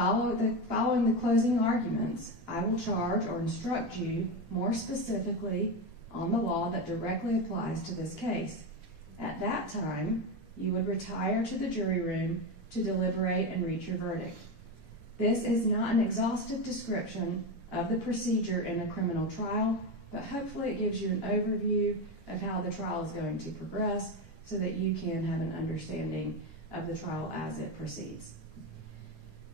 Following the closing arguments, I will charge or instruct you more specifically on the law that directly applies to this case. At that time, you would retire to the jury room to deliberate and reach your verdict. This is not an exhaustive description of the procedure in a criminal trial, but hopefully it gives you an overview of how the trial is going to progress so that you can have an understanding of the trial as it proceeds.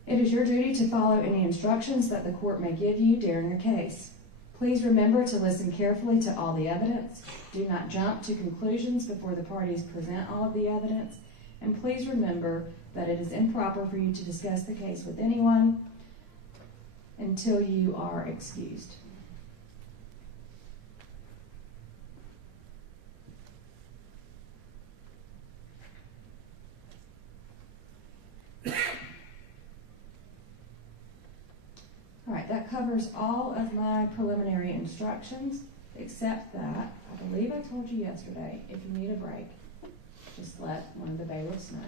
It is your duty to follow any instructions that the court may give you during a case. Please remember to listen carefully to all the evidence. Do not jump to conclusions before the parties present all of the evidence. And please remember that it is improper for you to discuss the case with anyone until you are excused. All right, that covers all of my preliminary instructions, except that I believe I told you yesterday, if you need a break, just let one of the bailiffs know.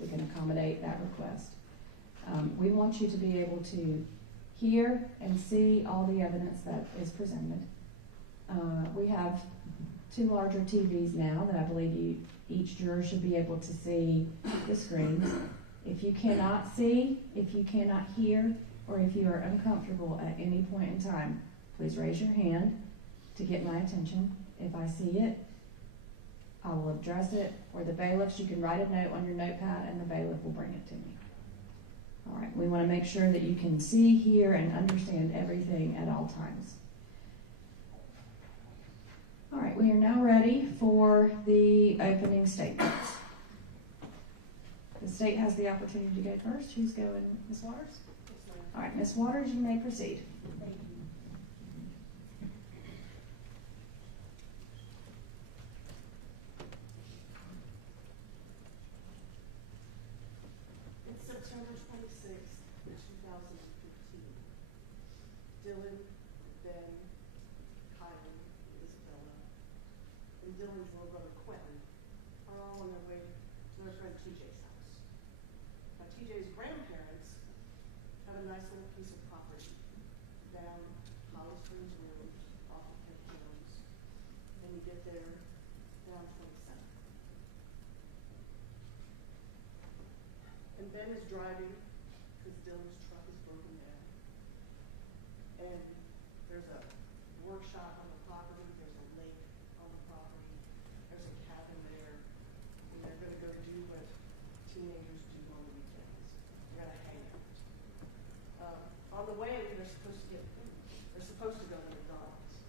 We can accommodate that request. We want you to be able to hear and see all the evidence that is presented. We have 2 larger TVs now that I believe each juror should be able to see the screens. If you cannot see, if you cannot hear, or if you are uncomfortable at any point in time, please raise your hand to get my attention. If I see it, I will address it, or the bailiffs, you can write a note on your notepad and the bailiff will bring it to me. All right, we want to make sure that you can see, hear, and understand everything at all times. All right, we are now ready for the opening statements. The state has the opportunity to go first. Who's going? Ms. Waters? All right, Ms. Waters, you may proceed. Thank you. It's September 26th, 2015. Dylan, Ben, Kylie, Isabella, and Dylan's little brother Quentin are all on their way to their friend TJ's house. Now, TJ's grandparents have a nice little piece of property down Holly Springs Road off of Kent Jones, and you get there down 27th. And Ben is driving because Dylan's truck is broken down, and there's a workshop on the property, there's a lake on the property, there's a cabin there, and they're going to go do what teenagers do on the weekends. They're going to hang out. On the way, they're supposed to get food. They're supposed to go to McDonald's.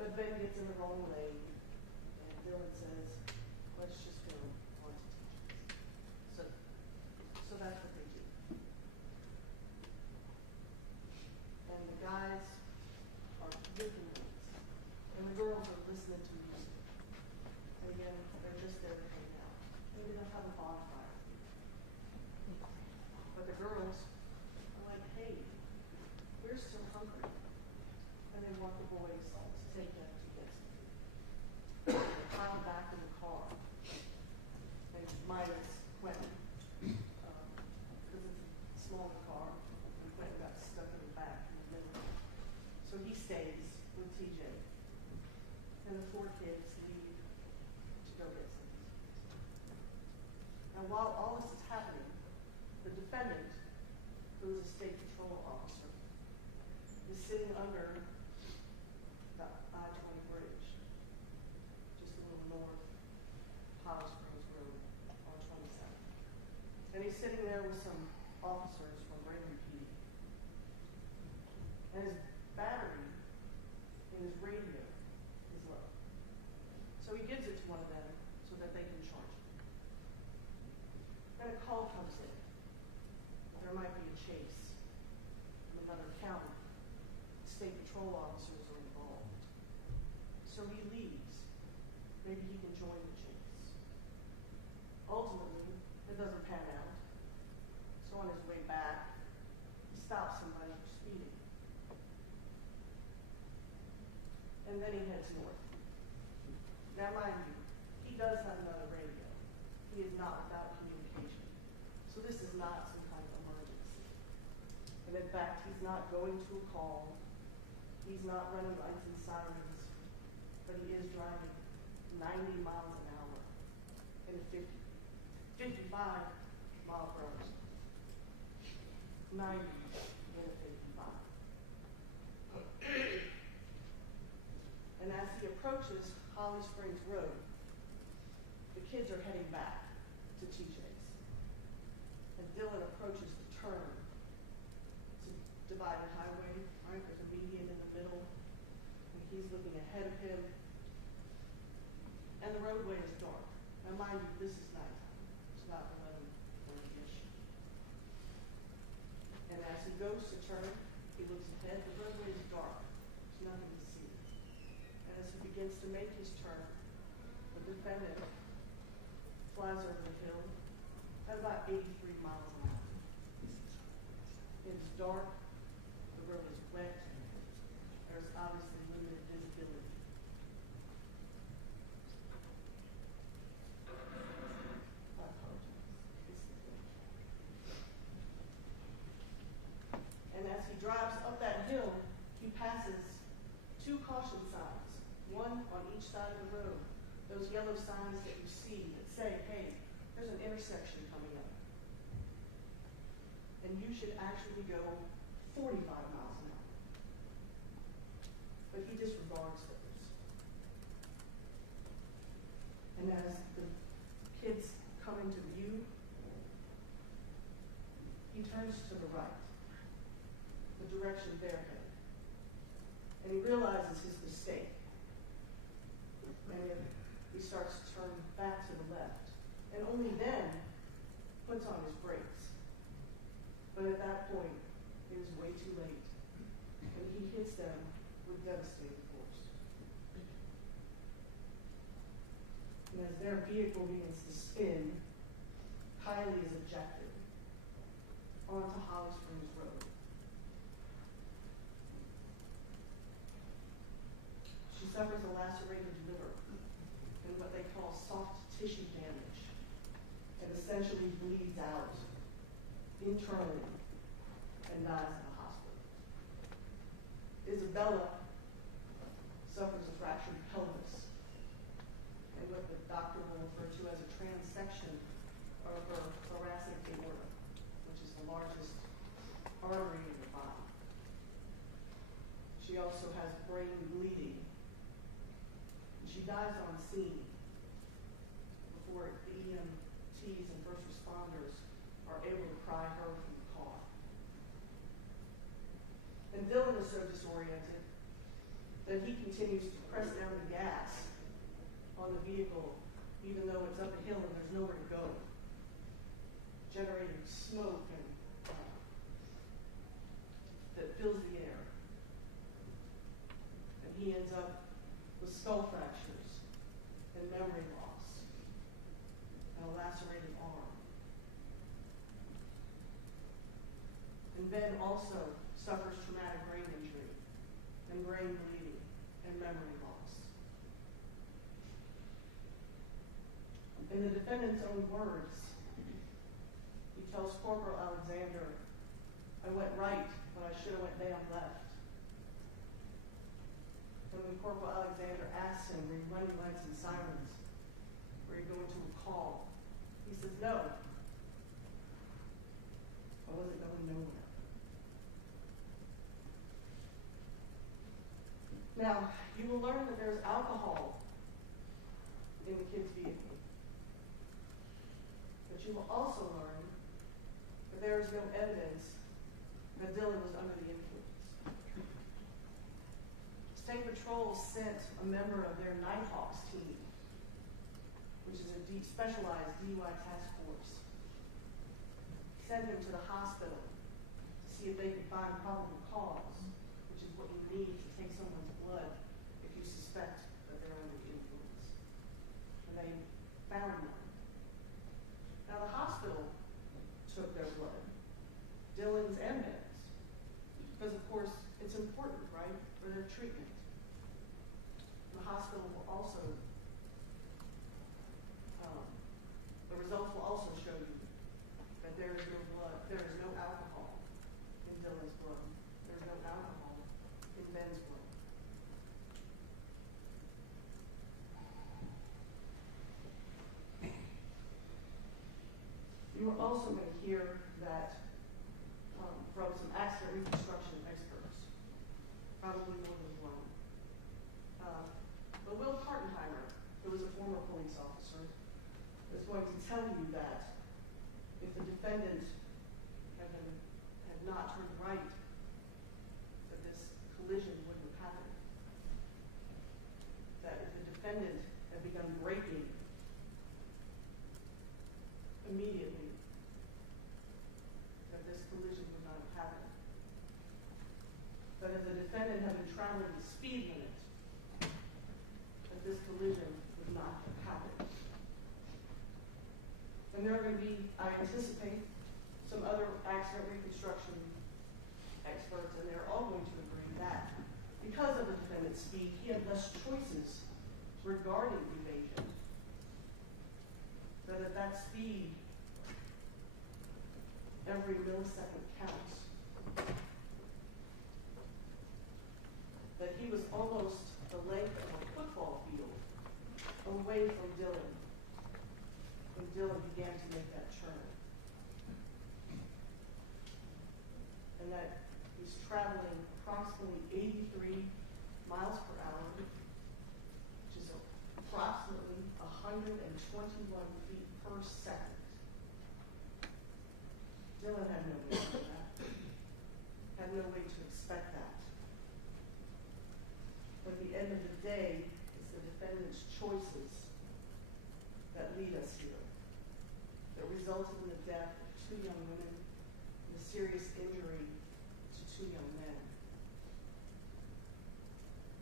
But Ben gets in the wrong lane, and Dylan says, let's just go on to TJ's. So that's what they do. And the guys are drinking drinks, and the girls are listening to music. And again, they're just there to hang out. Maybe they'll have a bonfire. But the girls are like, hey, we're still hungry. And they want the boys to take them to get some food. They pile back in the car. And minus Quentin, because it's a smaller car, and Quentin got stuck in the back in the middle. So he stays with TJ. And the 4 kids leave to go get some food. Now while all this is happening, the defendant, who is a state patrol officer, is sitting under the I-20 bridge, just a little north Holly Springs Road on 27th. And he's sitting there with some officers from Raymond PD. And his battery in his radio is low. So he gives it to one of them so that they can charge it. Then a call comes in. There might be a chase from another county. State patrol officers are involved. So he leaves. Maybe he can join the chase. Ultimately, it doesn't pan out. So on his way back, he stops somebody for speeding. And then he heads north. Now mind you, he does have another radio. He is not without communication. So this is not some kind of emergency. he's not going to a call, he's not running lights and sirens, but he is driving 90 miles an hour in a 55 mile per hour. 90 in a 55. And as he approaches Holly Springs Road, the kids are heading back to TJ's. And Dylan approaches the turn. It's a divided highway, right? There's a median in the middle. And he's looking ahead of him. And the roadway is dark. Now mind you, this is nighttime. It's about 11:30-ish. And as he goes to turn, he looks ahead. The roadway is dark. There's nothing to see. And as he begins to make his turn, the defendant flies over the hill at about 83 miles an hour. It's dark, the road is wet, there's obviously limited visibility. I apologize. And as he drives up that hill, he passes two caution signs, one on each side of the road. Those yellow signs that you see that say, hey, there's an intersection coming up. And you should actually go 45 miles an hour. But he disregards those. And as the kids come into view, he turns to the right, the direction they're headed. And he realizes his mistake. And he starts to turn back to the left. And only then puts on his brakes. But at that point, it is way too late. And he hits them with devastating force. And as their vehicle begins to spin, Kylie is ejected onto Holly Springs Road. She suffers a lacerated liver and what they call soft tissue damage, and essentially bleeds out internally and dies in the hospital. Isabella suffers a fractured pelvis and what the doctor will refer to as a transection of her thoracic aorta, which is the largest artery in the body. She also has brain bleeding. She dies on scene before the EMTs and first responders are able to pry her from the car. And Dylan is so disoriented that he continues to press down the gas on the vehicle even though it's up a hill and there's nowhere to go, generating smoke and that fills the air. And he ends up with skull fractures and memory loss and a lacerated arm. And Ben also suffers traumatic brain injury and brain bleeding and memory loss. In the defendant's own words, he tells Corporal Alexander, "I went right, but I should have went damn left." And when Corporal Alexander asks him, "Were you running lights and sirens? Were you going to a call?" He says, "No. I wasn't going nowhere." Now, you will learn that there's alcohol in the kid's vehicle. But you will also learn that there is no evidence that Dylan was under the influence. State Patrol sent a member of their Nighthawks team, which is a specialized DUI task force, sent him to the hospital to see if they could find probable cause, which is what you need to take someone's blood if you suspect that they're under the influence. And they found none. Now the hospital took their blood, Dylan's and Ben's, because of course it's important, right, for their treatment. The hospital will also, the results will also show you that there is no blood, there is no alcohol in Dylan's blood. men's room. You are also going to hear that from some accident reconstruction experts, probably more than one. But Will Partenheimer, who was a former police officer, is going to tell you that if the defendant had not turned right, that this collision wouldn't have happened. That if the defendant had begun braking immediately, that this collision would not have happened. That if the defendant had been traveling the speed limit, that this collision would not have happened. And there are going to be, I anticipate, some other accident reconstruction experts, and they're all going to agree that because of the defendant's speed, he had less choices regarding evasion. That at that speed, every millisecond counts. That he was almost the length of a football field away from Dylan when Dylan began to make that turn. And that he's traveling approximately 83 miles per hour, which is approximately 121 feet per second. Dylan had no way to do that, had no way to expect that. But at the end of the day, it's the defendant's choices that lead us here, that resulted in the death of 2 young women and a serious injury to 2 young men.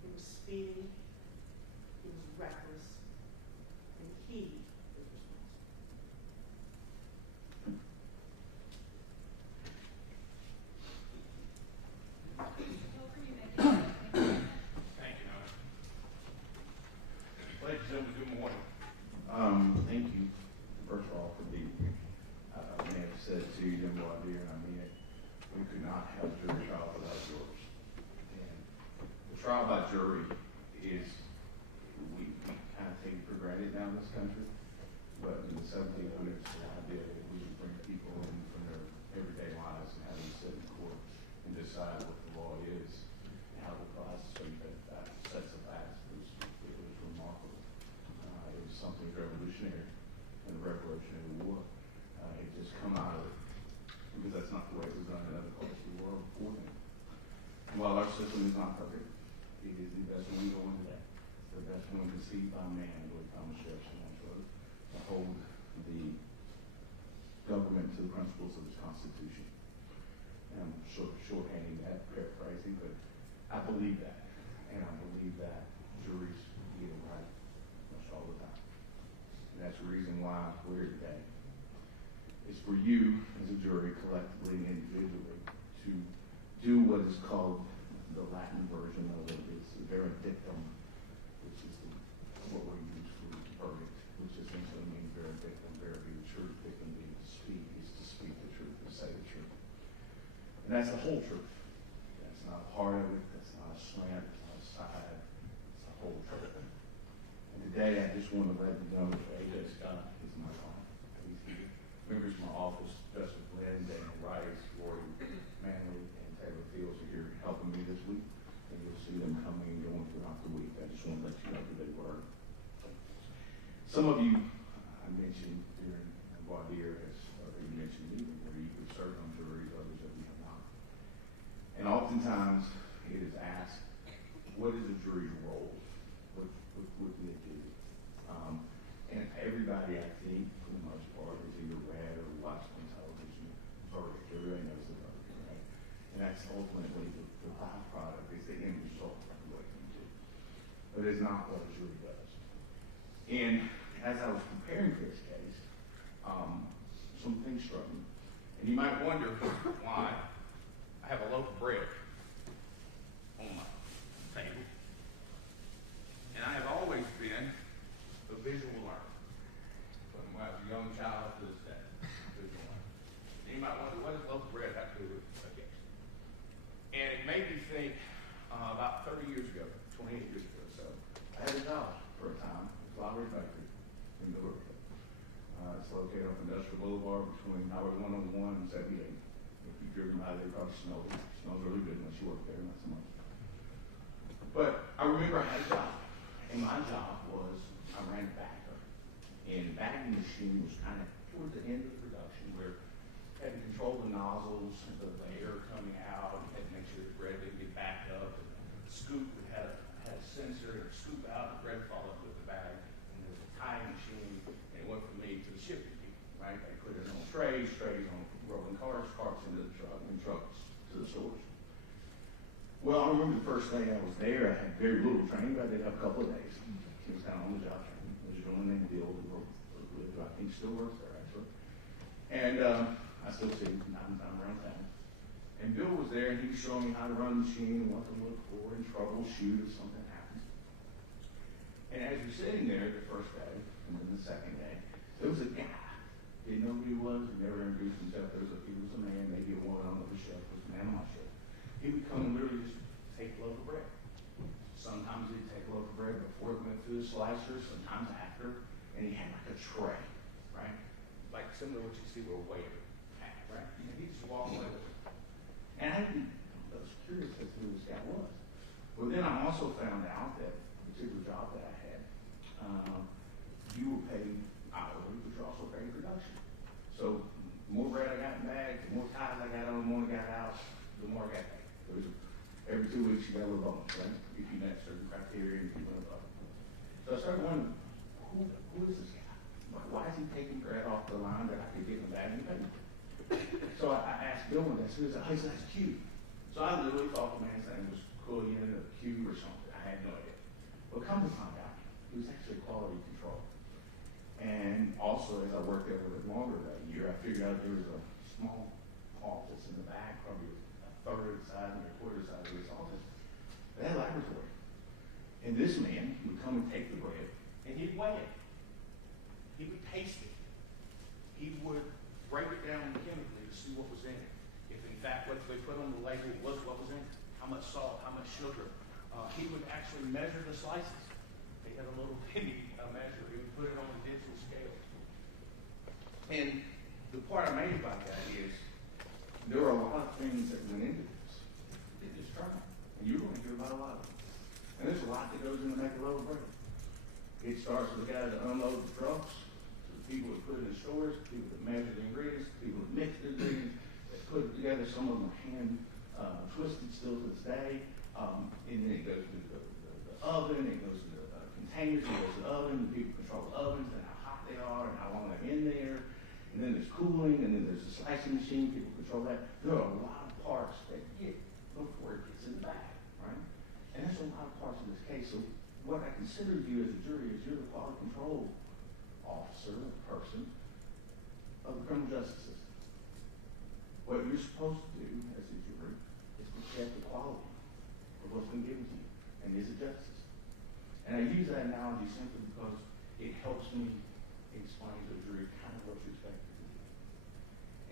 He was speeding, he was reckless, and he was responsible. Thank you, Howard. Ladies and gentlemen, good morning. Thank you, first of all, for being here. I may have said to you, and I mean it, we could not have a jury trial without yours. And the trial by jury is, we kind of take it for granted now in this country, but in the 1700s, the idea that we would bring people in from their everyday lives and have them sit in court and decide what the law is and how it applies to that sets of facts it was remarkable. It was something revolutionary in the Revolutionary War. It just come out of it because that's not the way it was done in other parts of the world before then. And while our system is not perfect, it is the best one going today. It's the best one conceived by man, the way Thomas Jefferson once wrote, to hold the government to the principles of its Constitution. And I'm shorthanding that, paraphrasing, but I believe that. And I believe that juries get it right much all the time. And that's the reason why we're here today. It's for you as a jury, collectively and individually, to do what is called the Latin version of it. It's veredictum, which is what we use for verdict, which essentially means veredictum, ver being the truth, dictum being to speak, is to speak the truth, to say the truth. And that's the whole truth. That's not a part of it, that's not a slant, it's not a side, it's the whole truth. And today I just want to let you know that A.J. Scott is my client. He's here. Members of my office, Dustin, Daniel Rice, Rory Manley, and Taylor Fields are here helping me this week. And you'll see them coming and going throughout the week. I just want to let you know who they were. Some of you, I mentioned during voir dire, or you mentioned even where you could serve on juries, others of you have not. And oftentimes it is asked, what is a jury's role? What do they do? And everybody, I think, for the most part, has either read or watched on television verdict. Everybody knows the verdict, right? And that's ultimately the byproduct, is the end result of what you do. But it's not what a jury does. And as I was preparing for this case, some things struck me. And you might wonder why I have a loaf of bread on my table. And I have always been a visual learner, from when I was a young child to this day, visual learner. And you might wonder, what does loaf of bread have to do with a case? And it made me think about 178. If you've driven by there, you probably smell it. It smells really good unless you work there, not so much. But I remember I had a job, and my job was I ran a bagger. And the bagging machine was kind of toward the end of the production where you had to control the nozzles, the air coming out, you had to make sure the bread didn't get backed up. And the scoop had a sensor, and it scoop out, the bread fall up with the bag. And there was a tying machine, and it went from me to the shipping people, right? They put it on trays on rolling carts into the truck, and trucks to the stores. Well, I remember the first day I was there, I had very little training, but I did have a couple of days. It was kind of on the job training. It was a gentleman named Bill who I think still works there, actually. And I still see him from time to time around town. And Bill was there, and he was showing me how to run the machine and what to look for and troubleshoot if something happens. And as we're sitting there the first day, and then the second day, there was a guy. Didn't know who he was, he never introduced himself. He was a man, maybe a woman on the shelf, was the man on my shelf. He would come and literally just take a loaf of bread. Sometimes he'd take a loaf of bread before it went through the slicer, sometimes after, and he had like a tray, right? Like similar to what you see with a waiter hat, right? And he'd just walk away with it. And I was curious as to who this guy was. Well, then I also found out that the particular job that I had, you were paid hourly, but you're also paid production. So the more bread I got in bags, the more ties I got on, the more I got out, the more I got paid. Every 2 weeks you got a little bonus, right? If you met certain criteria and you went above. So I started wondering, who is this guy? Why is he taking bread off the line that I could get in the bag and pay? So I asked Bill one day, he said, oh, that's cute. So I literally thought the man's name was Quillian or Q or something. I had no idea. Well, come to find out, he was actually quality control. And also, as I worked there a little bit longer that year, I figured out there was a small office in the back, probably a third of the size and a quarter the size of this office. They had a laboratory. And this man would come and take the bread, and he'd weigh it. He would taste it. He would break it down chemically to see what was in it. If in fact what they put on the label was what was in it, how much salt, how much sugar. He would actually measure the slices. They had a little penny measure. He would put it on a digital scale. And the part I made about that is there are a lot of things that went into this. It is trying. And you're going to hear about a lot of them. And there's a lot that goes into making a loaf of bread. It starts with the guys that unload the trucks, to the people that put it in stores, the people that measure the ingredients, the people that mix the ingredients, that put it together. Some of them are hand twisted still to this day. And then it goes to the oven, it goes to the containers, it goes to the oven, the people control the ovens and how hot they are and how long they're in there. And then there's cooling, and then there's the slicing machine, people control that. There are a lot of parts that get before it gets in the bag, right? And there's a lot of parts of this case. So what I consider you as a jury is you're the quality control officer, person of the criminal justice system. What you're supposed to do as a jury is protect the quality of what's been given to you. And is it justice? And I use that analogy simply because it helps me explain to the jury kind of what you're expected to do.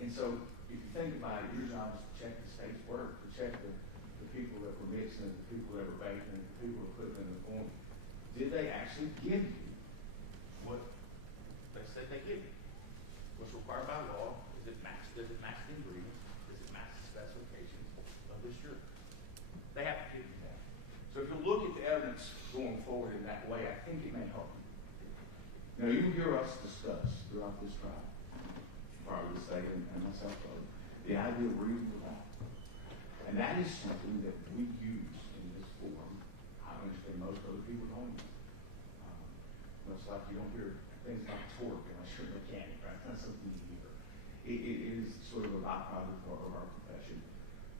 And so if you think about it, your job is to check the state's work, to check the people that were mixing it, the people that were baking it, the people that put it in the form. Did they actually give you what they said they give you? What's required by law? Does it match the ingredients? Does it match the specifications of this jury? They have to give you that. So if you look at the evidence going forward in that way, I think it may help you. Now you hear us discuss throughout this trial, probably the state and myself, the idea of reasonable doubt. And that is something that we use in this forum. I understand most other people don't use. Much like you don't hear things like torque unless you're a mechanic, right? That's not something you hear. It is sort of a byproduct of our profession.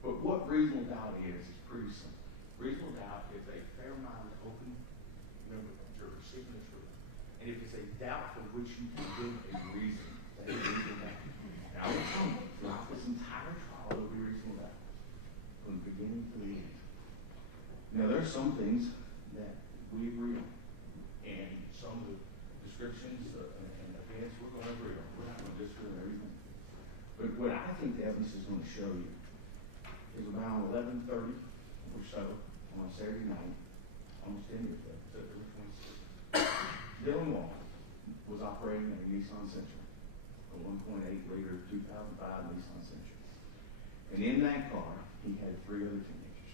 But what reasonable doubt is pretty simple. Reasonable doubt is a fair-minded, open member of the jury seeking the truth. And if it's a doubt for which you can give a reason, that is reasonable doubt. Now, I will tell you, throughout this entire trial, there will be reasonable doubt. From the beginning to the end. Now, there are some things that we agree on. And some of the descriptions and events we're going to agree on. We're not going to disagree on everything. But what I think the evidence is going to show you is around 11:30 or so on a Saturday night, almost 10 years ago, September 26th, Dylan Wall was operating a Nissan Sentra, a a 1.8-liter 2005 Nissan Sentra. And in that car, he had 3 other teenagers.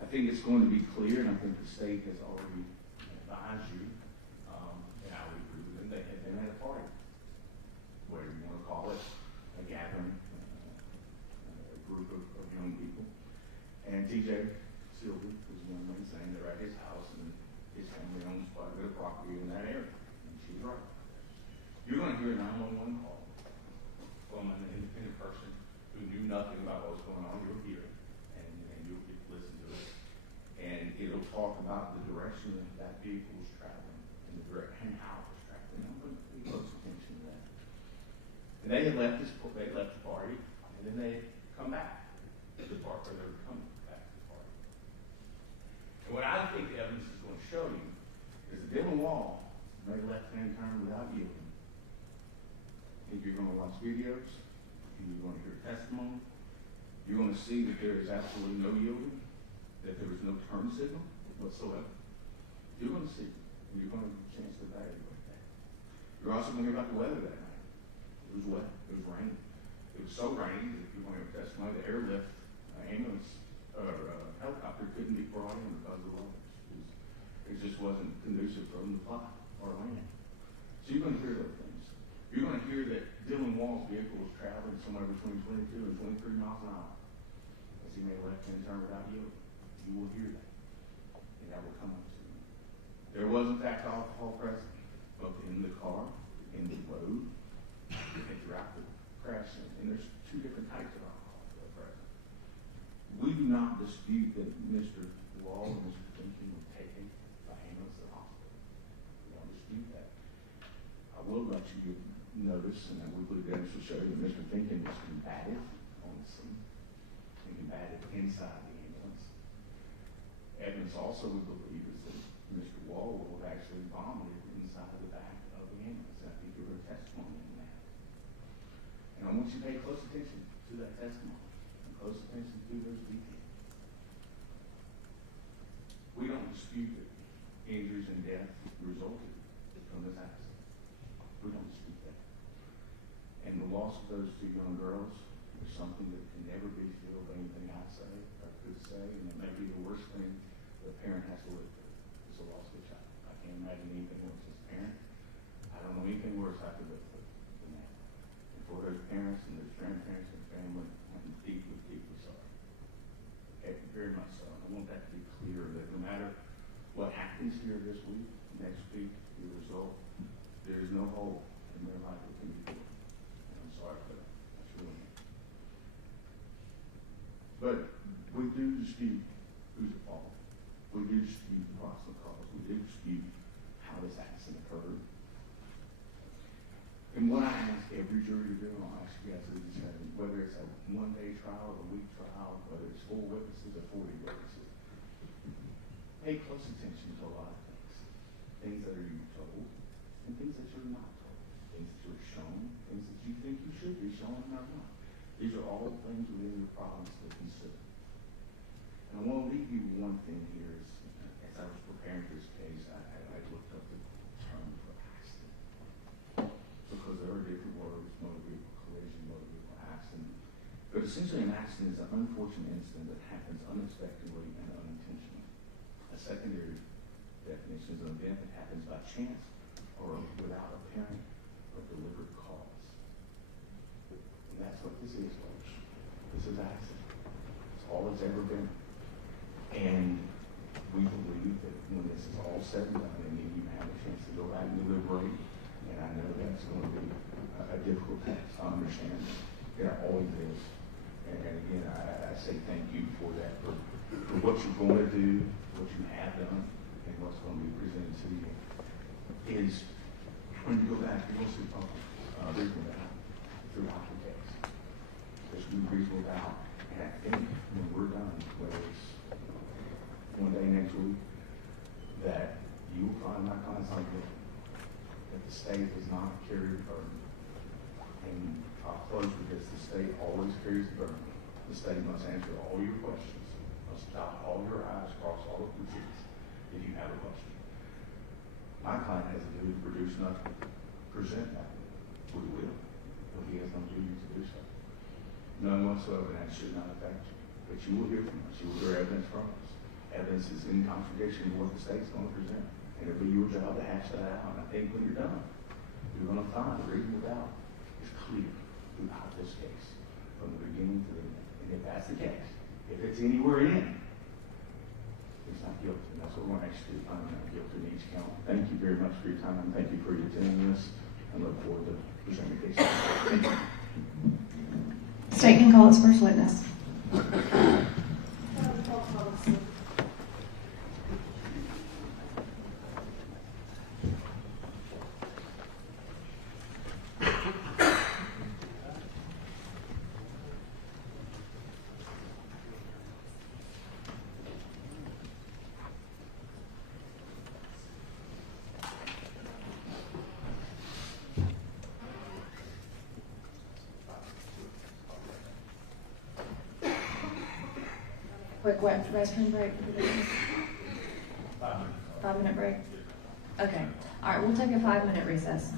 I think it's going to be clear, and I think the state has already advised you, and I would agree with them, they had a party, whatever you want to call it, a gathering, a group of young people. And TJ Sylvie was one man saying they're at his house, and his family owns quite a bit of property in that area. And she's right. You're going to hear a 911 call from an independent person who knew nothing about what was going on. You'll hear it, and you'll get to listen to it. And it'll talk about the direction that vehicle was traveling and the direction how it was traveling. I'm going to pay close attention to that. And they had left the party, and then they had come back to the park, or they were coming back to the party. And what I think the evidence is going to show you is that Dylan Wall made a left-hand turn without yielding. If you're going to watch videos, if you're going to hear testimony, you're going to see that there is absolutely no yielding, that there was no turn signal whatsoever. You're going to see it, and you're going to get a chance to evaluate that. You're also going to hear about the weather that night. It was wet. It was raining. It was so rainy that if you want to hear testimony, the airlift ambulance or helicopter couldn't be brought in because of the weather. It just wasn't conducive for them to fly or land. So you're going to hear those things. You're going to hear that Dylan Wall's vehicle was traveling somewhere between 22 and 23 miles an hour as he made a left-hand turn without yielding. You will hear that, and that will come up to you. There was, in fact, alcohol present, both in the car, in the road, and throughout the crash scene. And there's 2 different types of alcohol that are present. We do not dispute that Mr. Wall and Mr. Pinkin were taken by ambulance to the hospital. We don't dispute that. I will let you notice, and I will believe the evidence will show you that Mr. Pinkin was combative on the scene and combative inside the ambulance. Evidence also, we believe, is that Mr. Wall would have actually vomited inside the back of the ambulance. I think there was testimony in that. And I want you to pay close attention to that testimony and close attention to those details. We don't dispute that injuries and death resulted from this accident. We don't dispute that. And the loss of those 2 young girls is something that can never be filled by anything I say or could say, and it may be the worst thing the parent has to live through. It's the loss of a child. I can't imagine anything worse as a parent. I don't know anything worse I could live through than that. And for those parents and those grandparents and family, I'm deeply, deeply sorry. Okay, very much so. I want that to be clear that no matter what happens here this week, next week, the result, there is no hole in their life that can be filled. And I'm sorry for that. That's really it. But we do dispute who's at fault. We do dispute the proximate cause. We do dispute how this accident occurred. And what I ask every jury to do, and I'll ask you guys to do the same, whether it's a 1-day trial, a week trial, whether it's 4 witnesses or 40 witnesses, pay close attention to a lot of things. Things that are you told, and things that you're not told. Things that you're shown, things that you think you should be shown and are not. These are all things within your province to consider. And I want to leave you with one thing here. Is, as I was preparing for this case, I looked up the term for accident. Because there are different words: motor vehicle collision, motor vehicle accident. But essentially an accident is an unfortunate incident that happens unexpectedly and unintentionally. A secondary definition is an event that happens by chance or without apparent or deliberate cause. And that's what this is, folks. This is accident. It's all it's ever been. And we believe that when this is all said and done, and you have a chance to go back and deliberate, and I know that's going to be a difficult task. I understand it always is. And again, I say thank you for that, for what you're going to do, what you have done, and what's going to be presented to you. Is when you go back, you're going to see reasonable doubt throughout the case. There's going to be reasonable doubt. And I think when we're done, whether it's 1 day next week, that you will find my clients like that the state does not carry the burden. And I'll close with this: the state always carries the burden. The state must answer all your questions, must dot all your I's, cross all of your T's if you have a question. My client has a duty to produce nothing, present nothing. we will, but he has no duty to do so. None whatsoever, and that should not affect you. But you will hear from us. You will hear evidence from us. Evidence is in contradiction to what the state's going to present. And it'll be your job to hash that out. And I think when you're done, you're going to find the reasonable doubt is clear throughout this case, from the beginning to the end. And if that's the case, if it's anywhere in, he's not guilty. And that's what we're going to actually find him not guilty in each count. Thank you very much for your time. Thank you for your attending this. I look forward to presenting the case. Thank you. State can call its first witness. Quick restroom break. 5 minute break? Okay. All right, we'll take a 5-minute recess.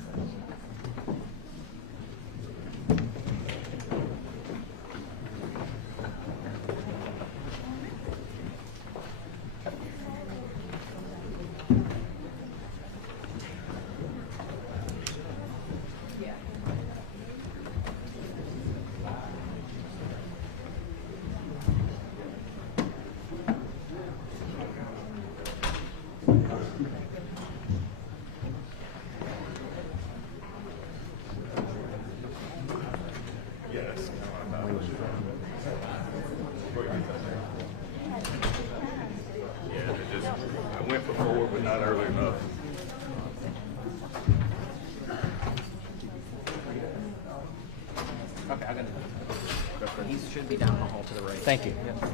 Should be down the hall to the right. Thank you. Yep.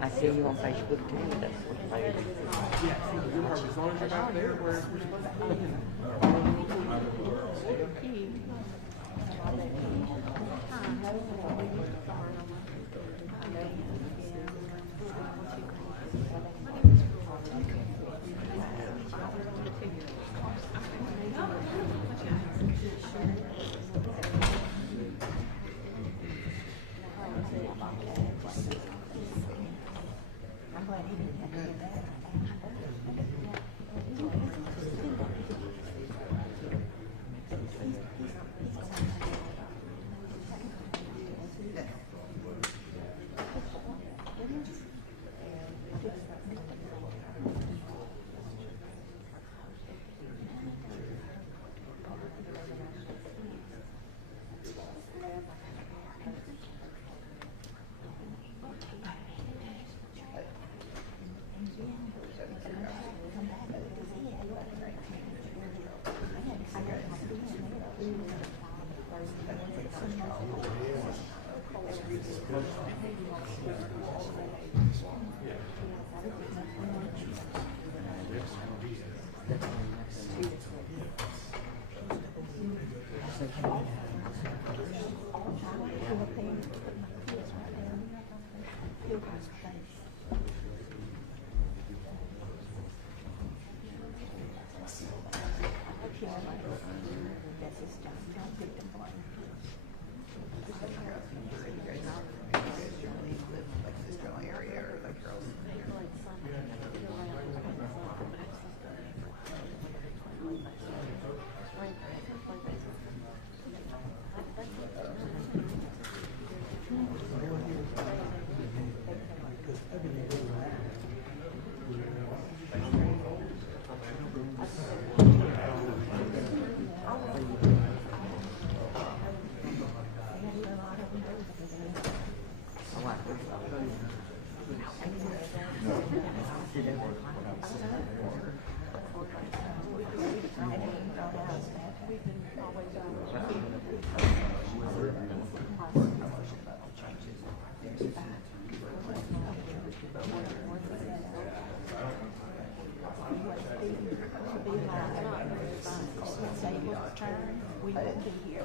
I see you on Facebook too. That's what I do. Yeah, as long as you're not there, we're We won't be here.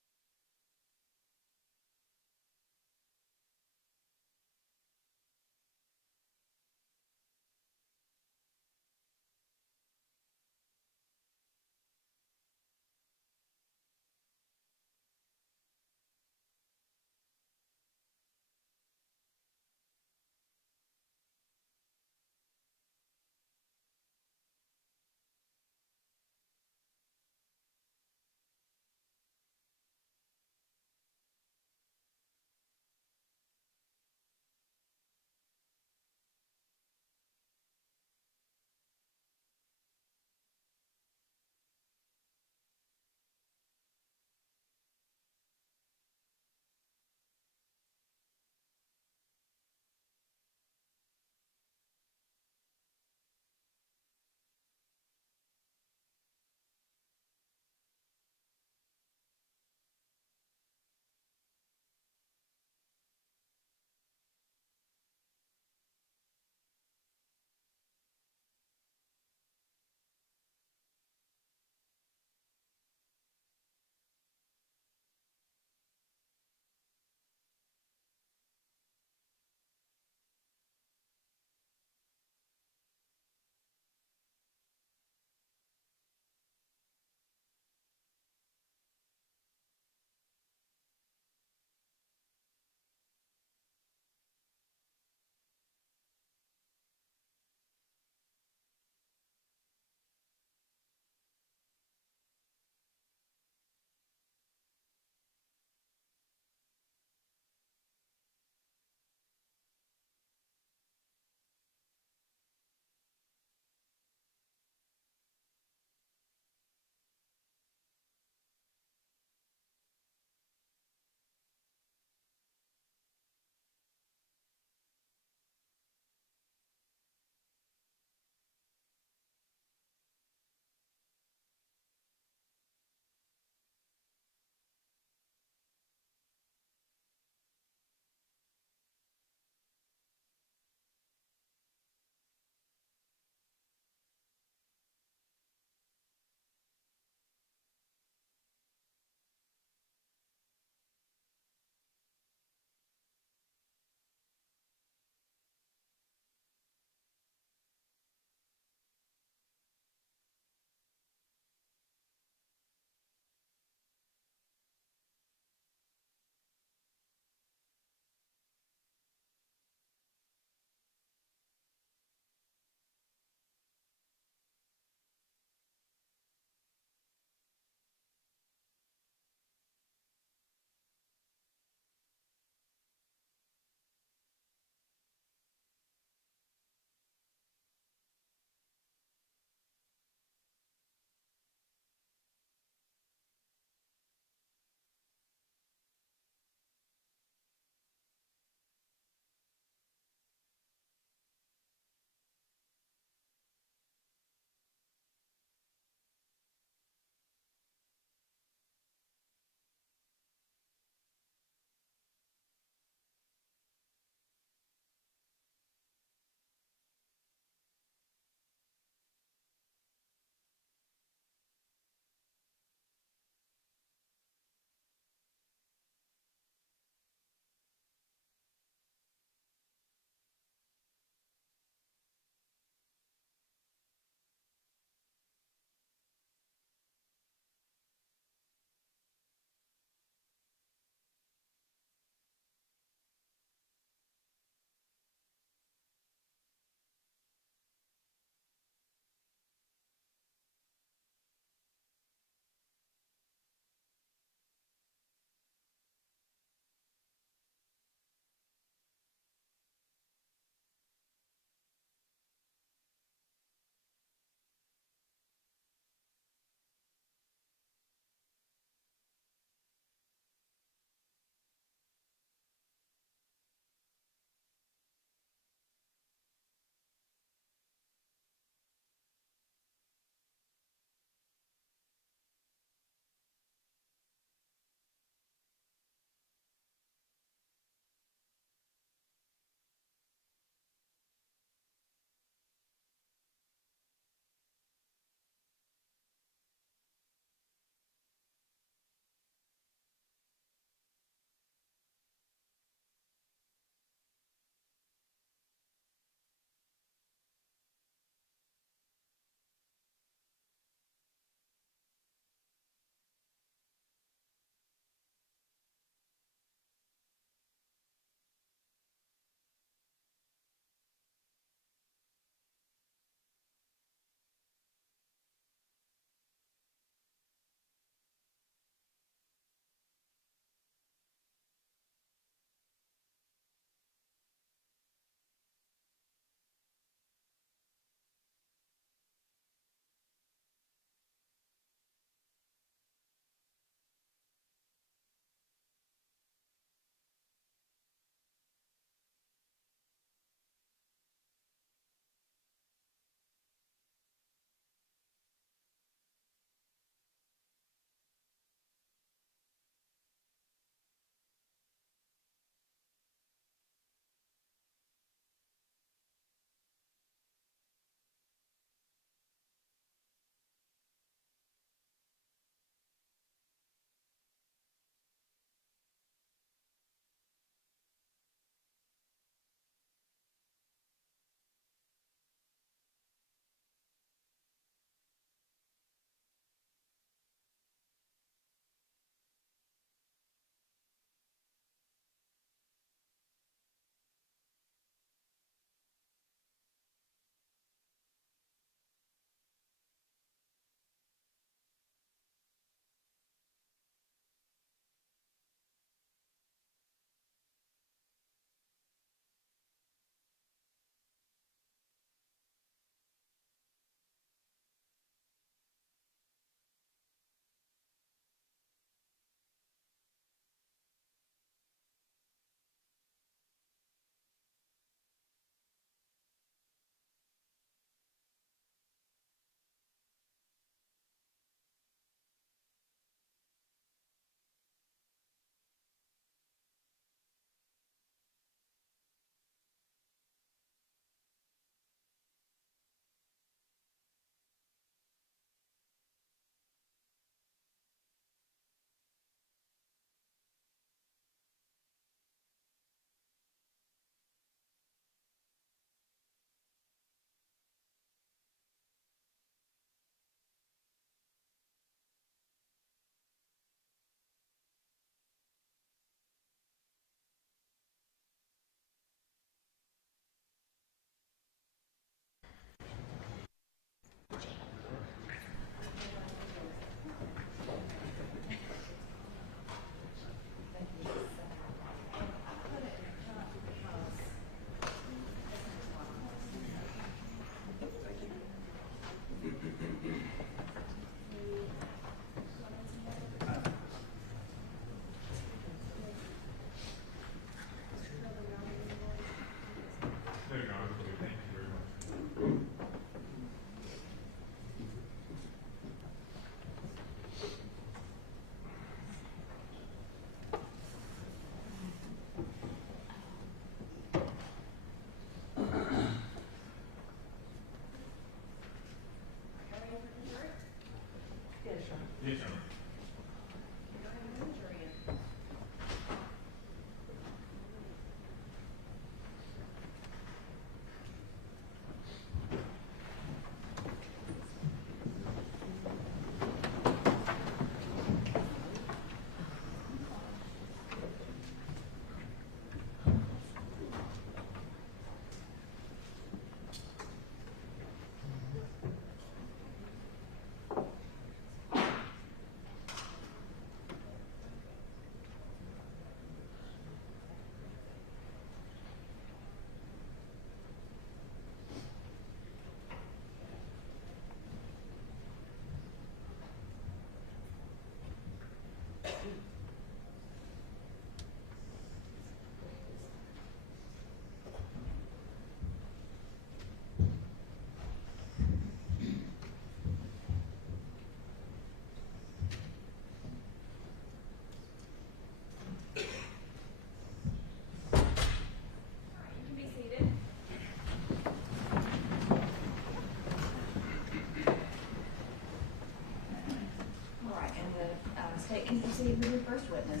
first witness.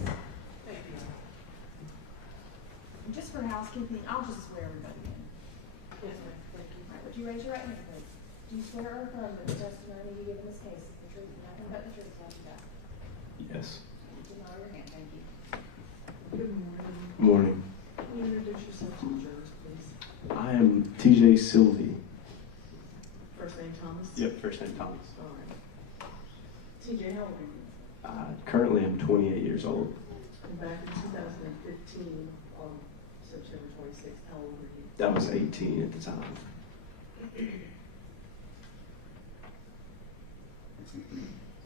Thank you. And just for housekeeping, I'll just swear everybody in. Yes, ma'am, thank you. All right, would you raise your right hand, please? Do you swear or affirm that the testimony you give in this case is the truth and nothing but the truth, so help you God? Yes. You can lower your hand, thank you. Good morning. Morning. Can you introduce yourself to the jurors, please? I am TJ Sylvie. First name Thomas? Yep, first name Thomas. All right. TJ, how old are you? Currently I'm 28 years old. And back in 2015, on September 26th, how old were you? I was 18 at the time.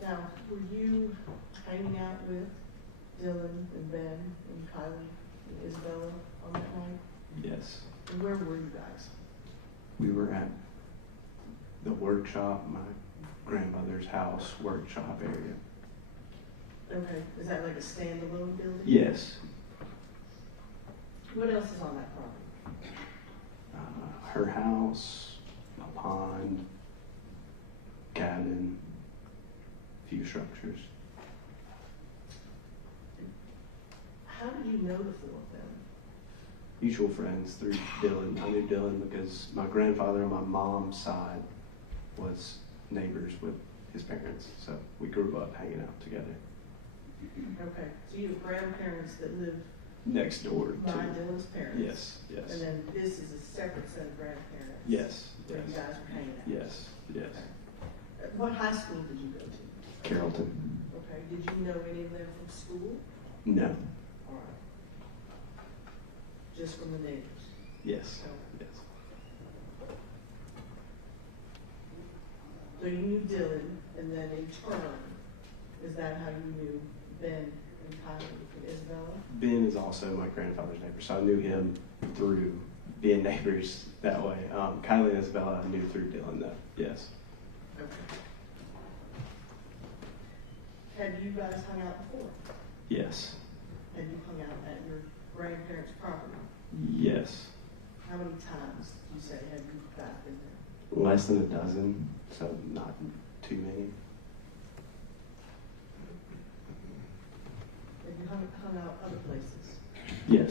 Now, were you hanging out with Dylan and Ben and Kylie and Isabella on that night? Yes. And where were you guys? We were at the workshop, my grandmother's house workshop area. Okay, is that like a standalone building? Yes. What else is on that property? Her house, a pond, cabin, few structures. How did you know the four of them? Mutual friends through Dylan. I knew Dylan because my grandfather on my mom's side was neighbors with his parents, so we grew up hanging out together. Okay, so you have grandparents that live Next door by to. Dylan's parents? Yes, yes. And then this is a separate set of grandparents? Yes, Where you yes. guys were hanging out? Yes, yes. Okay. What high school did you go to? Carrollton. Okay, did you know any of them from school? No. All right. Just from the neighbors? Yes, Okay. yes. So you knew Dylan, and then in turn, is that how you knew Ben and Kylie and Isabella? Ben is also my grandfather's neighbor, so I knew him through being neighbors that way. Kylie and Isabella I knew through Dylan, though. Yes. Okay. Have you guys hung out before? Yes. Have you hung out at your grandparents' property? Yes. How many times, do you say, have you guys been there? Less than a dozen, so not too many. Have you hung out other places? Yes.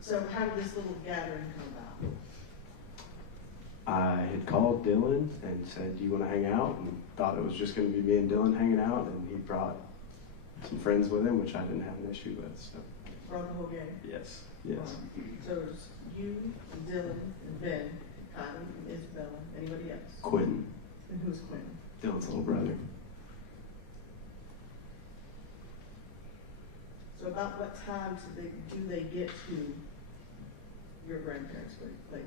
So how did this little gathering come about? I had called Dylan and said, "Do you want to hang out?" And thought it was just going to be me and Dylan hanging out, and he brought some friends with him, which I didn't have an issue with. So Brought the whole gang? yes, yes. So it was you, and Dylan, and Ben, Kylie, and Isabella, anybody else? Quentin, And who's Quentin? Dylan's little brother. So about what time do they get to your grandparents' place?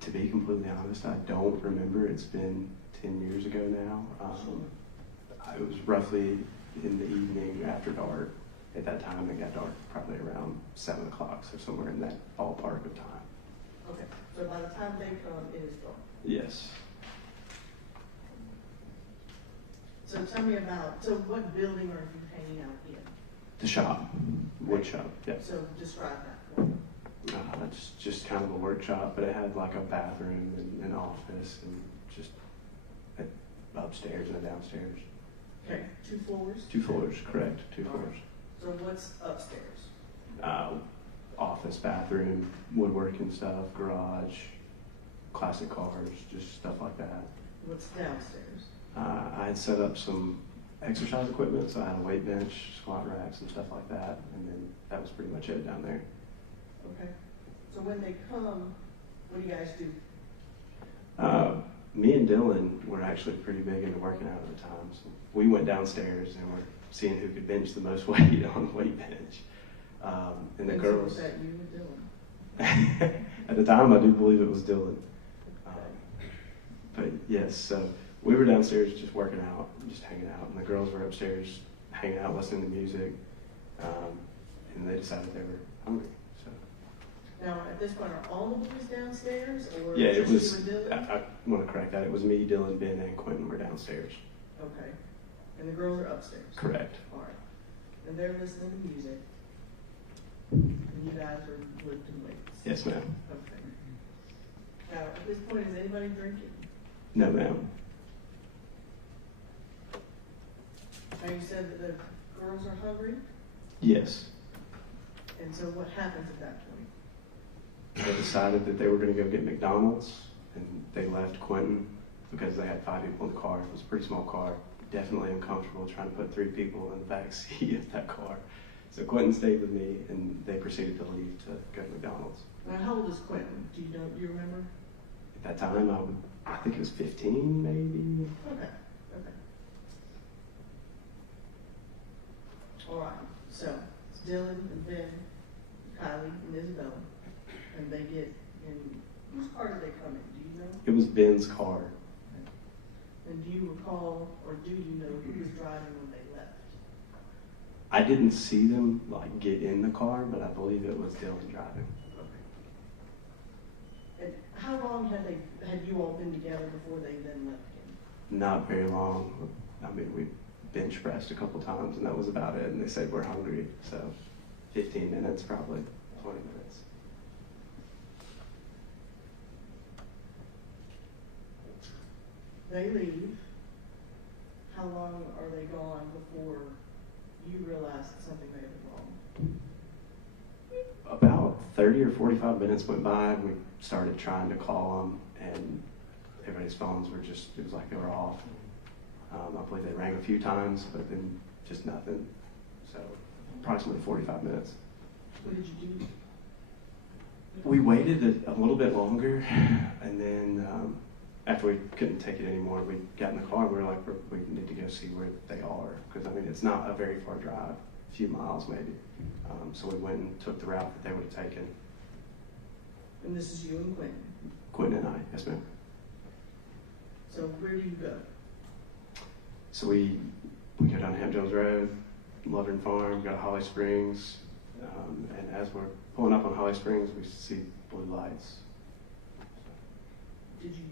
To be completely honest, I don't remember. It's been 10 years ago now. It was roughly in the evening after dark. At that time, it got dark probably around 7 o'clock, so somewhere in that ballpark of time. Okay, so by the time they come, it is dark. Yes. So tell me about, so what building are you hanging out in? The shop, wood shop, yes. So describe that for me. It's just kind of a workshop, but it had like a bathroom and an office and just upstairs and a downstairs. Okay, 2 floors? 2 floors, correct, 2 floors. So what's upstairs? Office, bathroom, woodworking stuff, garage, classic cars, just stuff like that. What's downstairs? I had set up some exercise equipment, so I had a weight bench, squat racks, and stuff like that, and then that was pretty much it down there. Okay. So when they come, what do you guys do? Me and Dylan were actually pretty big into working out at the time, so we went downstairs and we're seeing who could bench the most weight on the weight bench. And the girls. Was that you and Dylan? At the time, I do believe it was Dylan. But yes, so we were downstairs just working out, just hanging out, and the girls were upstairs hanging out, listening to music, and they decided they were hungry. So Now, at this point, are all the boys downstairs, or yeah, it just was. you and Dylan? I want to correct that. It was me, Dylan, Ben, and Quentin were downstairs. Okay. And the girls are upstairs? Correct. All right. And they're listening to music, and you guys are lifting weights? Yes, ma'am. Okay. Now, at this point, is anybody drinking? No, ma'am. Now, you said that the girls are hungry, Yes. and so what happens at that point? They decided that they were going to go get McDonald's, and they left Quentin because they had 5 people in the car. It was a pretty small car. Definitely uncomfortable trying to put 3 people in the back seat of that car. So Quentin stayed with me, and they proceeded to leave to go to McDonald's. Now, how old is Quentin? Do you remember? At that time, I think it was 15, maybe. Okay. All right, so it's Dylan and Ben, Kylie and Isabella, and they get in, whose car did they come in, do you know? It was Ben's car. And do you recall, or do you know who was driving when they left? I didn't see them get in the car, but I believe it was Dylan driving. Okay. And how long had you all been together before they then left him? Not very long. I mean, we bench pressed a couple times, and that was about it. And they said we're hungry, so 15 minutes, probably 20 minutes. They leave. How long are they gone before you realize that something may have been wrong? About 30 or 45 minutes went by, and we started trying to call them, and everybody's phones were just, it was like they were off. I believe they rang a few times, but then just nothing. So approximately 45 minutes. What did you do? We waited a little bit longer, and then after we couldn't take it anymore, we got in the car, and we were like, we need to go see where they are. Because, I mean, it's not a very far drive, a few miles maybe. So we went and took the route that they would have taken. And this is you and Quentin. Quentin and I, yes ma'am. So where do you go? So we go down Ham Jones Road, Lovern Farm, go to Holly Springs, and as we're pulling up on Holly Springs, we see blue lights. Did you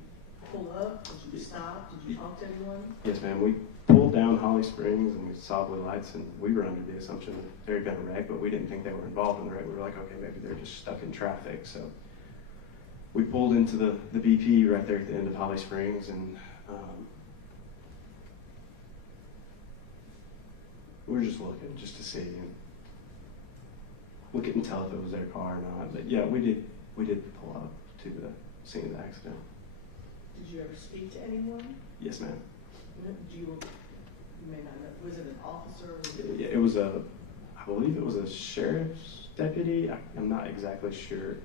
pull up? Did you stop? Did you talk to anyone? Yes, ma'am. We pulled down Holly Springs and we saw blue lights, and we were under the assumption that there had been a wreck, but we didn't think they were involved in the wreck. We were like, okay, maybe they're just stuck in traffic. So we pulled into the BP right there at the end of Holly Springs, and we were just looking just to see. And we couldn't tell if it was their car or not, but yeah, we did pull up to the scene of the accident. Did you ever speak to anyone? Yes, ma'am. You may not know. Was it an officer? Yeah, it was I believe it was a sheriff's deputy. I'm not exactly sure.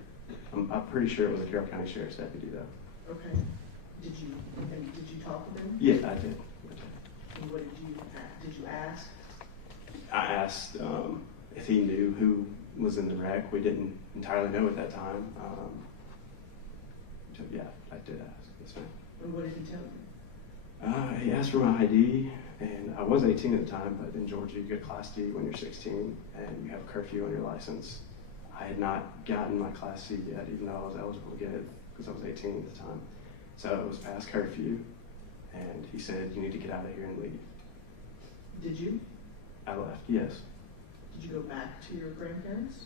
I'm pretty sure it was a Carroll County Sheriff's deputy, though. Okay. Did you talk to them? Yeah, I did. And what did you ask? I asked if he knew who was in the wreck. We didn't entirely know at that time. So yeah, I did ask. Yes, ma'am. And what did he tell you? He asked for my ID, and I was 18 at the time, but in Georgia you get Class D when you're 16, and you have a curfew on your license. I had not gotten my Class C yet, even though I was eligible to get it, because I was 18 at the time. So it was past curfew, and he said, you need to get out of here and leave. Did you? I left, yes. Did you go back to your grandparents?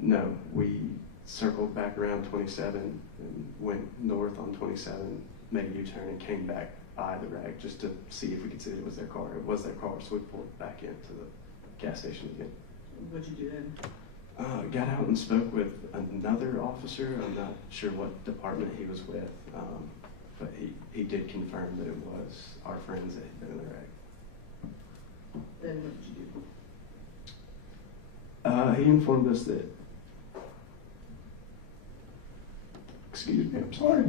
No, we circled back around 27 and went north on 27, made a U-turn, and came back by the wreck just to see if we could see that it was their car. It was their car, so we pulled back into the gas station again. What'd you do then? Got out and spoke with another officer. I'm not sure what department he was with, but he did confirm that it was our friends that had been in the wreck. Then what did you do? He informed us that, excuse me, I'm sorry.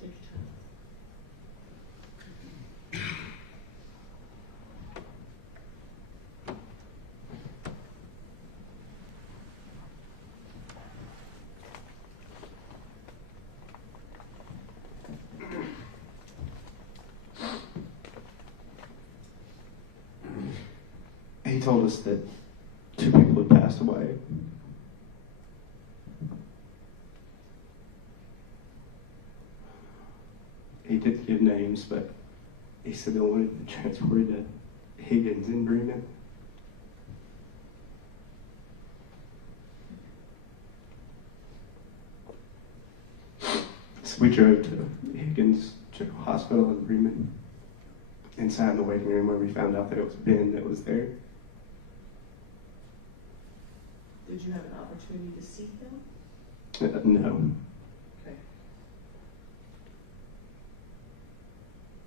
Take your time. He told us that 2 people had passed away. He didn't give names, but he said they wanted to be transported to Higgins in Bremen. So we drove to Higgins General Hospital in Bremen and sat in the waiting room where we found out that it was Ben that was there. Did you have an opportunity to see them? No. Okay.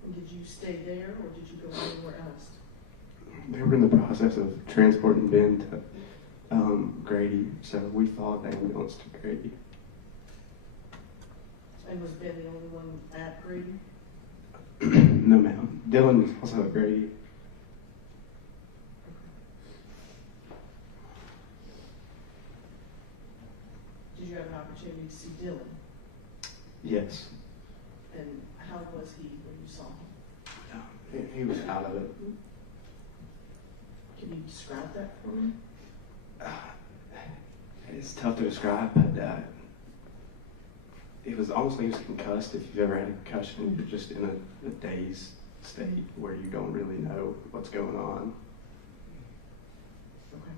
And did you stay there, or did you go anywhere else? They were in the process of transporting Ben to Grady, so we followed the ambulance to Grady. And was Ben the only one at Grady? No, ma'am. Dylan was also at Grady. Did you have an opportunity to see Dylan? Yes. And how was he when you saw him? He was out of it. Can you describe that for me? It's tough to describe, but it was almost like he was concussed. If you've ever had a concussion, you're just in a dazed state where you don't really know what's going on. Okay.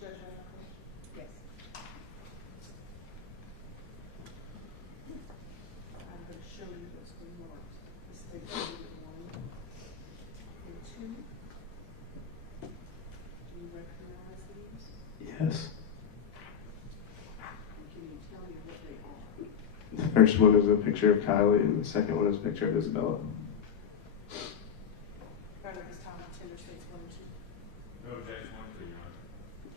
Judge, I have a question. Yes. I'm going to show you what's been marked. This is exhibit 1 and 2. Do you recognize these? Yes. And can you tell me what they are? The first one is a picture of Kylie, and the second one is a picture of Isabella. Right at this time, contender states 1 and 2. No objection, 1, 2, Your Honor.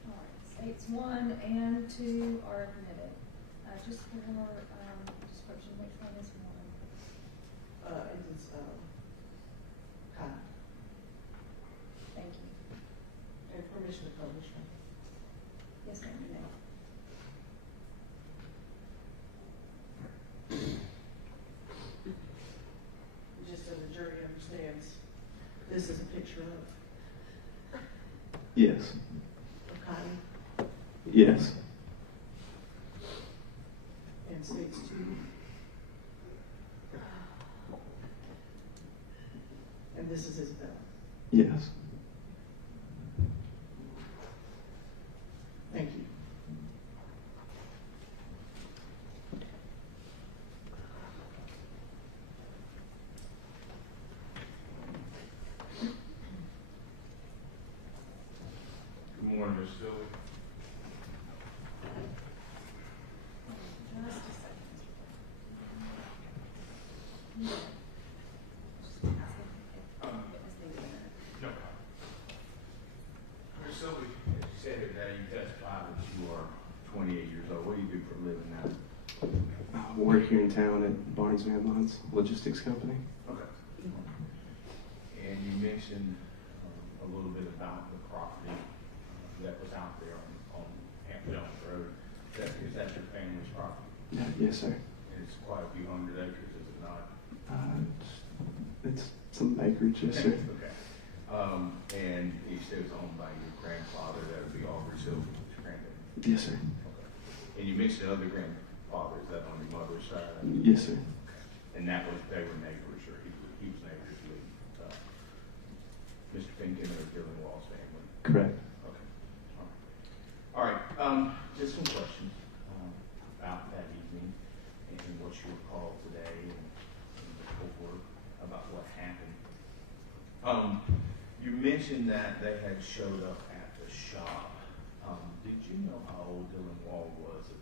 All right, states 1 and 2 are admitted. Just for description, which one is 1? It is, Kyle. Thank you. And permission to publish, right? Yes, ma'am, you may. Just so the jury understands, this is a picture of Yes. Kylie Yes. and states 2. And this is Isabella. Yes. Thank you. Good morning, Ms. Sylvie. Just a second. No problem. Ms. Sylvie, as you said today, you testified that you are 28 years old. What do you do for a living now? I work here in town at Barnes Van Lines Logistics Company. Okay. And you mentioned a little bit about the property that was out there on Hampton Road. Is that your family's property? Yes, sir. And it's quite a few hundred acres, is it not? It's some acreage, yes, sir. Okay. And you said it was owned by your grandfather, that would be Aubrey Sylvie, your granddad? Yes, sir. Okay. And you mentioned other grandfathers, is that on your mother's side? Yes, sir. And that was, they were neighbors, or he was neighbors with Mr. Pinkin or Dylan Wall's family? Correct. Okay. All right. Just some questions about that evening and what you recall today and the report about what happened. You mentioned that they had showed up at the shop. Did you know how old Dylan Wall was at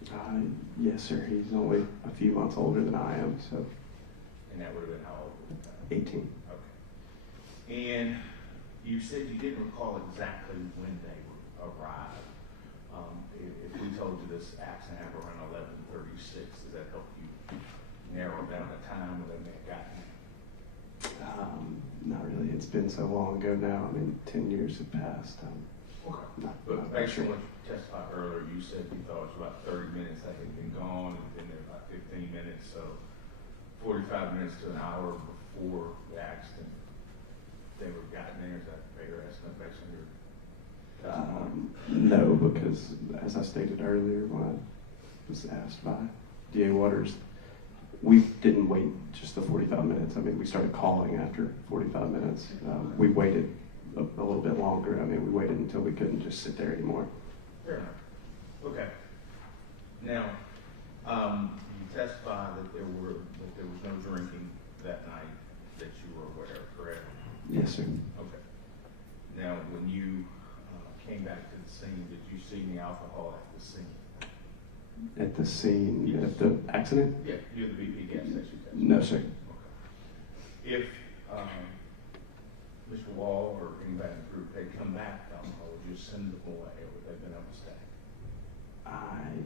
the time? Yes, sir. He's only a few months older than I am, so And that would have been how old at the time? 18. Okay. And you said you didn't recall exactly when they arrived. If we told you this accident happened around 11:36, does that help you narrow down the time when they may have gotten there? Not really. It's been so long ago now. I mean, 10 years have passed. Okay. But not based sure. on what you testified earlier, you said you thought it was about 30 minutes they had been gone, and been there about 15 minutes, so 45 minutes to an hour before the accident, they were gotten there. Is that a fair estimate based on your testimony? No, because as I stated earlier when I was asked by DA Waters, we didn't wait just the 45 minutes. I mean, we started calling after 45 minutes. We waited a little bit longer. I mean, we waited until we couldn't just sit there anymore. Fair enough. Okay. Now, you testified that there was no drinking that night that you were aware of, correct? Yes, sir. Okay. Now, when you came back to the scene, did you see any alcohol at the scene? At the scene, Yes. at the accident? Yeah, near the BP gas station. No, sir. Okay. If Mr. Wall or anybody in the group had come back with alcohol, would you send them away, or would they have been able to stay? I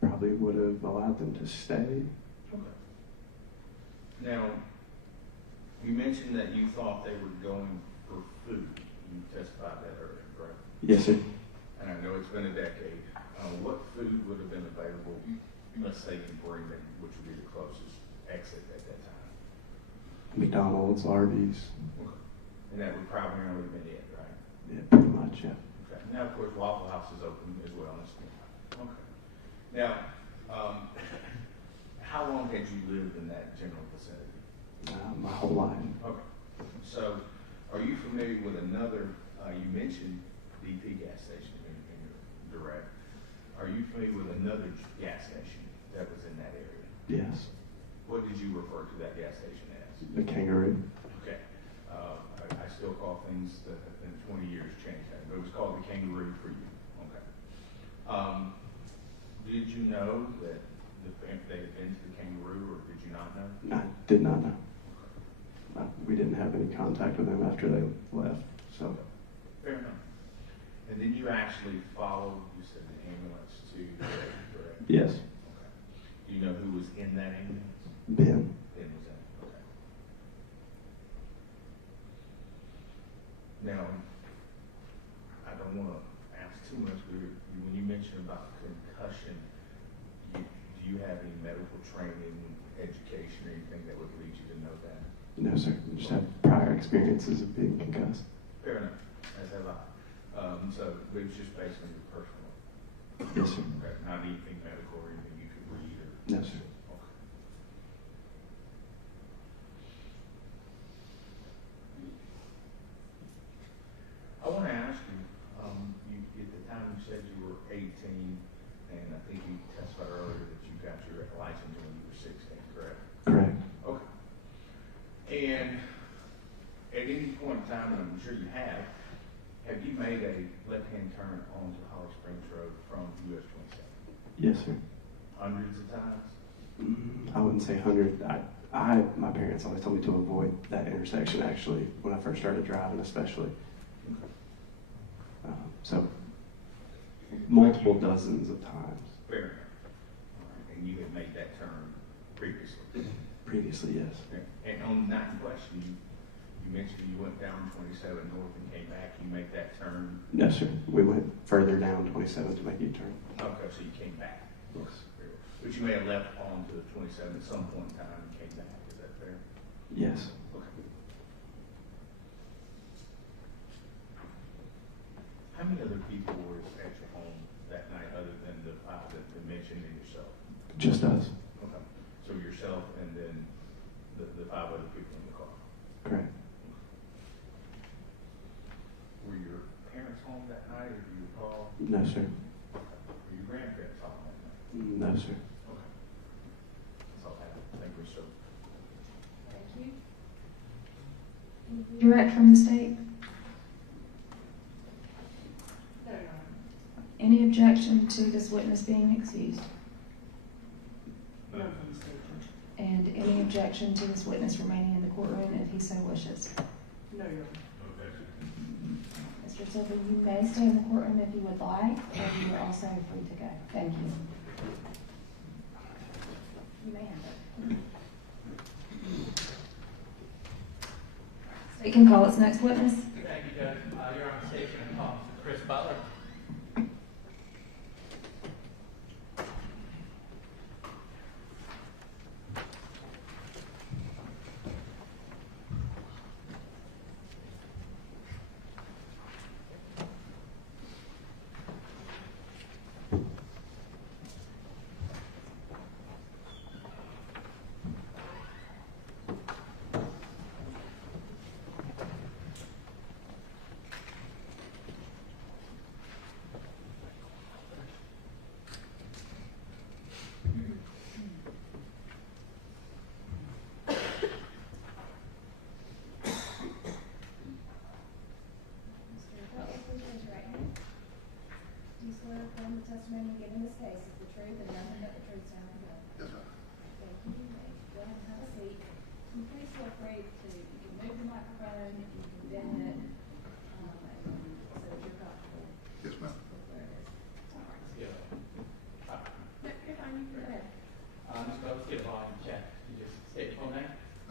probably would have allowed them to stay. Okay. Now, you mentioned that you thought they were going for food. You testified that earlier, correct? Yes, sir. And I know it's been a decade. What food would have been available, let's say in Bremen, which would be the closest exit at that time? McDonald's, Arby's. Okay. And that would primarily have been it, right? Yeah, pretty much, yeah. Okay. Now, of course, Waffle House is open as well. Okay. Now, how long had you lived in that general vicinity? My whole life. Okay. So, are you familiar with another, you mentioned BP gas station in your direct. Are you familiar with another gas station that was in that area? Yes. What did you refer to that gas station as? The Kangaroo. Okay. I still call things that have been 20 years changed that, but it was called the Kangaroo for you. Okay. Did you know that they had been to the Kangaroo, or did you not know? I did not know. We didn't have any contact with them after they left, so. Fair enough. And then you actually followed, you said, the ambulance to the grave, correct? Yes. Okay. Do you know who was in that ambulance? Ben. Ben was in it, okay. Now, I don't want to ask too much, but when you mentioned about concussion, do you have any medical training, education, or anything that would lead you to know that? No, sir. Just have prior experiences of being concussed. Fair enough, as have I. So it was just based on your personal. Yes, sir. Okay, not anything medical or anything you could read or. No, sir. Okay. I want to ask you, at the time you said you were 18, and I think you testified earlier that you got your license when you were 16, correct? Correct. Okay. And at any point in time, and I'm sure you have you made a left-hand turn onto Holly Springs Road from US 27? Yes, sir. Hundreds of times? I wouldn't say 100. My parents always told me to avoid that intersection, actually, when I first started driving, especially. Okay. So, multiple dozens of times. Fair enough. All right. And you had made that turn previously? Previously, yes. Okay. And on that question, you mentioned you went down 27 north and came back. You make that turn? No, sir. We went further down 27 to make a U-turn. Okay, so you came back. Yes. But you may have left onto the 27 at some point in time and came back. Is that fair? Yes. Okay. How many other people were at your home that night other than the five that you mentioned and yourself? Just us. Okay. So yourself and then the five other people in the car? Correct. Were your parents home that night, or do you recall? No, sir. Okay. Were your grandparents home that night? No, sir. Okay. That's all I have. Thank you, sir. Thank you. Direct from the state? No, Your Honor. Any objection to this witness being excused? No, from the state judge. And any objection to this witness remaining in the courtroom if he so wishes? No, Your Honor. Mr. Sylvie, you may stay in the courtroom if you would like, or you are also free to go. Thank you. You may have it. State can call its next witness. Thank you, Judge. You're on station and call Mr. Chris Butler.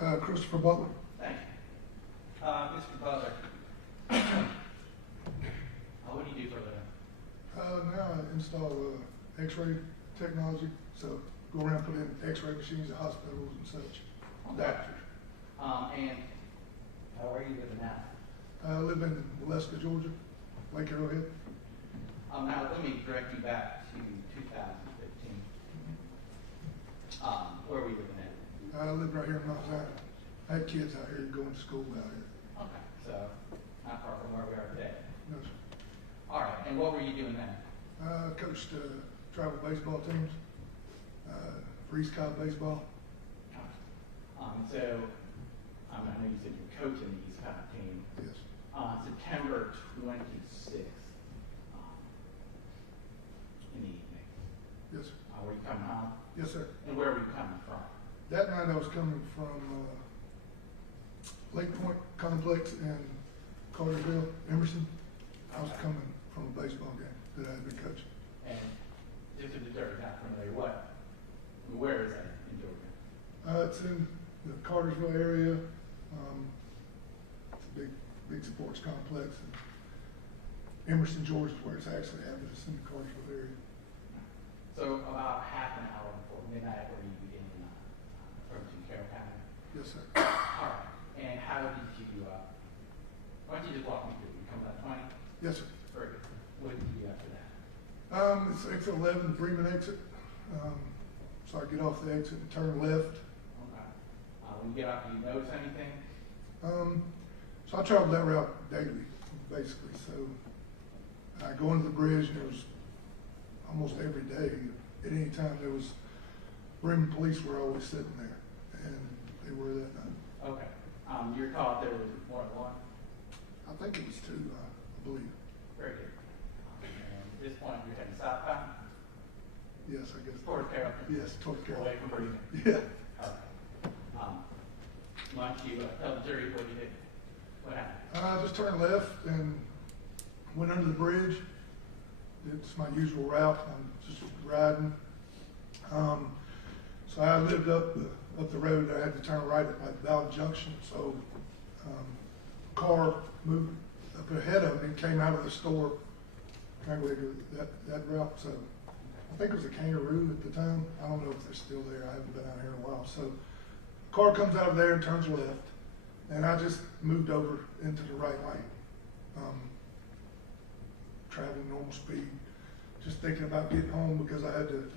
Christopher Butler. Thank you. Mr. Butler, what do you do for a living? Now I install X-ray technology, so go around put in X-ray machines at hospitals and such. Doctors. And where are you living now? I live in Waleska, Georgia, Lake Arrowhead. Now let me direct you back to 2015. Where were you living at? I live right here in Mount Zion. I had kids out here going to school out here. Okay, so not far from where we are today. No, sir. All right, and what were you doing then? I coached travel baseball teams, Freeze Cobb baseball. So I know you said you're coaching the East Cobb team. Yes. September 26th in the evening. Yes, sir. Were you coming home? Yes, sir. And where were you coming from? That night I was coming from Lake Point Complex in Carterville, Emerson. I was coming from a baseball game that I had been coaching. And just if the jury's not familiar, where is that in Georgia? It's in the Cartersville area. It's a big sports complex. And Emerson, Georgia is where it's actually at, but it's in the Cartersville area. So about half an hour before midnight, were you in Carroll County? Yes, sir. All right. And how did you, why don't you just walk me through? You come about 20? Yes, sir. Very good. What did you do after that? It's exit 11, the Freeman exit. So I get off the exit and turn left. Okay. When you get off, do you notice anything? So I travel that route daily, basically. So I go into the bridge, and there was almost every day, at any time, there was Bremen police were always sitting there, and they were that night. Okay. You recall if there was more than one? I think it was two, I believe. Very good. And at this point, you're heading southbound? Yes, I guess. Towards Carroll? Yes, towards Carroll. Away from Bremen? Yeah. Okay. Why don't you tell the jury what you did? What happened? I just turned left and went under the bridge. It's my usual route. I'm just riding. So I lived up the road. I had to turn right at like Ballard Junction. So a car moved up ahead of me and came out of the store trying to go that route. So I think it was a Kangaroo at the time. I don't know if they're still there. I haven't been out here in a while. So the car comes out of there and turns left. And I just moved over into the right lane. Traveling normal speed, just thinking about getting home because I had to,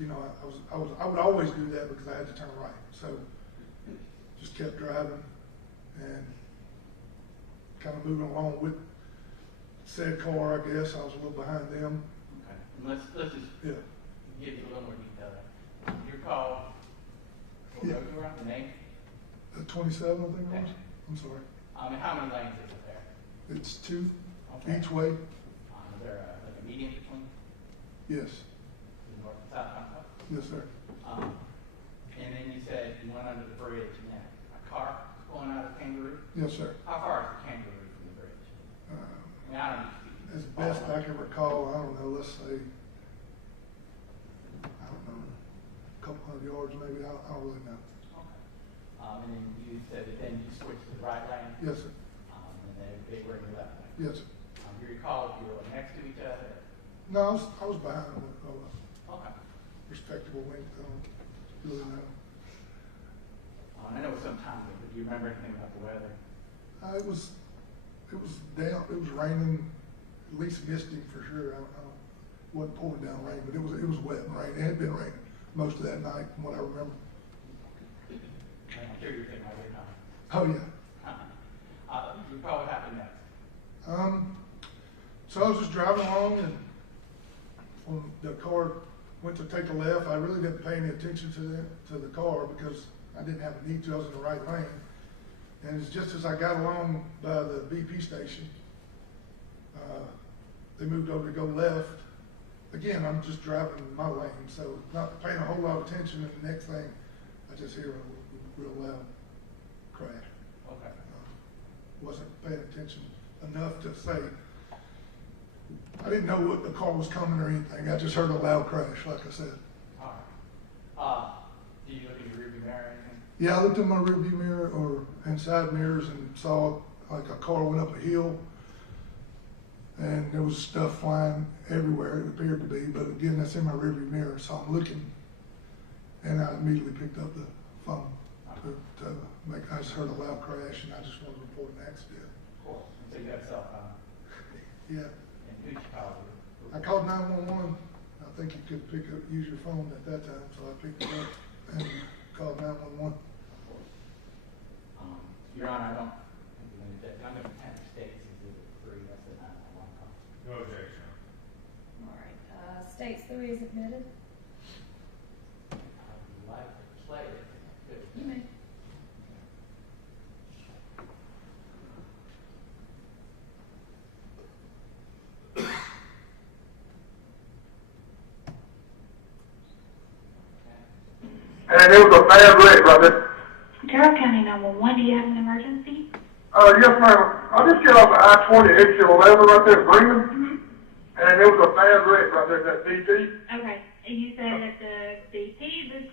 I would always do that because I had to turn right. So just kept driving and kind of moving along with said car, I guess. I was a little behind them. Okay. And let's just give you a little more detail there. Your call, what road you were on, the name? 27, I think it was. I'm sorry. And how many lanes is it there? It's two Okay. each way. Is there like a median between Yes. the north and south concept? Yes, sir. And then you said you went under the bridge and then a car pulling out of Kangaroo? Yes, sir. How far is the Kangaroo from the bridge? I mean, I don't know. As best I can recall, I don't know, let's say, I don't know, a couple hundred yards maybe. I don't really know. Okay. And then you said that then you switched to the right lane? Yes, sir. And then they were in the left lane? Yes, sir. Do you recall if you were next to each other? No, I was behind them with Okay. respectable length. I don't really know. I know it was some time ago, but do you remember anything about the weather? It was down. It was raining, at least misting for sure. I wasn't pouring down rain, but it was wet and rain. It had been raining most of that night, from what I remember. I'm sure you're thinking about it now. Oh yeah. You recall what happened next? So I was just driving along, and when the car went to take a left, I really didn't pay any attention to the car because I didn't have a need to. I was in the right lane. And it's just as I got along by the BP station, they moved over to go left. Again, I'm just driving my lane, so not paying a whole lot of attention. And the next thing, I just hear a real loud crash. Okay. Wasn't paying attention enough to say. I didn't know what the car was coming or anything. I just heard a loud crash, like I said. All right. Do you look in your rearview mirror or anything? Yeah, I looked in my rearview mirror and side mirrors and saw like a car went up a hill and there was stuff flying everywhere, it appeared to be, but again, that's in my rearview mirror, so I'm looking. And I immediately picked up the phone I just heard a loud crash and I just wanted to report an accident. Of course, so you got a cell phone. Yeah, And who'd you call? I called 911. I think you could use your phone at that time, so I picked it up and called 911. Your Honor, I don't think we're going to object. I'm going to have States Exhibit 3. That's the 911 call. No objection. All right, States 3 is admitted. I would like to play it. You may. And it was a bad wreck right there. Carroll County 911, do you have an emergency? Yes, ma'am. I just get off of I-20 exit 11 right there, Bremen. And it was a bad wreck right there, that DT. Okay, and you said that the DT was,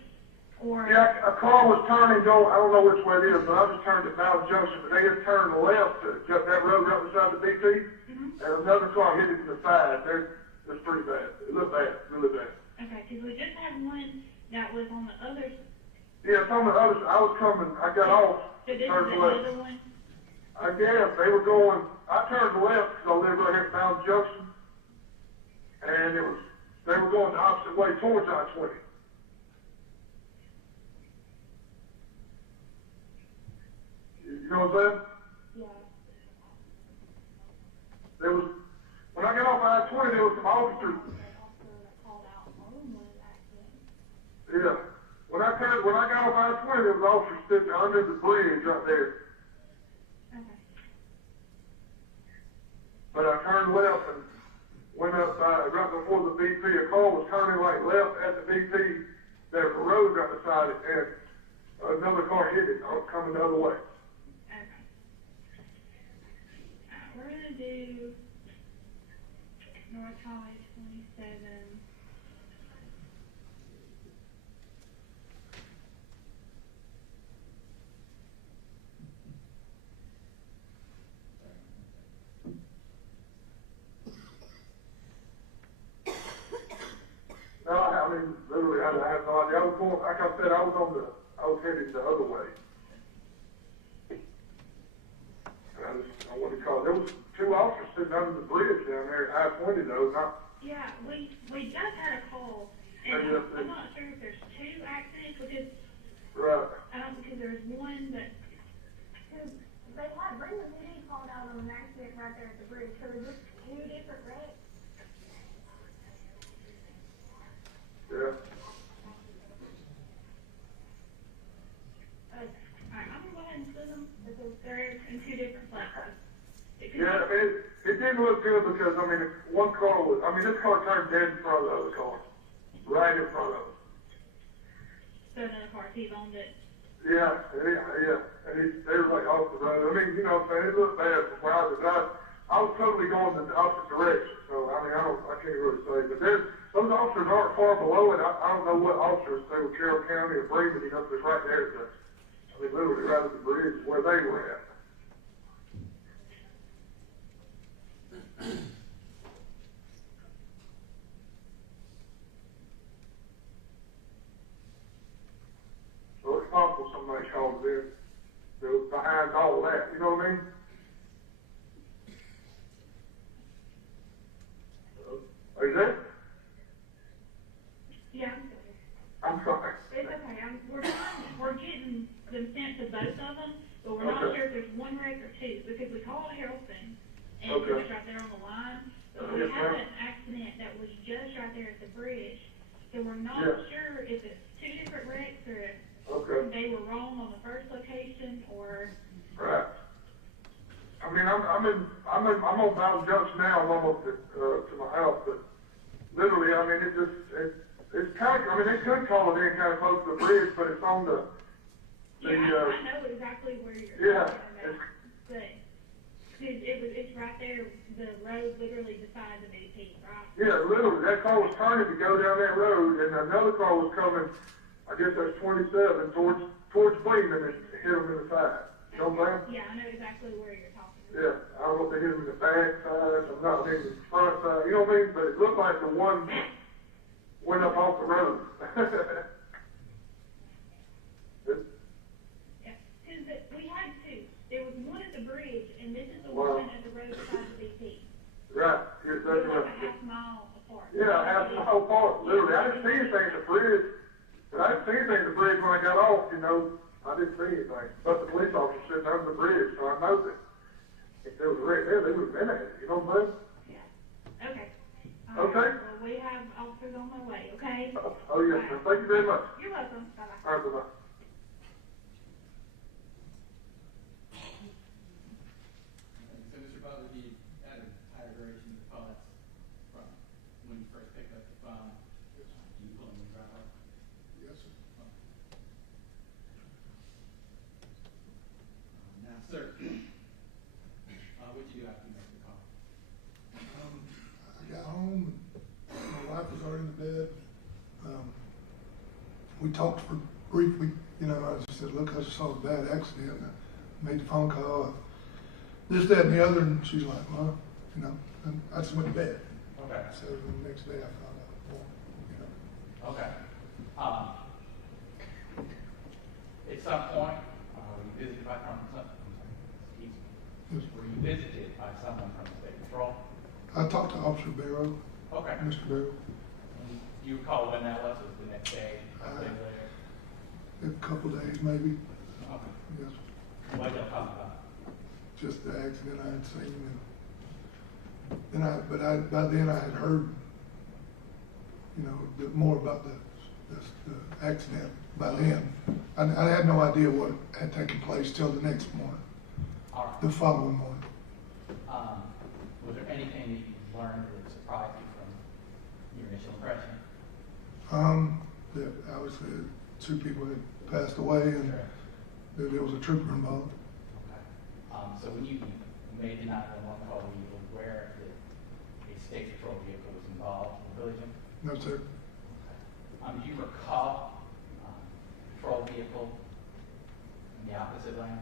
or? Yeah, a car was turning, I don't know which way it is, but I just turned at Ballard Junction, but they just turned left to jump that road right beside the DT. And another car hit it to the side. It's pretty bad. It looked bad, really bad. Okay, because we just had one that was on the other. Yeah, it's on the other side. I was coming, I got off, So this is turned the left. other one? I guess they were going, I turned left because I live right here at Ballard Junction. And they were going the opposite way towards I-20. You know what I'm saying? Yeah. When I got off I-20, there was some officers. Yeah. When I got off I-20, there was officers sitting under the bridge right there. Okay. But I turned left and went up right before the BP. A car was turning like left at the BP. There's a road right beside it, and another car hit it. I was coming the other way. Okay. We're going to do North Highway 27. No, I mean, literally, I have no idea. I was going, like I said, I was headed the other way. And I wanted to call. There was two officers sitting under the bridge down there at I-20, though, not. Yeah, we just had a call, and I'm not sure if there's two accidents, because Right. because there's one that. They had Brendan City called out on an accident right there at the bridge, so there's just two different wrecks. Yeah. Alright, I'm gonna go ahead and split them, because they're in two different places. Yeah, it didn't look good because, I mean, one car was, I mean, this car turned dead in front of the other car. Right in front of us. So another car T-boned it. Yeah, and they were like off the road. I mean, you know what I'm saying? It looked bad from where I was. I was totally going in the opposite direction, so I mean, I can't really say. But those officers aren't far below it. I don't know what officers, they were Carroll County or Bremen, you know, it's right there at I mean, literally right at the bridge where they were at. So it's possible somebody called in that was behind all that, you know what I mean? Are you there? Yeah. I'm sorry. It's okay. We're getting them sent to both of them, but we're not sure if there's one wreck or two, because we called Harrelson, and it was right there on the line. But we have an accident that was just right there at the bridge, so we're not sure if it's two different wrecks or if they were wrong on the first location or. Right. I mean, I'm on Ballard Junction now. I'm almost to my house, but literally, I mean, it's kind of. I mean, they could call it in kind of close to the bridge, but it's on the. I know exactly where you're. Yeah. But it's right there. The road literally beside the BP, right? Yeah, literally, that car was turning to go down that road, and another car was coming. I guess that's 27 towards Cleveland and hit him in the side. You know what I'm saying? Yeah, I know exactly where you're talking about. Yeah, I don't know if they hit him in the back side, I'm not in the front side, you know what I mean? But it looked like the one went up off the road. Yeah, because we had two. There was one at the bridge, and this is the one at the road side of BP. Right, you're They're exactly like right. a half mile apart. Yeah, half a mile apart, literally. I didn't see anything at the bridge. But I didn't see anything at the bridge when I got off, you know. I didn't see anything. But the police officer sitting under the bridge, so I know that if there was a wreck there, they would have been at it, you know what I'm saying? Yeah. Okay. Okay. Well, we have officers on their way, okay? Oh, yes, sir. Thank you very much. You're welcome. Bye-bye. All right, bye-bye. So, Mr. Butler, you had a higher duration of thoughts from when you first picked up the phone. Do you pull them in the driveway? Yes, sir. Now, sir, what'd you do after you made the call? I got home, and my wife was already in the bed. We talked for briefly, you know, I just said, look, I just saw a bad accident. And I made the phone call, this, that, and the other, and she's like, well, you know, and I just went to bed. Okay. So the next day I found out more, you know. Okay. At some point, were you visited by were you visited by someone from the state patrol? I talked to Officer Barrow. Okay. Mr. Barrow. Do you recall when that was? Was it the next day? A day later? A couple days maybe. Okay. Yes. What did you talk about? Just the accident I had seen, and by then I had heard, you know, more about the accident. By then, I had no idea what had taken place till the next morning, All right. the following morning. Was there anything that you learned that surprised you from your initial impression? That obviously two people had passed away, and that there was a trooper involved. Okay. So when you made the 911 call, were you aware that a state patrol vehicle was involved in the collision? No, sir. Okay. Do you recall patrol vehicle in the opposite lane?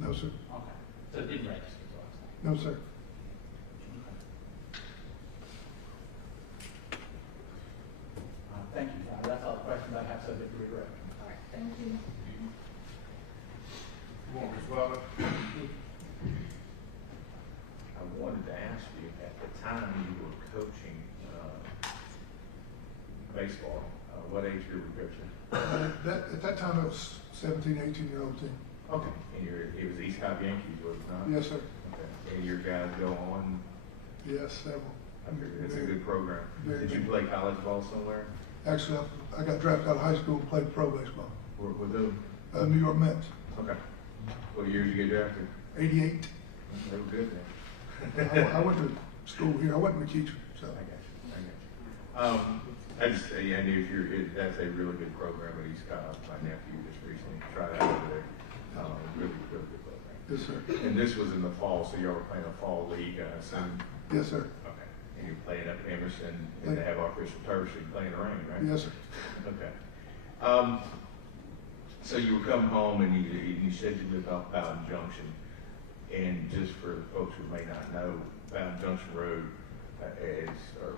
No, sir. Okay. So it didn't register, is what I'm saying? No, sir. Thank you. That's all the questions I have subject to regret. All right, thank you. Ms. Butler? I wanted to ask you, at the time you were coaching baseball, what age you were coaching? At that time, it was 17, 18-year-old team. Okay. And it was East Cobb Yankees, was it not? Yes, sir. Okay. And your guys go on? Yes, several. I figured it's a good program. Very Did you good. play college ball somewhere? Actually, I got drafted out of high school and played pro baseball. With who? New York Mets. Okay. What year did you get drafted? 88. They were good then. I went to school here. I wasn't a teacher, so. I got you. I just, yeah, I knew that's a really good program at East Cobb. My nephew just recently tried out over there. Really, really good program. Yes, sir. And this was in the fall, so y'all were playing a fall league, I assume? Yes, sir. Okay. And you're playing up in Emerson, and they have artificial turf, so you play in the rain, right? Yes, sir. Okay. So you were coming home, and you said you lived off Bowden Junction. And just for folks who may not know, Bowden Junction Road or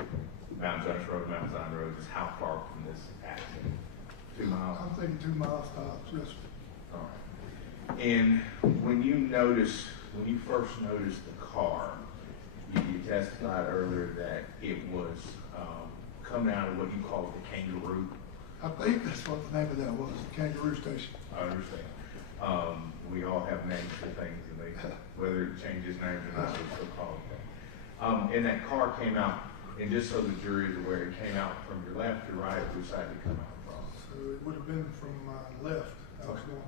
Mount Junction Road, Mount Zion Road is how far from this accident? 2 miles? I'm thinking 2 miles tops, yes, sir. All right. And when you first noticed the car, you testified earlier that it was coming out of what you call the kangaroo. I think that's what the name of that was, the Kangaroo Station. I understand. We all have names for things, and whether it changes names or not, we still call it that. And that car came out, and just so the jury is aware, it came out from your left or right, which side did it come out from? So it would have been from my left. I was going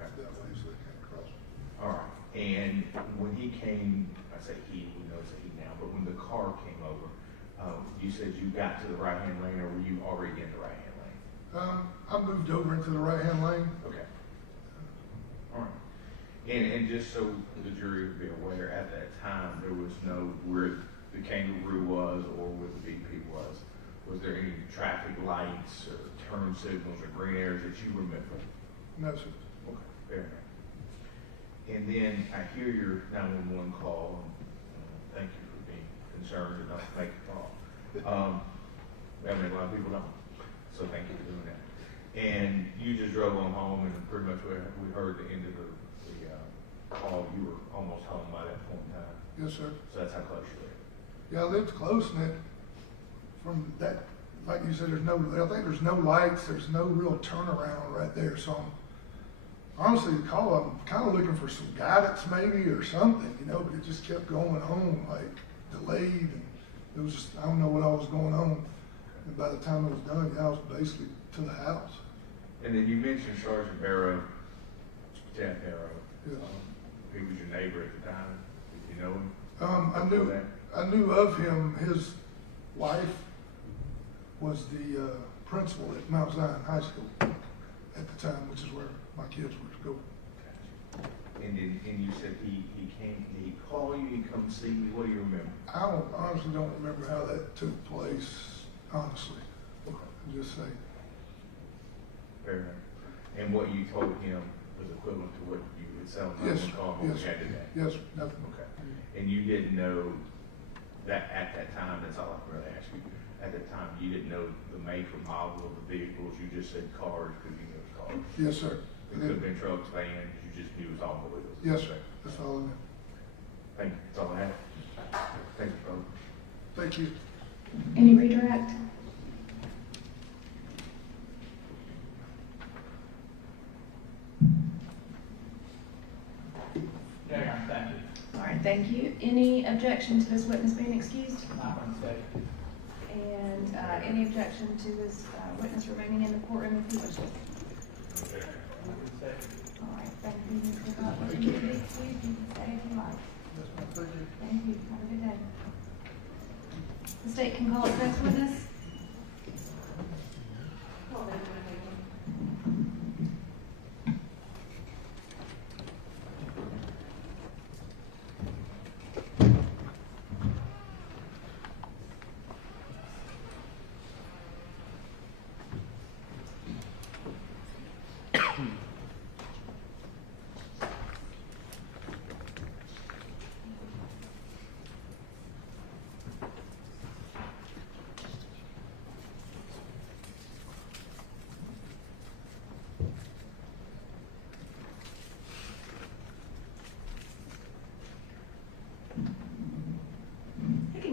that way, so it came across. All right. And when he came, I say he, we know it's a he now, but when the car came over, you said you got to the right-hand lane, or were you already in the right-hand lane? I moved over into the right-hand lane. Okay. All right. And just so the jury would be aware, at that time, there was no where the kangaroo was or where the BP was. Was there any traffic lights or turn signals or green areas that you remember? No, sir. Okay, fair enough. And then I hear your 911 call, and thank you for being concerned enough to make a call. I mean, a lot of people don't, so thank you for doing that. And you just drove on home, and pretty much we heard the end of the call. You were almost home by that point in time. Yes, sir. So that's how close you live. Yeah, I lived close, and it, from that, like you said, I think there's no lights, there's no real turnaround right there, so honestly, the call, I'm kind of looking for some guidance maybe or something, you know, but it just kept going on, like delayed, and it was just, I don't know what all was going on. And by the time it was done, yeah, I was basically to the house. And then you mentioned Sergeant Barrow, Jack Barrow. Yes. He was your neighbor at the time. Did you know him? I knew of him. His wife was the principal at Mount Zion High School at the time, which is where my kids were going. And you said he came, did he call you, he come see you? What do you remember? I honestly don't remember how that took place, honestly. Okay. I'm just saying. Fair enough. And what you told him was equivalent to what you had sounded like Yes, when call yes, had today? yes, nothing. Okay. And you didn't know that at that time, that's all I can really ask you. At that time, you didn't know the make or model of the vehicles, you just said cars because you knew it was cars? Yes, sir. It could have been trucks, vans, you just knew it was automobiles? Yes, sir. That's all I know. Thank you. That's all I have. Thank you, brother. Thank you. Any redirect? Thank you. All right, thank you. Any objection to this witness being excused? Not going to say. And any objection to this witness remaining in the courtroom if he wishes? All right, thank you, Mr. Butler. Thank you. You can stay if you like. Thank you. Have a good day. The state can call its next witness.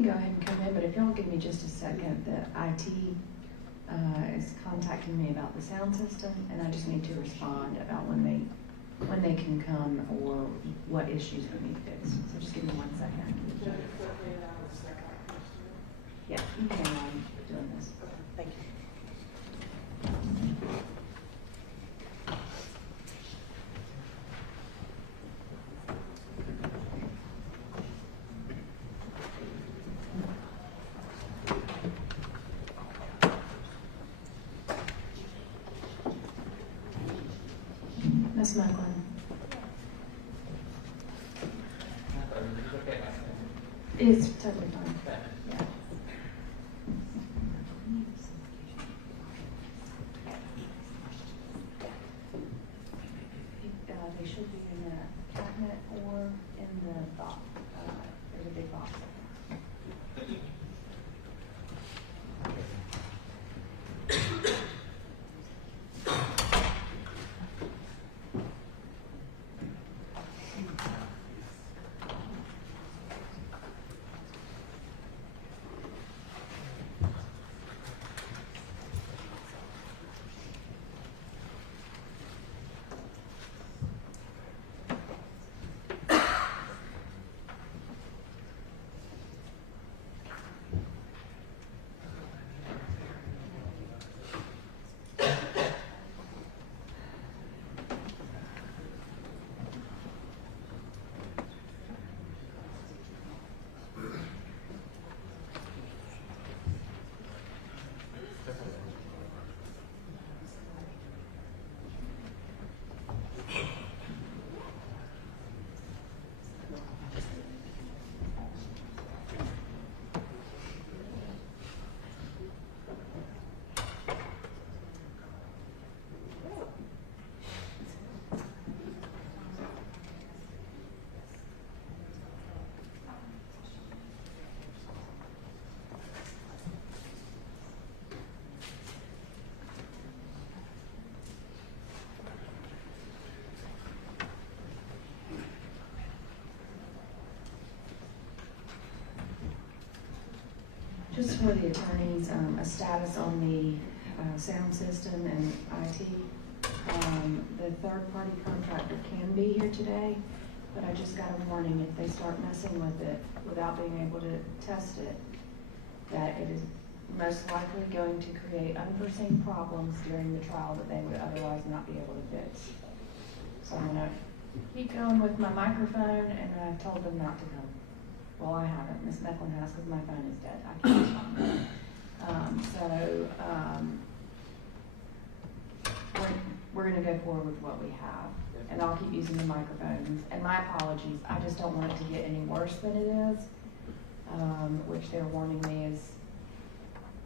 Go ahead and come in, but if y'all give me just a second, the IT is contacting me about the sound system, and I just need to respond about when they can come or what issues we need fixed. So just give me 1 second. Yeah, you can doing this. Thank you. Miss Macklin. It's totally fine. Yeah. They should be in the cabinet or in the box. There's a big box. Just for the attorneys, a status on the sound system and IT. The third-party contractor can be here today, but I just got a warning, if they start messing with it without being able to test it, that it is most likely going to create unforeseen problems during the trial that they would otherwise not be able to fix. So I'm gonna keep going with my microphone, and I've told them not to come. Well, I haven't. Miss Mecklin has, because my phone is dead. I can't respond. We're gonna go forward with what we have, and I'll keep using the microphones. And my apologies, I just don't want it to get any worse than it is, which they're warning me is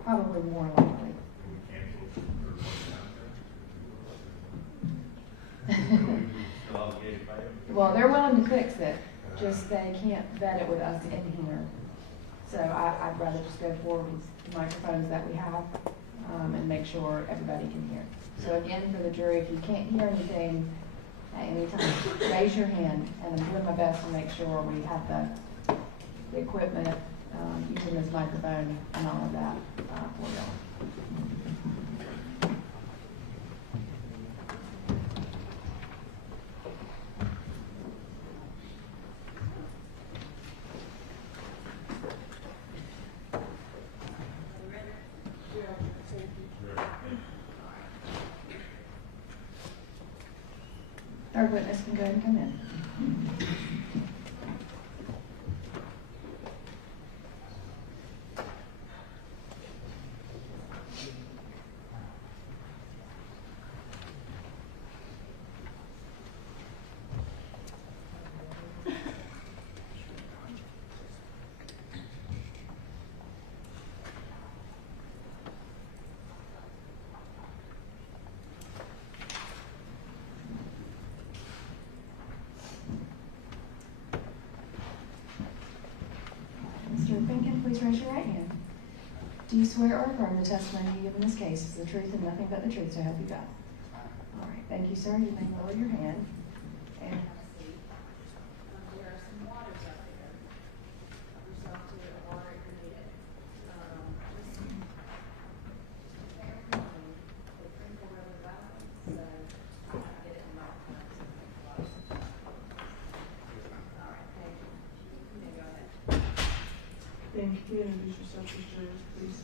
probably more likely. Well, they're willing to fix it, just they can't vet it with us in here. So I'd rather just go forward with the microphones that we have, and make sure everybody can hear. So again, for the jury, if you can't hear anything at any time, raise your hand, and I'm doing my best to make sure we have the equipment, using this microphone and all of that, for y'all. Third witness can go ahead and come in. Mr. Pinkin, please raise your right hand. Do you swear or affirm the testimony you give in this case is the truth and nothing but the truth, so help you God? All right, thank you, sir. You may lower your hand. And have a seat. There are some waters out there. Help yourself to the water if you need it. They sprinkle really well, so I get it in my cup. All right, thank you. You may go ahead. Ben, can you introduce yourself to the jurors, please?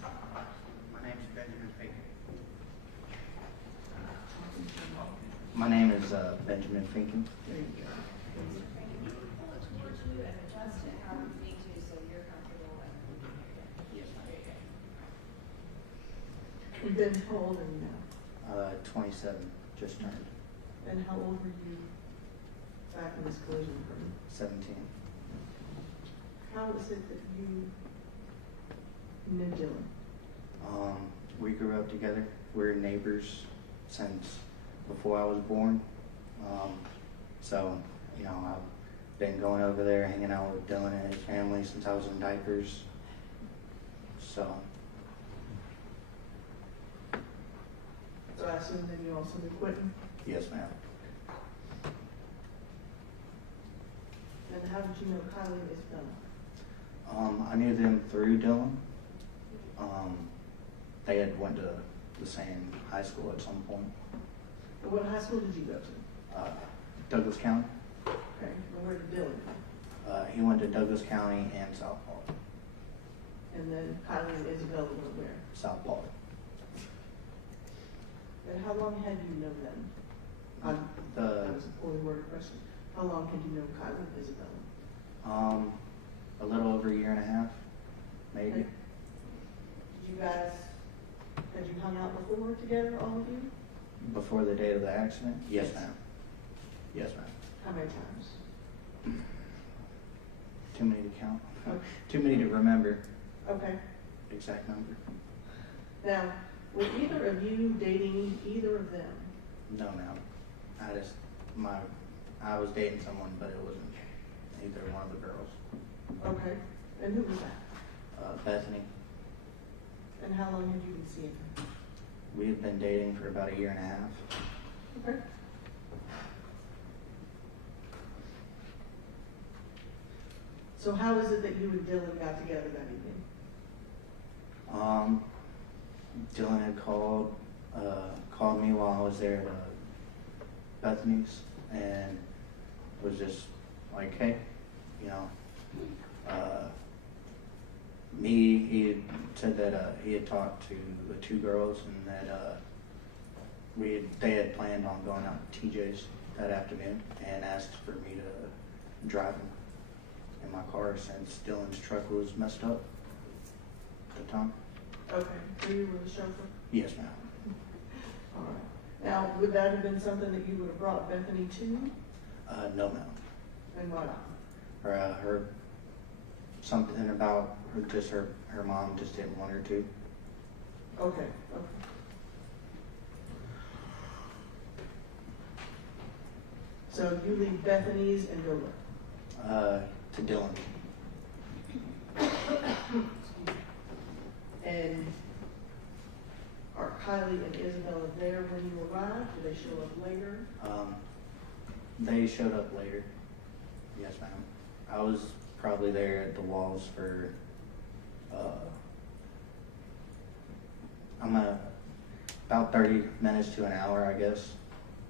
My name is Benjamin Pinkin. My name is Benjamin Pinkin. There you go. Towards you and adjust it how you need to so you're comfortable and yes, And Ben, how old are you now? 27, just turned. And how old were you back when this collision occurred? 17. How is it that you knew Dylan? We grew up together. We're neighbors since before I was born. So, you know, I've been going over there, hanging out with Dylan and his family since I was in diapers. So. So I assume that you also knew Quentin? Yes, ma'am. And how did you know Kylie and Isabella? I knew them through Dylan. They had went to the same high school at some point. And what high school did you go to? Douglas County. Okay, and where did Dylan go? He went to Douglas County and South Park. And then Kylie and Isabella went where? South Park. And how long had you known them? That was a poorly worded question. How long had you known Kylie and Isabella? A little over a year and a half, maybe. Okay. Had you hung out before together, all of you? Before the date of the accident? Yes, ma'am. Yes, ma'am. How many times? Too many to count. Okay. Too many to remember. Okay. Exact number. Now, were either of you dating either of them? No, ma'am. I was dating someone, but it wasn't either one of the girls. Okay. And who was that? Bethany. And how long had you been seeing her? We had been dating for about a year and a half. Okay. So how is it that you and Dylan got together that evening? Dylan had called me while I was there at Bethany's and was just like, hey, you know, he had said that he had talked to the two girls and that they had planned on going out to TJ's that afternoon and asked for me to drive him in my car since Dylan's truck was messed up at the time. Okay, so you were the chauffeur? Yes, ma'am. All right. Now, would that have been something that you would have brought Bethany to? No, ma'am. And why not? Her something about her mom just didn't want her to. Okay. So you leave Bethany's and go where? To Dylan. And are Kylie and Isabella there when you arrived? Do they show up later? They showed up later. Yes, ma'am. I was probably there at the walls for about 30 minutes to an hour, I guess.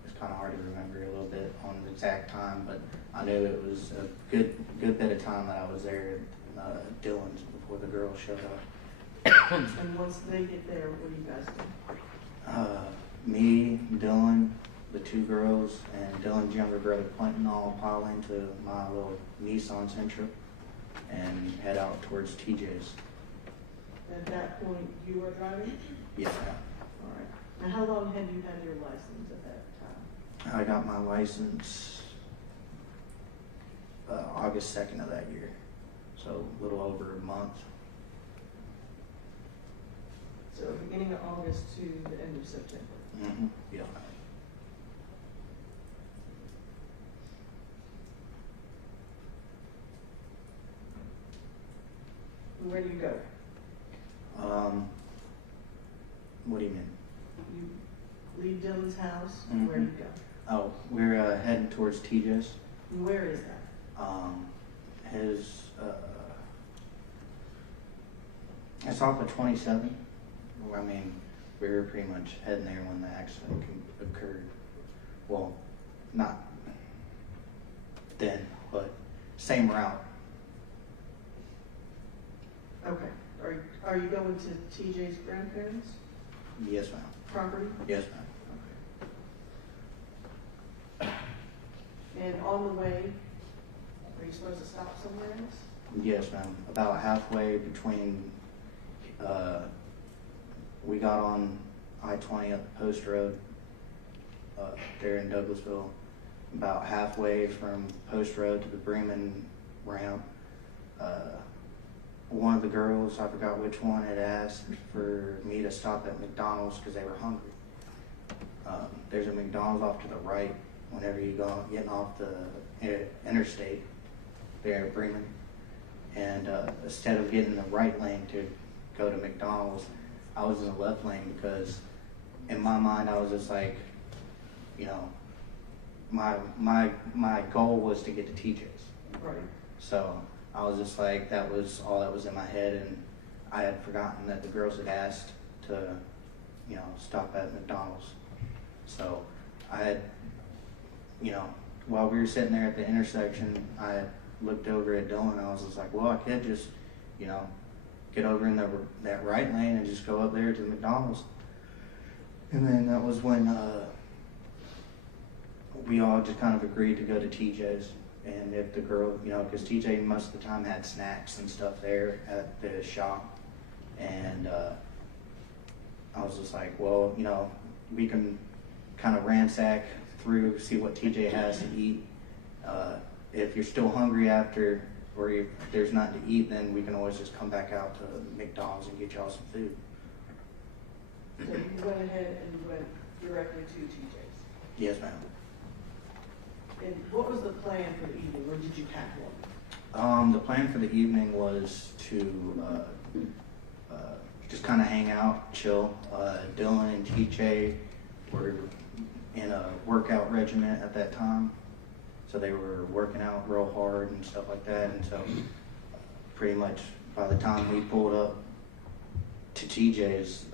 It's kind of hard to remember a little bit on the exact time, but I knew it was a good bit of time that I was there at Dylan's before the girls showed up. And once they get there, what do you guys do? Me, Dylan, the two girls, and Dylan's younger brother Clinton all pile into my little Nissan Sentra and head out towards TJ's. At that point, you are driving? Yes, ma'am. All right. Now, how long had you had your license at that time? I got my license August 2nd of that year, so a little over a month. So beginning of August to the end of September? Mm-hmm. Yeah. Where do you go? What do you mean? You leave Dylan's house, Mm-hmm. where do you go? Oh, we're heading towards TJ's. Where is that? It's off of 27. I mean, we were pretty much heading there when the accident occurred. Well, not then, but same route. Okay. Are you going to TJ's grandparents' Yes, ma'am. property? Yes, ma'am. And on the way, are you supposed to stop somewhere else? Yes, ma'am. About halfway between, we got on I-20 at the Post Road there in Douglasville. About halfway from Post Road to the Bremen ramp, one of the girls, I forgot which one, had asked for me to stop at McDonald's because they were hungry. There's a McDonald's off to the right whenever you go getting off the interstate there at Bremen. And instead of getting the right lane to go to McDonald's, I was in the left lane because in my mind I was just like, you know, my goal was to get to TJ's. Right. So I was just like, that was all that was in my head, and I had forgotten that the girls had asked to, you know, stop at McDonald's. So I had, you know, while we were sitting there at the intersection, I had looked over at Dylan and I was just like, well, I could just, you know, get over in that right lane and just go up there to the McDonald's. And then that was when we all just kind of agreed to go to TJ's. And if the girl, you know, because TJ most of the time had snacks and stuff there at the shop. And I was just like, well, you know, we can kind of ransack through, see what TJ has to eat. If you're still hungry after, or if there's nothing to eat, then we can always just come back out to McDonald's and get y'all some food. So you went ahead and went directly to TJ's? Yes, ma'am. And what was the plan for the evening, or did you pack one? The plan for the evening was to just kind of hang out, chill. Dylan and TJ were in a workout regimen at that time, so they were working out real hard and stuff like that. And so pretty much by the time we pulled up to TJ's,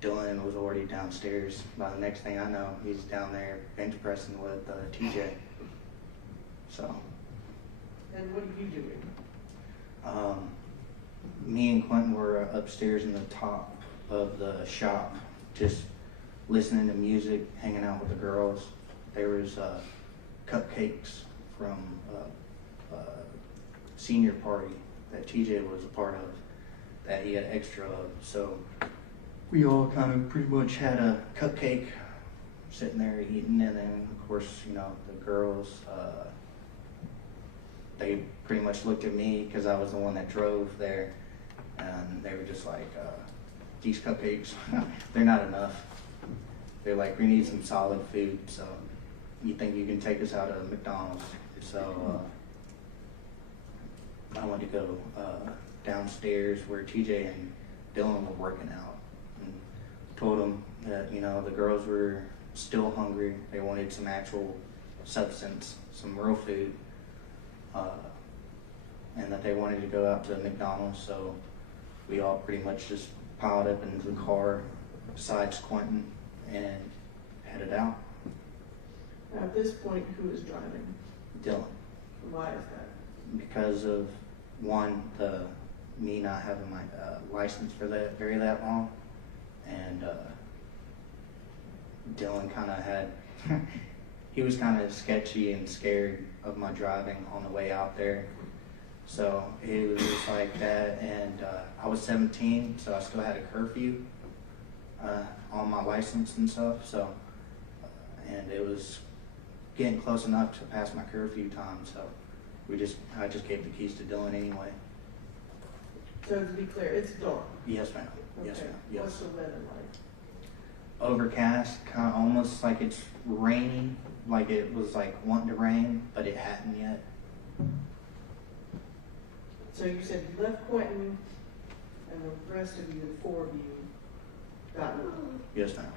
Dylan was already downstairs. By the next thing I know, he's down there bench pressing with TJ. So. And what are you doing? Me and Quentin were upstairs in the top of the shop, just listening to music, hanging out with the girls. There was cupcakes from a senior party that TJ was a part of that he had extra of. So we all kind of pretty much had a cupcake sitting there eating, and then of course, you know, the girls, they pretty much looked at me because I was the one that drove there, and they were just like, these cupcakes, they're not enough. They're like, we need some solid food, so you think you can take us out of McDonald's? So I went to go downstairs where TJ and Dylan were working out, and told them that, you know, the girls were still hungry. They wanted some actual substance, some real food, and that they wanted to go out to McDonald's. So we all pretty much just piled up into the car besides Quentin and headed out. Now, at this point, who is driving? Dylan. Why is that? Because of, one, me not having my license for that long, and Dylan kind of had, he was kind of sketchy and scared of my driving on the way out there. So it was just like that, and I was 17, so I still had a curfew on my license and stuff. So, and it was getting close enough to pass my curfew time, so I just gave the keys to Dylan anyway. So to be clear, it's dark. Yes, ma'am. Okay. Yes, ma'am. Yes. What's the weather like? Overcast, kind of almost like it's raining, like it was like wanting to rain, but it hadn't yet. So you said you left Quentin, and the rest of you, the four of you, got moved. Yes, ma'am.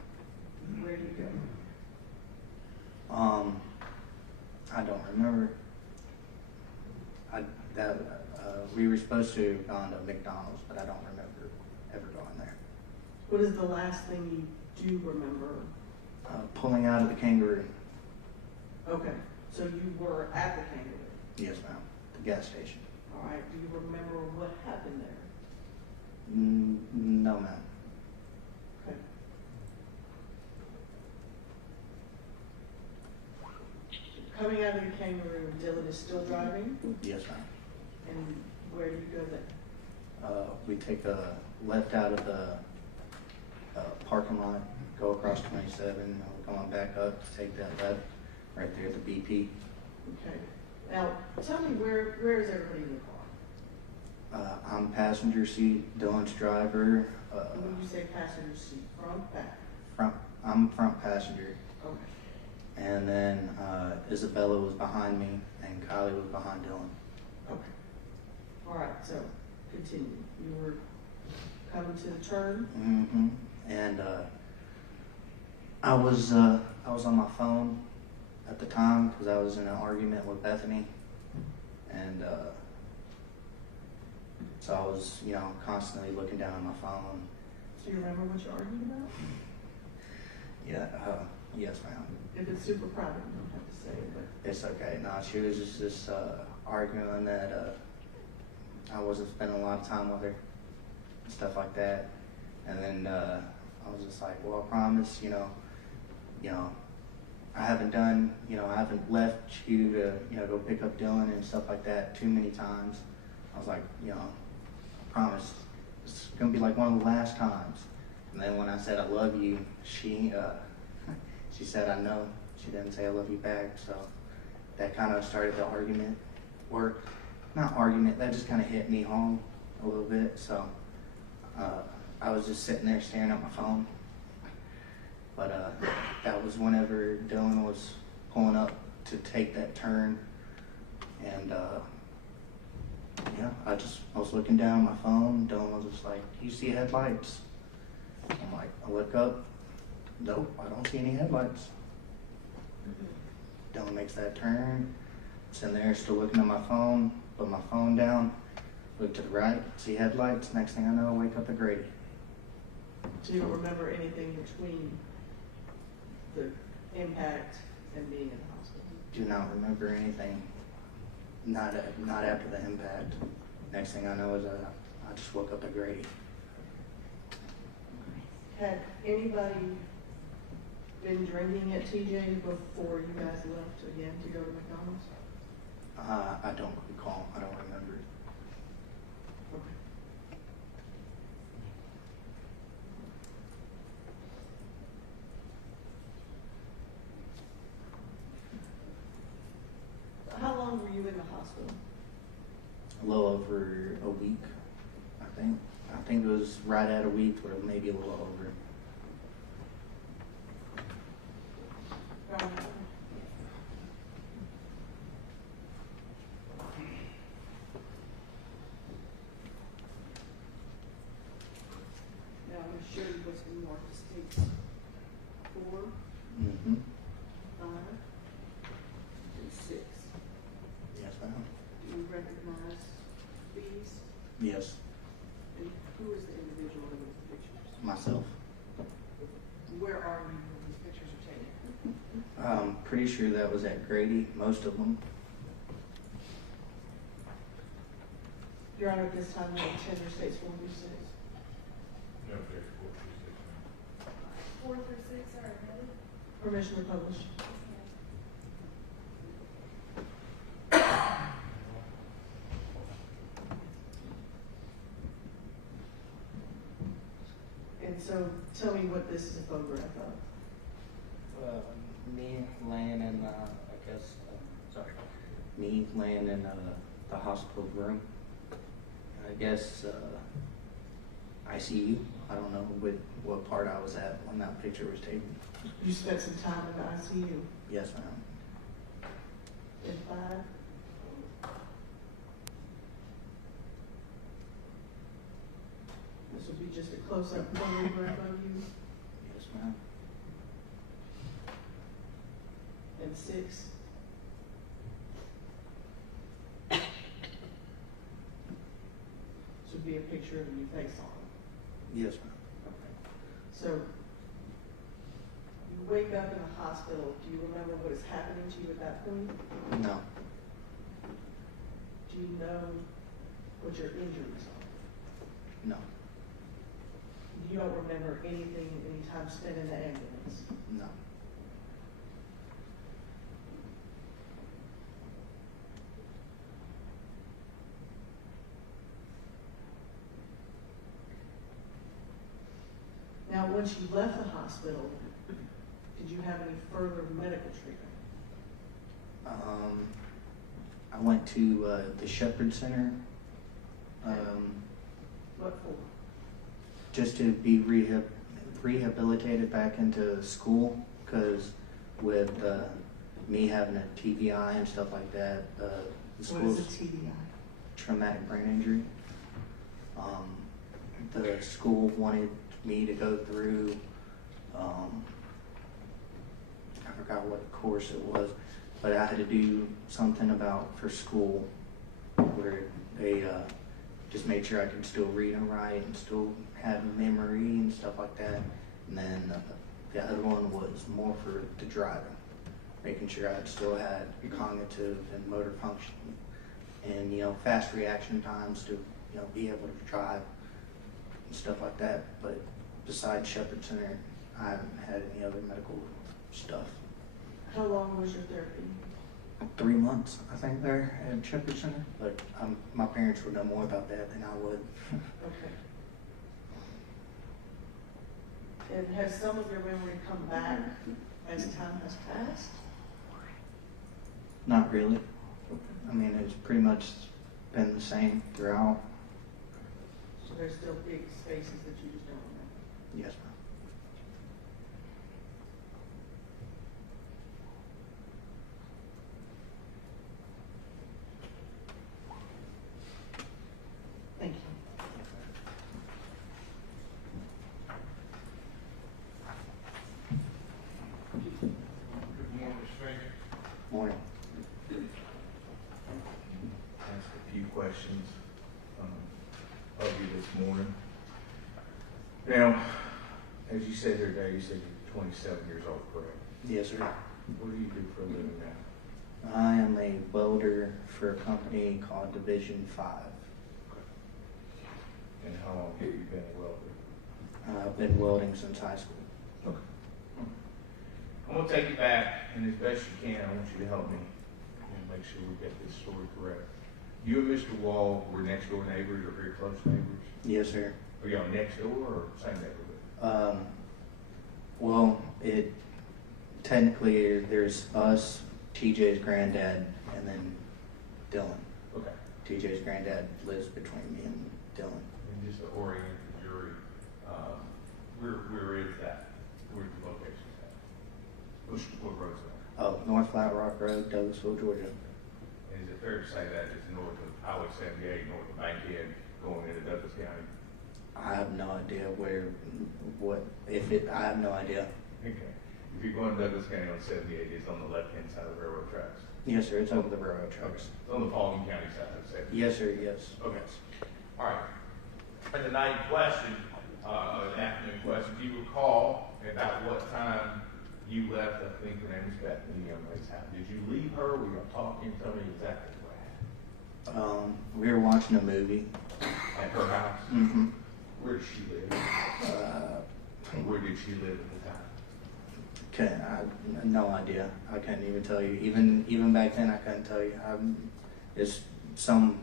Where did you go? I don't remember. We were supposed to have gone to McDonald's, but I don't remember ever going there. What is the last thing you do remember? Pulling out of the Kangaroo. Okay, so you were at the Kangaroo. Yes, ma'am. The gas station. All right, do you remember what happened there? No, ma'am. Okay. Coming out of the Kangaroo, Dylan is still driving? Yes, ma'am. And where do you go then? We take a left out of the parking lot, go across 27, and we're going back up to take that left right there at the BP. Okay. Now, tell me where is everybody in the car? I'm passenger seat, Dylan's driver. When you say passenger seat, front, back? Front. I'm front passenger. Okay. And then Isabella was behind me, and Kylie was behind Dylan. Okay. All right, so continue. You were coming to the turn? Mm-hmm. And I was on my phone at the time because I was in an argument with Bethany, and so I was, you know, constantly looking down at my phone. So you remember what you argued about? Yeah. Yes, ma'am. If it's super private, you don't have to say it, but It's okay. No, she was just arguing that I wasn't spending a lot of time with her, and stuff like that. And then I was just like, well, I promise, you know, I haven't done, you know, I haven't left you to, you know, go pick up Dylan and stuff like that too many times. I was like, you know, I promise, it's gonna be like one of the last times. And then when I said I love you, she said I know. She didn't say I love you back, so that kind of started the argument, or not argument. That just kind of hit me home a little bit. So I was just sitting there staring at my phone. But that was whenever Dylan was pulling up to take that turn, and yeah, I was looking down at my phone. Dylan was just like, "You see headlights?" I'm like, I look up. Nope, I don't see any headlights. Dylan makes that turn. Sitting there, still looking at my phone. Put my phone down. Look to the right, see headlights. Next thing I know, I wake up at Grady. So you don't remember anything between the impact and being in the hospital? Do not remember anything. Not after the impact. Next thing I know is I just woke up at Grady. Had anybody been drinking at TJ before you guys left again to go to McDonald's? I don't recall. I don't remember. Okay. How long were you in the hospital? A little over a week, I think. I think it was right at a week, or maybe a little over. Now, I'm going to show you what's been marked as states 4, Mm-hmm. 5, and 6. Yes, ma'am. Do you recognize these? Yes. And who is the individual in these pictures? Myself. Where are you when these pictures are taken? I'm pretty sure that was at Grady, most of them. Your Honor, at this time, we have tender states 4 through 6. No, there's 4 through 6. 4 through 6 are admitted. Permission to publish. And so, tell me what this is a photograph of. Me laying in, me laying in the hospital room. I guess ICU. I don't know what part I was at when that picture was taken. You spent some time in the ICU. Yes, ma'am. In 5. This would be just a close-up photograph of you. Yes, ma'am. And 6. This would be a picture of you face on. Yes, ma'am. Okay. So, you wake up in the hospital. Do you remember what is happening to you at that point? No. Do you know what your injuries are? No. You don't remember anything, any time spent in the ambulance? No. Now, once you left the hospital, did you have any further medical treatment? I went to the Shepherd Center. What for? Just to be rehabilitated back into school, because with me having a TBI and stuff like that, the school's What is a TBI? traumatic brain injury. The school wanted me to go through, I forgot what course it was, but I had to do something for school where they just made sure I could still read and write and still have memory and stuff like that. And then the other one was more for the driving, making sure I still had cognitive and motor function and, fast reaction times to, be able to drive and stuff like that. But besides Shepherd Center, I haven't had any other medical stuff. How long was your therapy? 3 months, I think, there at Shepherd Center. But my parents would know more about that than I would. Okay. And has some of your memory come back as time has passed? Not really. I mean, it's pretty much been the same throughout. So there's still big spaces that you just don't remember? Yes, ma'am. Thank you. Good morning, Mr. Finger. Morning. Ask a few questions of you this morning. Now, you said you're 27 years old, correct? Yes, sir. What do you do for a living now? I am a welder for a company called Division 5. And how long have you been a welder? I've been welding since high school. Okay. I'm gonna take you back, and as best you can, I want you to help me and make sure we get this story correct. You and Mr. Wall were next door neighbors or very close neighbors? Yes, sir. Were y'all next door or same neighborhood? Well, it technically there's us, TJ's granddad, and then Dylan. Okay. TJ's granddad lives between me and Dylan. And just to orient the jury, where is that? Where's the location at? What road's that? Oh, North Flat Rock Road, Douglasville, Georgia. And is it fair to say that it's north of Highway 78, north of Bankhead, going into Douglas County? I have no idea I have no idea. Okay. If you're going to Douglas County on 78, it's on the left-hand side of the railroad tracks. Yes, sir. It's over the railroad tracks. It's on the Paulding County side of 78. Yes, sir. Yes. Okay. All right. And the night question, the afternoon question, do you recall about what time you left? I think her name was Bethany, the young lady's house. Did you leave her? Were you talking? Tell me exactly what happened. We were watching a movie. At her house? Mm-hmm. Where did she live? Where did she live at the time? No idea. I couldn't even tell you. Even back then, I couldn't tell you. It's some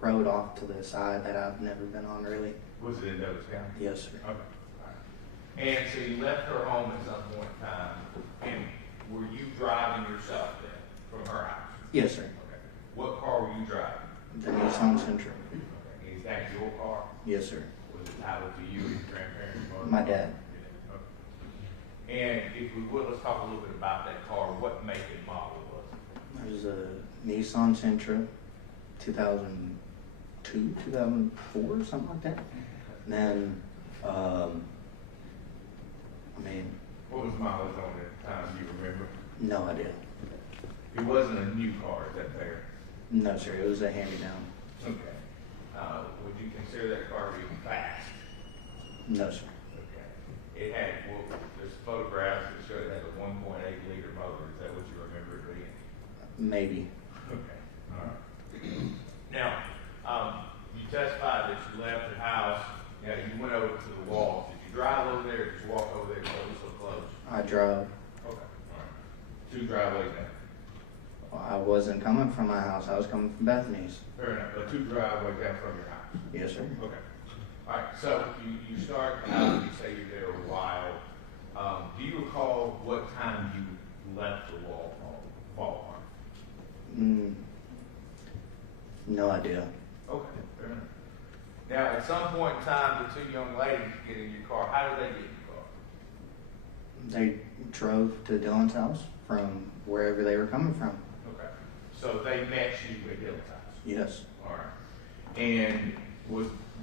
road off to the side that I've never been on, really. Was it in Douglas County? Yes, sir. Okay. All right. And so you left her home at some point in time, and were you driving yourself then from her house? Yes, sir. Okay. What car were you driving? The Nissan Sentra. Okay. Is that your car? Yes, sir. Was it titled to you and your grandparents? My dad. Okay. And if we would, let's talk a little bit about that car. What make and model was it? It was a Nissan Sentra, 2002, 2004, something like that. And then, what was mileage on it at the time? Do you remember? No idea. It wasn't a new car, is that fair? No, sir. It was a hand-me-down. Okay. Would you consider that car being fast? No, sir. Okay. It had, there's photographs that show it had a 1.8 liter motor. Is that what you remember it being? Maybe. Okay. All right. Now, you testified that you left the house. Now, you went over to the wall. Did you drive over there or did you walk over there because it was so close? I drove. Okay. All right. 2 driveways down. I wasn't coming from my house. I was coming from Bethany's. Fair enough. But 2 driveways down from your house. Yes, sir. Okay. All right. So you start out, you say you're there a while. Do you recall what time you left the Walmart? No idea. Okay. Fair enough. Now, at some point in time, the 2 young ladies get in your car. How did they get in your car? They drove to Dylan's house from wherever they were coming from. Okay. So they met you at Dylan's house? Yes. All right. And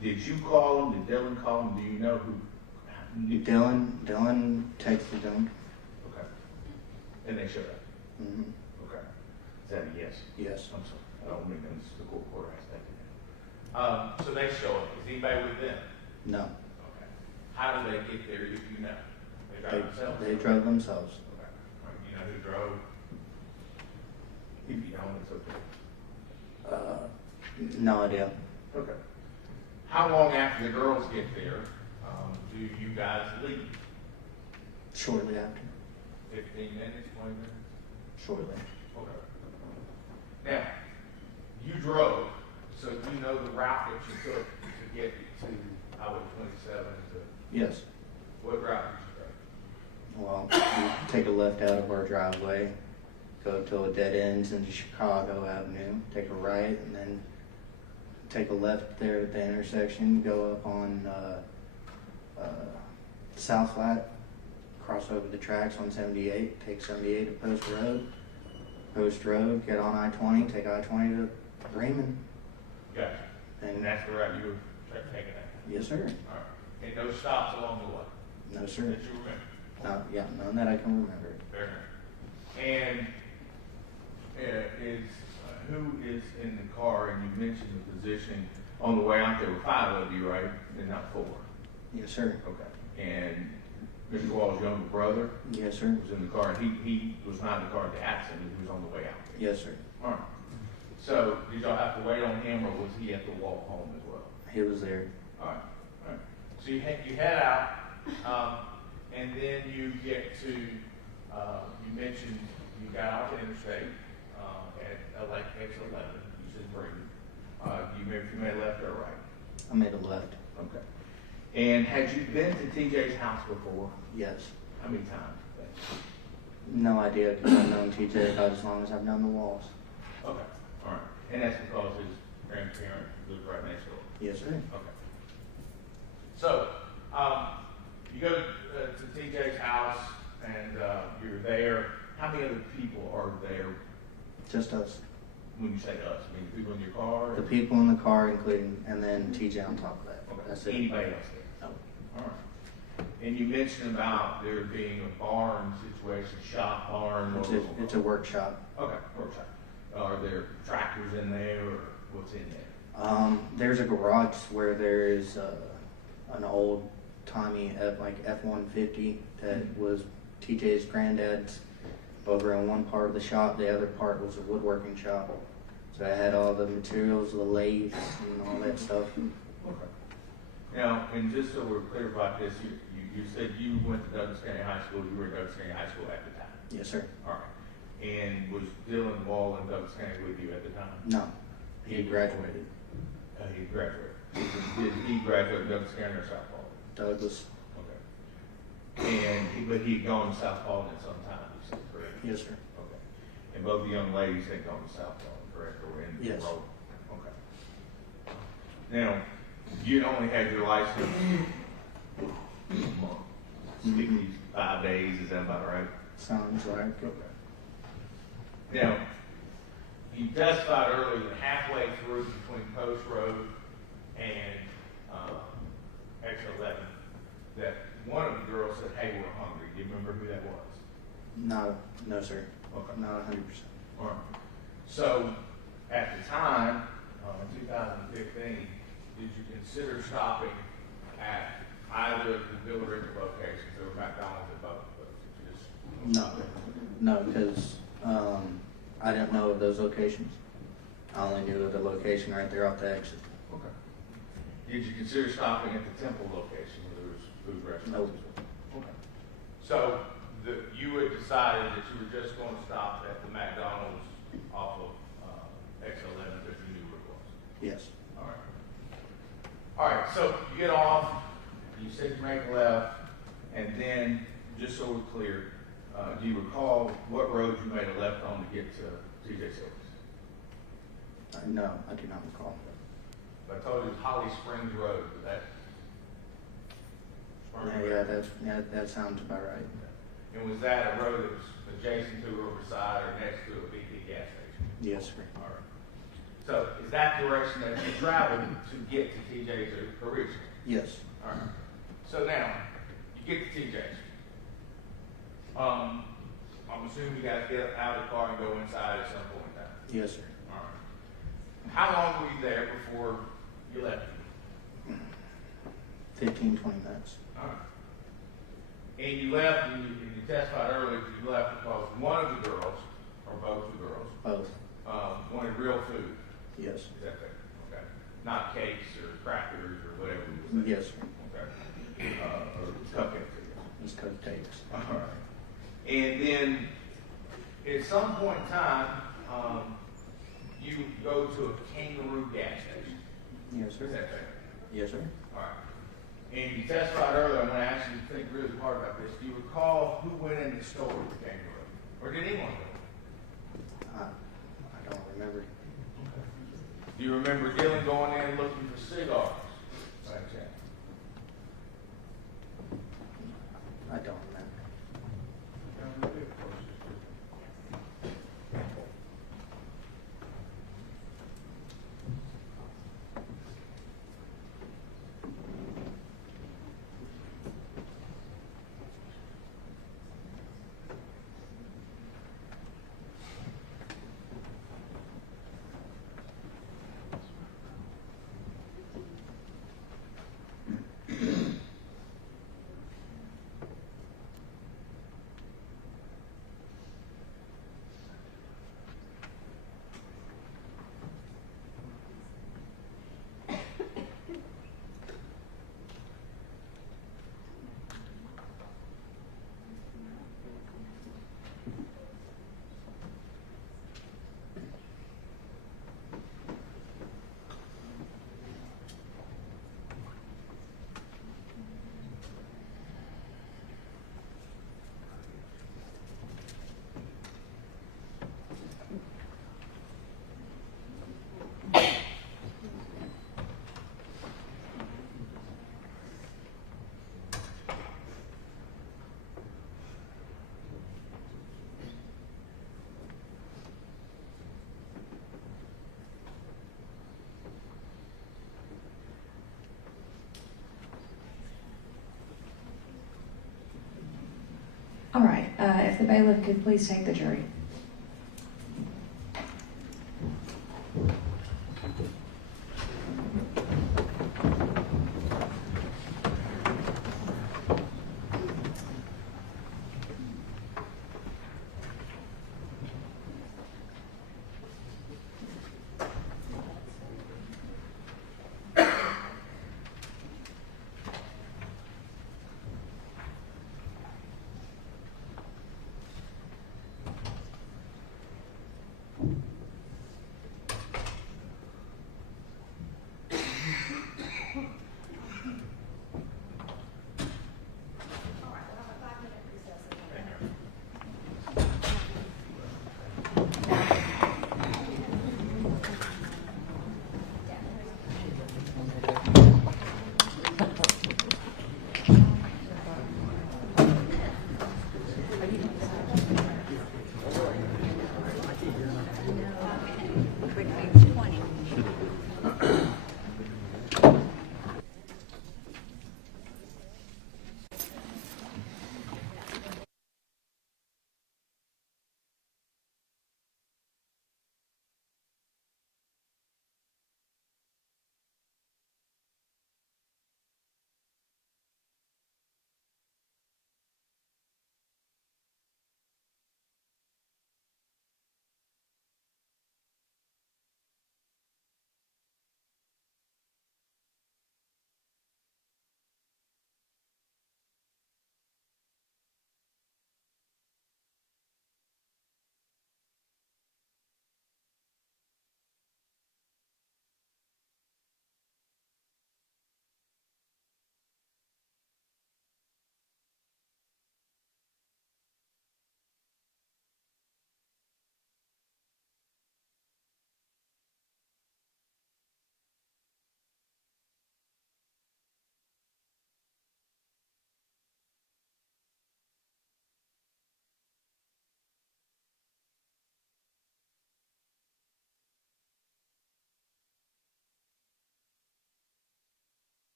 did you call them? Did Dylan call them? Do you know who? Dylan texted them. Okay. And they showed up? Mm-hmm. Okay. Is that a yes? Yes. I'm sorry. I don't mean this is the court has taken. So they show up. Is anybody with them? No. Okay. How did they get there if you know? They drove themselves? They drove themselves. Okay. All right. You know who drove? If you don't, it's okay. No idea. Okay. How long after the girls get there do you guys leave? Shortly after. 15 minutes, 20 minutes? Shortly. Okay. Now, you drove, so you know the route that you took to get to Highway 27 to... Yes. What route did you take? Well, we take a left out of our driveway, go till it dead ends into Chicago Avenue, take a right, and then take a left there at the intersection, go up on South Flat, cross over the tracks on 78, take 78 to Post Road, get on I-20, take I-20 to Raymond. Gotcha. And that's the route you were taking at? Yes, sir. All right. And no stops along the way? No, sir. That you remember? Yeah, none that I can remember. Fair enough. And who is in the car? And you mentioned the position on the way out. There were 5 of you, right? And not 4. Yes, sir. Okay. And Mr. Wall's younger brother Yes, sir. was in the car, and he was not in the car at the accident, he was on the way out. Yes, sir. All right. So, did y'all have to wait on him, or was he at the walk home as well? He was there. All right, all right. So you head out, and then you get to, you mentioned you got off the interstate, at like exit 11, you said Brigham. You made a left or a right? I made a left. Okay. And had you been to TJ's house before? Yes. How many times? No idea, because I've known TJ about as long as I've known the Walls. Okay, all right. And that's because his grandparent lived right next door? Yes, sir. Okay. So, you go to TJ's house, and you're there. How many other people are there? Just us. When you say us, I mean the people in your car? The people in the car, including, and then TJ on top of that. Okay. That's it. Anybody else there? No. All right. And you mentioned about there being a barn situation, shop barn. It's a workshop. Okay, workshop. Are there tractors in there, or what's in there? There's a garage where there is an old timey F-150 that was TJ's granddad's over in one part of the shop. The other part was a woodworking shop. So I had all the materials, the lathes, and all that stuff. Okay. Now, and just so we're clear about this, you said you went to Douglas County High School. You were at Douglas County High School at the time. Yes, sir. All right. And was Dylan Wall in Douglas County with you at the time? No. He graduated. He graduated. Did he graduate Douglas County or South Paulding? Douglas. Okay. But he'd gone to South Paulding at some time, you said, correct? Yes, sir. Okay. And both the young ladies had gone to South Paulding, correct? Or were in the Yes. road? Okay. Now, you'd only had your license 65 days, is that about right? Sounds right. Okay. Now, you testified earlier that halfway through between Post Road and exit 11, that one of the girls said, "Hey, we're hungry." Do you remember who that was? No, sir. Okay. Not 100%. All right. So, at the time, in 2015, did you consider stopping at either of the Bill Ricker locations? There were McDonald's at both of those. No, because I didn't know of those locations. I only knew of the location right there off the exit. Okay. Did you consider stopping at the Temple location where there was food restaurants? Nope. Okay. So you had decided that you were just going to stop at the McDonald's off of exit 11 because you knew where it was? Yes. All right. All right, so you get off, you said you make a left, and then, just so we're clear, do you recall what road you made a left on to get to TJ Sylvie's? No, I do not recall. I told you it was Holly Springs Road, but that... That sounds about right. And was that a road that was adjacent to Riverside or next to a BP gas station? Yes, sir. All right. So is that direction that you traveled to get to TJ's originally? Yes. All right. So now, you get to TJ's. I'm assuming you guys get out of the car and go inside at some point in time. Yes, sir. All right. How long were you there before you left? 15, 20 minutes. All right. And you left, and you testified earlier that you left because one of the girls, or both the girls, Both. wanted real food. Yes. Is that fair? Okay. Not cakes or crackers or whatever you were saying. Yes, sir. Okay. Or cupcakes, I guess. It's cupcakes. All right. And then, at some point in time, you go to a Kangaroo gas station. Yes, sir. Is that fair? Yes, sir. All right. And you testified earlier, I'm going to ask you to think really hard about this. Do you recall who went in the store with the Kangaroo? Or did anyone go? I don't remember. Do you remember Dylan going in looking for cigars? By chance? I don't remember. All right, if the bailiff could please take the jury.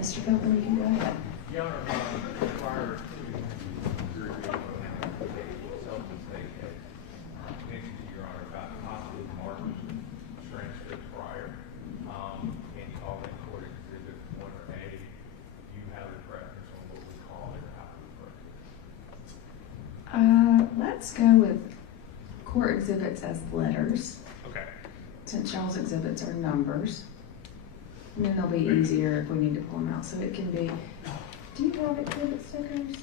Mr. Copeland, you can go ahead. Your Honor, prior to your Sullivan State case, mentioned to Your Honor about possibly marking transcript prior, and you call that court exhibit 1 or A. Do you have a preference on what we call it or how we refer to it? Let's go with court exhibits as letters, Okay. since y'all's exhibits are numbers. And then they'll be easier if we need to pull them out. So it can be, do you have exhibit stickers?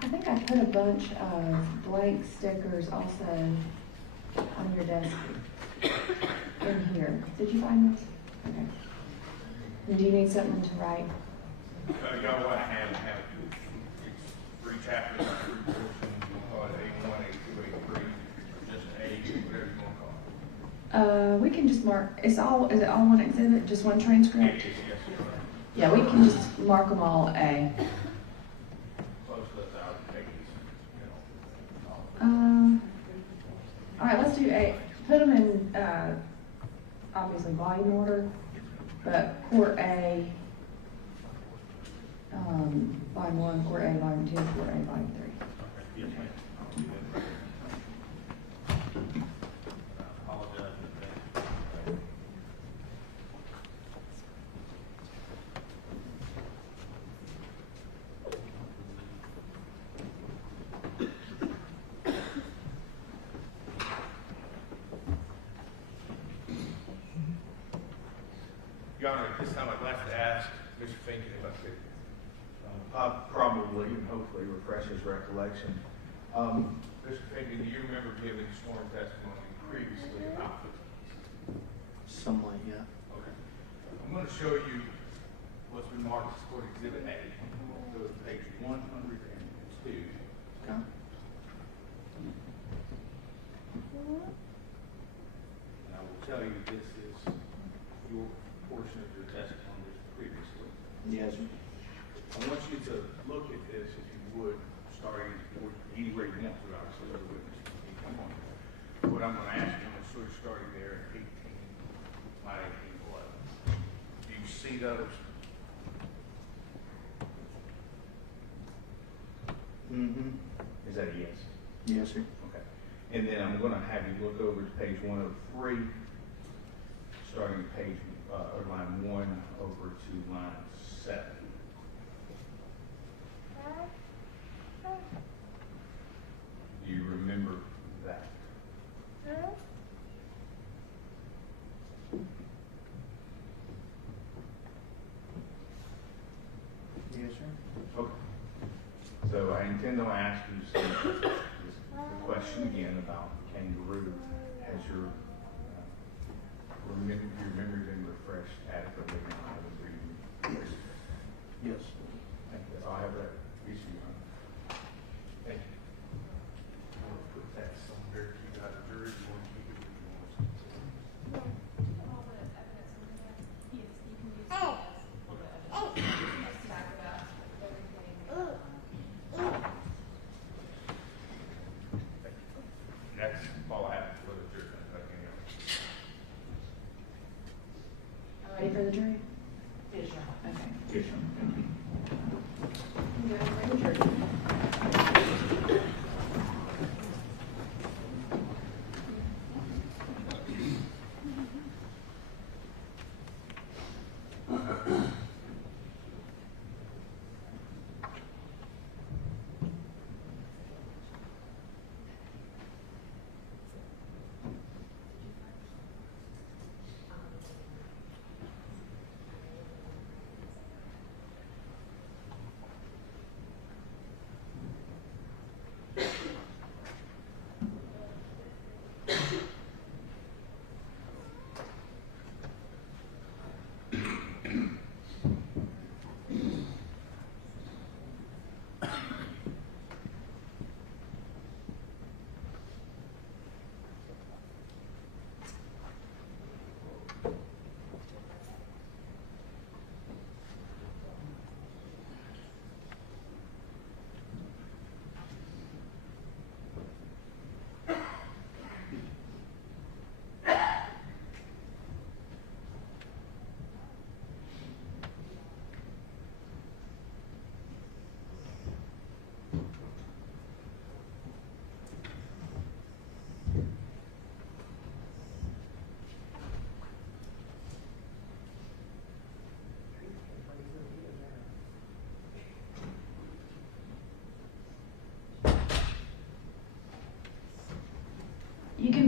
I think I put a bunch of blank stickers also on your desk in here. Did you find those? Okay. And do you need something to write? Y'all want to have three chapters, 3 portions, we'll call it A1, A2, A3, or just A, whatever you want to call it. We can just mark, is it all one exhibit, just one transcript? Yes, Your Honor. Yeah, we can just mark them all A. Close to 1,000 pages, you know. All right, let's do A. Put them in, obviously volume order, but Court A, volume 1, Court A, volume 2, Court A, volume 3. Yes, ma'am. I'll do that. I apologize in advance. Your Honor, at this time I'd like to ask Mr. Pinkin if I could. Probably, and hopefully refresh his recollection. Mr. Pinkin, do you remember giving sworn testimony previously about this? Somewhat, yeah. Okay. I'm going to show you what's been marked as court exhibit A. Go to page 102. Okay. And I will tell you this is your portion of your testimony previously. Yes. I want you to look at this, if you would, starting anywhere you want to, obviously, as a witness. Come on. What I'm going to ask you is sort of starting there at 18, line 18 below. Do you see those? Mm-hmm. Is that a yes? Yes, sir. Okay. And then I'm going to have you look over to page 103, starting at page, or line 1 over to line 7. Do you remember that? Yes, sir. Okay. So I intend to ask you the question again about kangaroo. Has your memory been refreshed adequately now? I was reading. Yes. That's all I have that issue on. Thank you. I want to put that somewhere. You got a jury, you want to keep it with you want. That's all I have for the jury. Nothing else. Ready for the jury? Yes, Your Honor. Okay. Yes, sir. Thank you. You guys ready for the jury?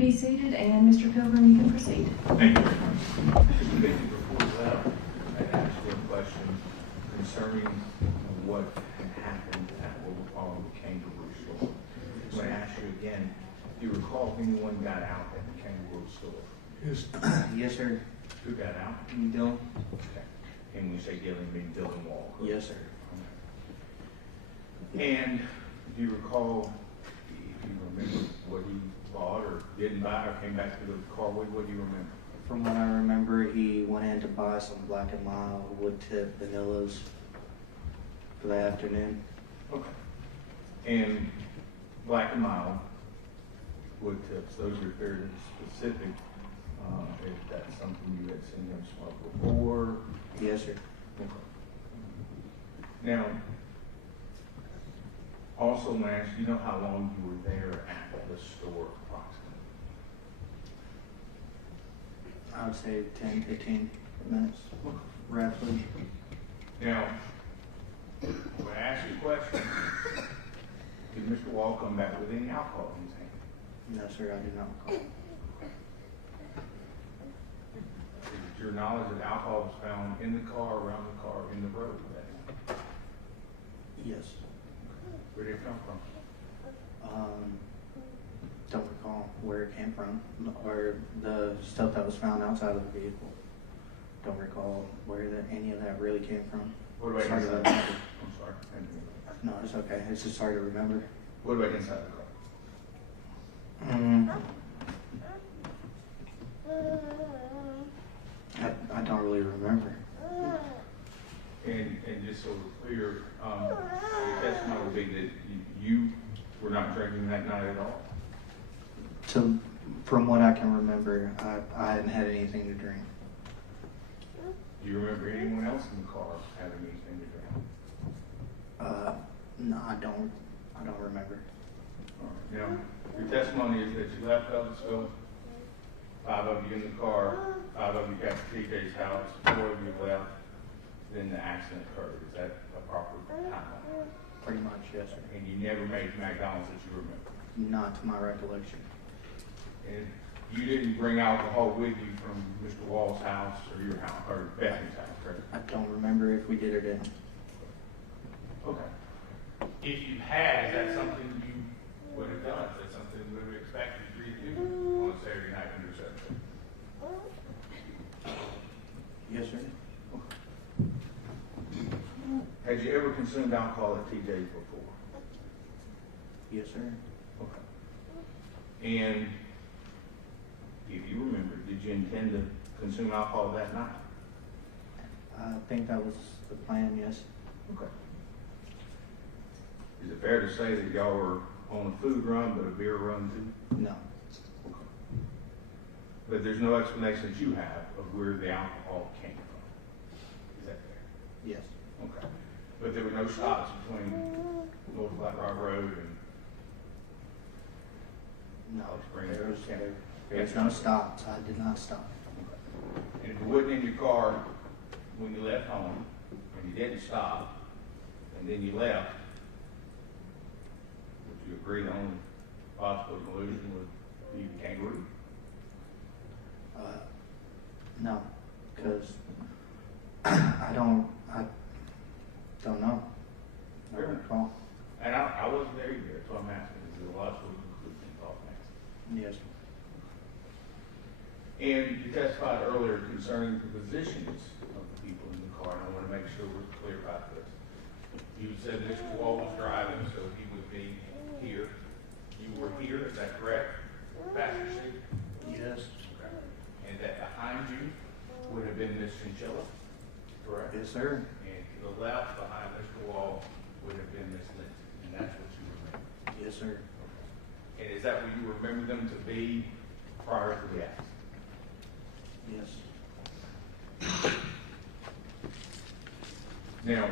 be seated, and Mr. Pilgrim, you can proceed. Thank you. Mr. Pinkin, before we left, I asked you a question concerning what had happened at what we're calling the kangaroo store. I'm going to ask you again, do you recall if anyone got out at the kangaroo store? Yes. Yes, sir. Who got out? Dylan? Okay. And when you say Dylan, you mean Dylan Walker? Yes, sir. And do you recall, if you remember what he bought or didn't buy or came back to the car with, what do you remember? From what I remember, he went in to buy some Black & Mild wood tip vanillas for the afternoon. Okay. And Black & Mild wood tips, those are fairly specific. Is that something you had seen him smoke before? Yes, sir. Okay. Now, also, Lance, you know how long you were there at the store approximately? I would say 10, 15 minutes, roughly. Now, when I ask you a question, did Mr. Wall come back with any alcohol in his hand? No, sir, I do not recall. Is it your knowledge that alcohol was found in the car, around the car, in the road that night? Yes. Where did it come from? Don't recall where it came from, or the stuff that was found outside of the vehicle. Don't recall where any of that really came from. What about Sorry to inside? remember. I'm sorry. No, it's okay. It's just hard to remember. What about inside the car? I don't really remember. And just so we're clear, your testimony would be that you were not drinking that night at all? From what I can remember, I hadn't had anything to drink. Do you remember anyone else in the car having anything to drink? No, I don't remember. All right. Now, your testimony is that you left Evansville, 5 of you in the car, 5 of you got to TJ's house, 4 of you left, then the accident occurred. Is that a proper timeline? Pretty much, yes, sir. And you never made it to McDonald's that you remember? Not to my recollection. And you didn't bring alcohol with you from Mr. Wall's house or your house, or Bethany's house, correct? I don't remember if we did or didn't. Okay. If you had, is that something you would have done? Is that something we would expect you to do on Saturday night when you're Saturday? Yes, sir. Had you ever consumed alcohol at TJ's before? Yes, sir. Okay. And if you remember, did you intend to consume alcohol that night? I think that was the plan, yes. Okay. Is it fair to say that y'all were on a food run but a beer run too? No. Okay. But there's no explanation that you have of where the alcohol came from. Is that fair? Yes. Okay. But there were no stops between North Flat Rock Road and No. Springs? There's no stops. I did not stop. Okay. And if it wasn't in your car when you left home, and you didn't stop, and then you left, would you agree the only possible conclusion would be the kangaroo? No, because I don't know. I don't recall. And I wasn't there either, that's what I'm asking. Is there a logical conclusion thought next? Yes. And you testified earlier concerning the positions of the people in the car, and I want to make sure we're clear about this. You said Mr. Wall was driving, so he would be here. You were here, is that correct? Passenger seat? Yes. Okay. And that behind you would have been Miss Chinchilla, correct? Yes, sir. And to the left, behind Mr. Wall, would have been Miss Lindsay, and that's what you remember? Yes, sir. And is that what you remember them to be prior to the accident? Yes. Now,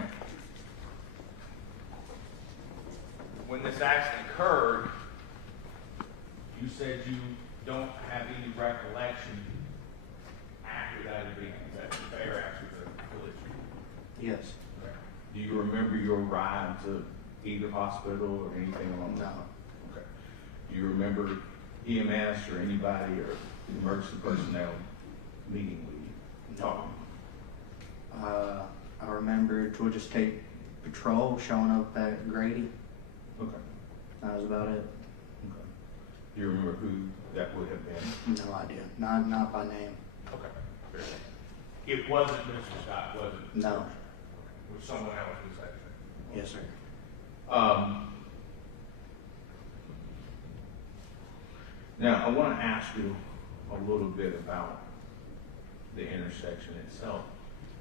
when this accident occurred, you said you don't have any recollection after that event. Is that fair after the collision? Yes. Okay. Do you remember your ride to either hospital or anything along those lines? No. Okay. Do you remember EMS or anybody or emergency personnel meeting with you, talking? I remember Georgia State Patrol showing up at Grady. Okay. That was about it. Okay. Do you remember who that would have been? No idea. Not by name. Okay. Fair enough. It wasn't Mr. Scott, was it? No. Okay. It was someone else who said that. Yes, sir. Now, I want to ask you a little bit about the intersection itself.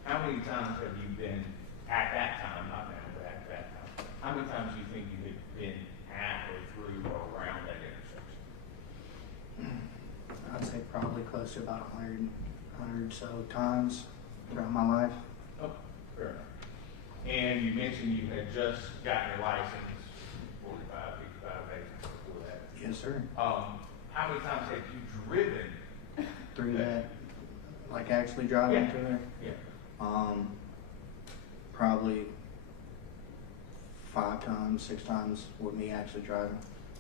How many times have you been at that time, not now, but at that time? How many times do you think you had been at or through or around that intersection? I'd say probably close to about 100 so times throughout my life. Oh, fair enough. And you mentioned you had just gotten your license 45, 55 days before that. Yes, sir. How many times have you driven Through that, like actually driving Yeah. through there? Yeah. Probably 5 times, 6 times with me actually driving.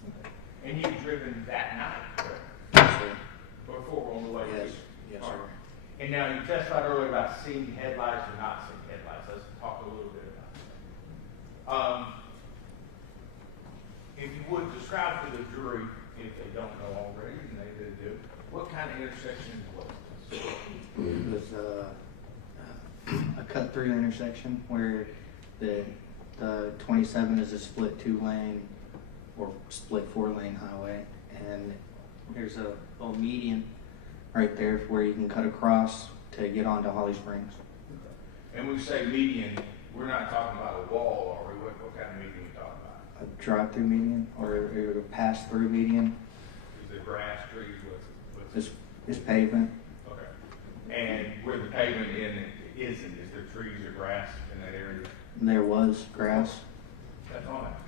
Okay. And you've driven that night, correct? Yes, sir. Before on the way? Yes, yes, All sir. right. And now you testified earlier about seeing headlights or not seeing headlights. Let's talk a little bit about that. If you would describe to the jury, if they don't know already, and they did do, what kind of intersection was this? It was a cut-through intersection where the 27 is a split 2-lane or split 4-lane highway, and there's a little median right there where you can cut across to get onto Holly Springs. And when we say median, we're not talking about a wall, are we? What kind of median are we talking about? A drive-through median or a pass-through median. Is it grass, trees, what's It's pavement. Okay. And where the pavement isn't, is there trees or grass in that area? There was grass. That's all that.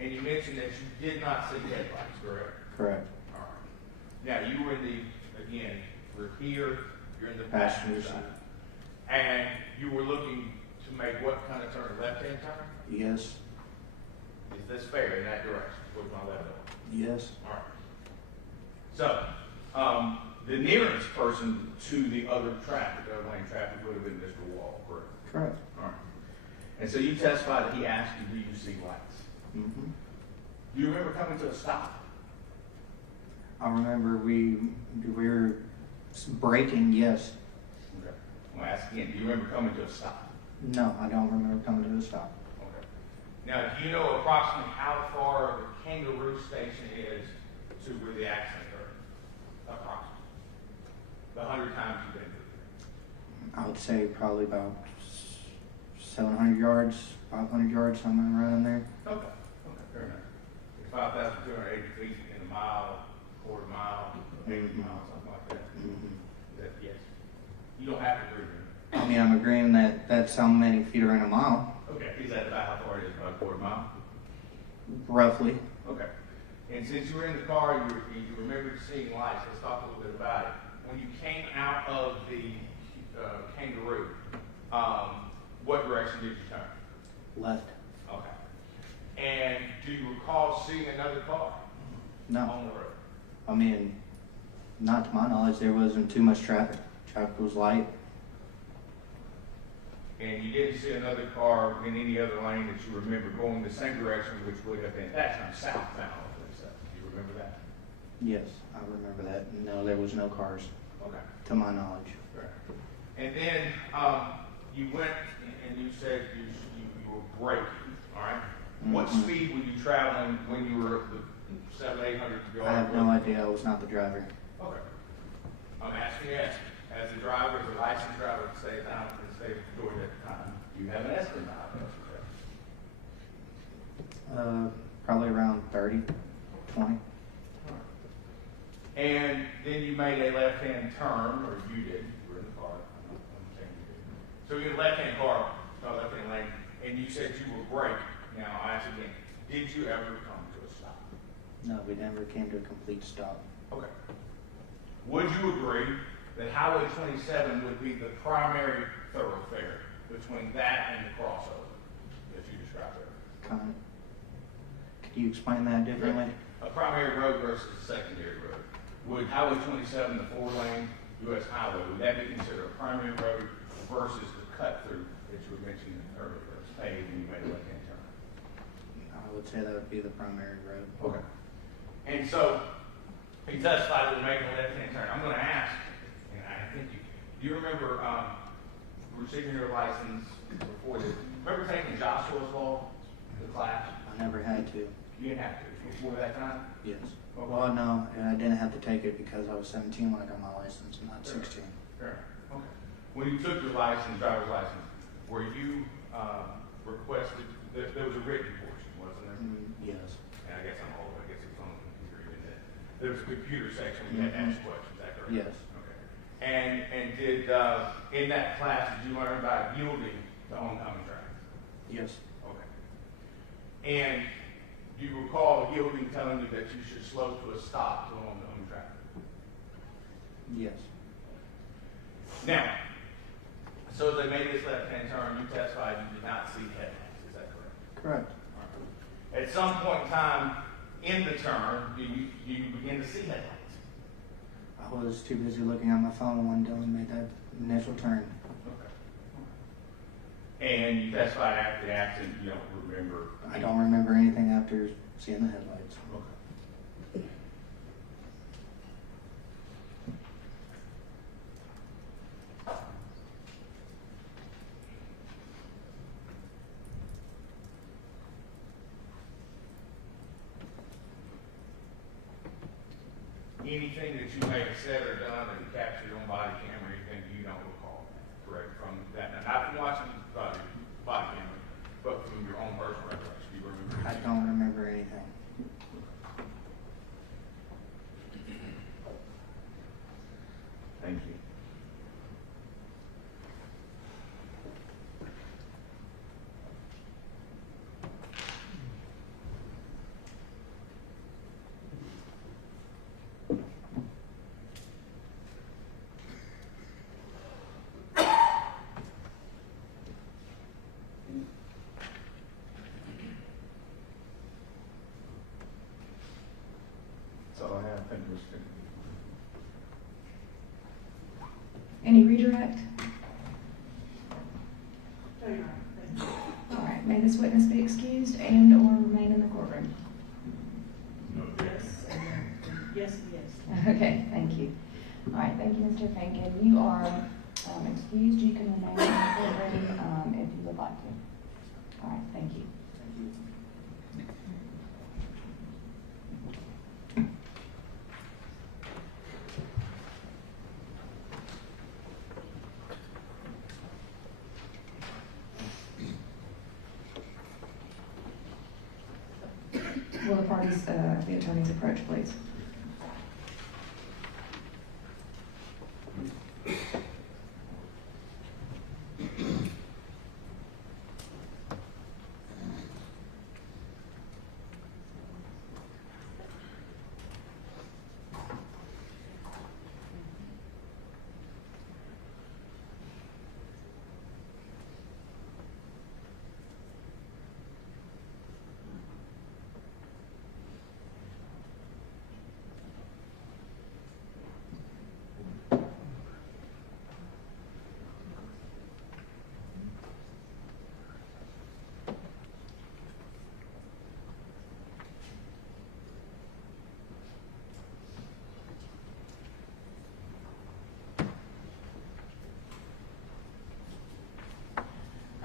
And you mentioned that you did not see headlights, correct? Correct. All right. Now, you were in again, we're here, you're in the passenger side. And you were looking to make what kind of turn? Left-hand turn? Yes. Is this fair in that direction? Towards my left arm? Yes. All right. So, the nearest person to the other lane traffic would have been Mr. Wall, correct? Correct. All right. And so you testified that he asked you, do you see lights? Mm-hmm. Do you remember coming to a stop? I remember we were braking, yes. Okay. I'm going to ask again, do you remember coming to a stop? No, I don't remember coming to a stop. Okay. Now, do you know approximately how far the Kangaroo Station is to where the accident occurred? Approximately. The 100 times you've been through. I would say probably about 700 yards, 500 yards, somewhere around there. Okay. Okay, fair enough. It's 5,280 feet in a mile, quarter mile, 80 miles, something like that. Mm-hmm. Is that yes? You don't have to agree with me. I mean, I'm agreeing that that's how many feet are in a mile. Okay. Is that about how far it is? About a quarter mile? Roughly. Okay. And since you were in the car, you remembered seeing lights. Let's talk a little bit about it. When you came out of the Kangaroo, what direction did you turn? Left. Okay. And do you recall seeing another car No. on the road? I mean, not to my knowledge, there wasn't too much traffic. Traffic was light. And you didn't see another car in any other lane that you remember going the same direction, which would have been, that time, southbound. Do you remember that? Yes, I remember that. No, there was no cars. Okay. To my knowledge. Right. And then you went and you said you were braking, all right? What Mm-hmm. speed were you traveling when you were the 700-800 yards? I have no idea. I was not the driver. Okay. I'm asking you, as a driver, as a licensed driver, to stay down and stay Georgia at the time, do you have an estimate of how fast you traveled? Probably around 30, 20. And then you made a left-hand turn, or you did. You were in the car. I'm saying you did. So you're in the left-hand car, left-hand lane, and you said you were braking. Now, I ask again, did you ever come to a stop? No, we never came to a complete stop. Okay. Would you agree that Highway 27 would be the primary thoroughfare between that and the crossover that you described earlier? Kind of. Could you explain that differently? a primary road versus a secondary road. Would Highway 27, the 4-lane US highway, would that be considered a primary road versus the cut through that you were mentioning earlier, it's paved and you made a left-hand turn? I would say that would be the primary road. Okay. And so, he testified that we're making a left-hand turn. I'm going to ask, and I think do you remember receiving your license before remember taking Joshua's Law, the class? I never had to. You didn't have to before that time? Yes. Okay. Well, no, and I didn't have to take it because I was 17 when I got my license, not 16. Fair. Okay. When you took your license, driver's license, were you requested, there was a written portion, wasn't there? Yes. And I guess I'm old, I guess it was on the computer even then. There was a computer section where you had to ask questions, is that correct? Yes. Okay. And did, in that class, did you learn about yielding to oncoming traffic? Yes. Okay. And do you recall yielding telling you that you should slow to a stop to oncoming traffic? Yes. Now, so as they made this left-hand turn, you testified you did not see headlights, is that correct? Correct. Right. At some point in time in the turn, you begin to see headlights? I was too busy looking at my phone when Dylan made that initial turn. Okay. And you testified after the accident, you don't remember? I don't remember anything after seeing the headlights. Okay. Anything that you may have said or done that you captured on body camera, anything you don't recall, correct, from that? Now, not from watching body camera, but from your own personal recollection. Do you remember I anything? don't remember anything. Thank you. That's all I have. Thank you, Mr. Chairman. Any redirect? No, Your Honor, thank you. All right, may this witness be excused and or remain in the courtroom? Yes, yes, and yes. Okay, thank you. All right, thank you, Mr. Pinkin. You are excused. You can remain in the courtroom if you would like to. All right, thank you. Thank you. Will the parties, the attorneys approach, please?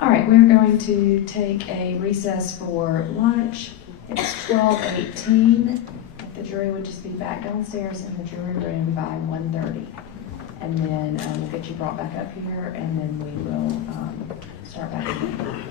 All right, we're going to take a recess for lunch. It's 12:18. If the jury would just be back downstairs in the jury room by 1:30. And then we'll get you brought back up here, and then we will start back again.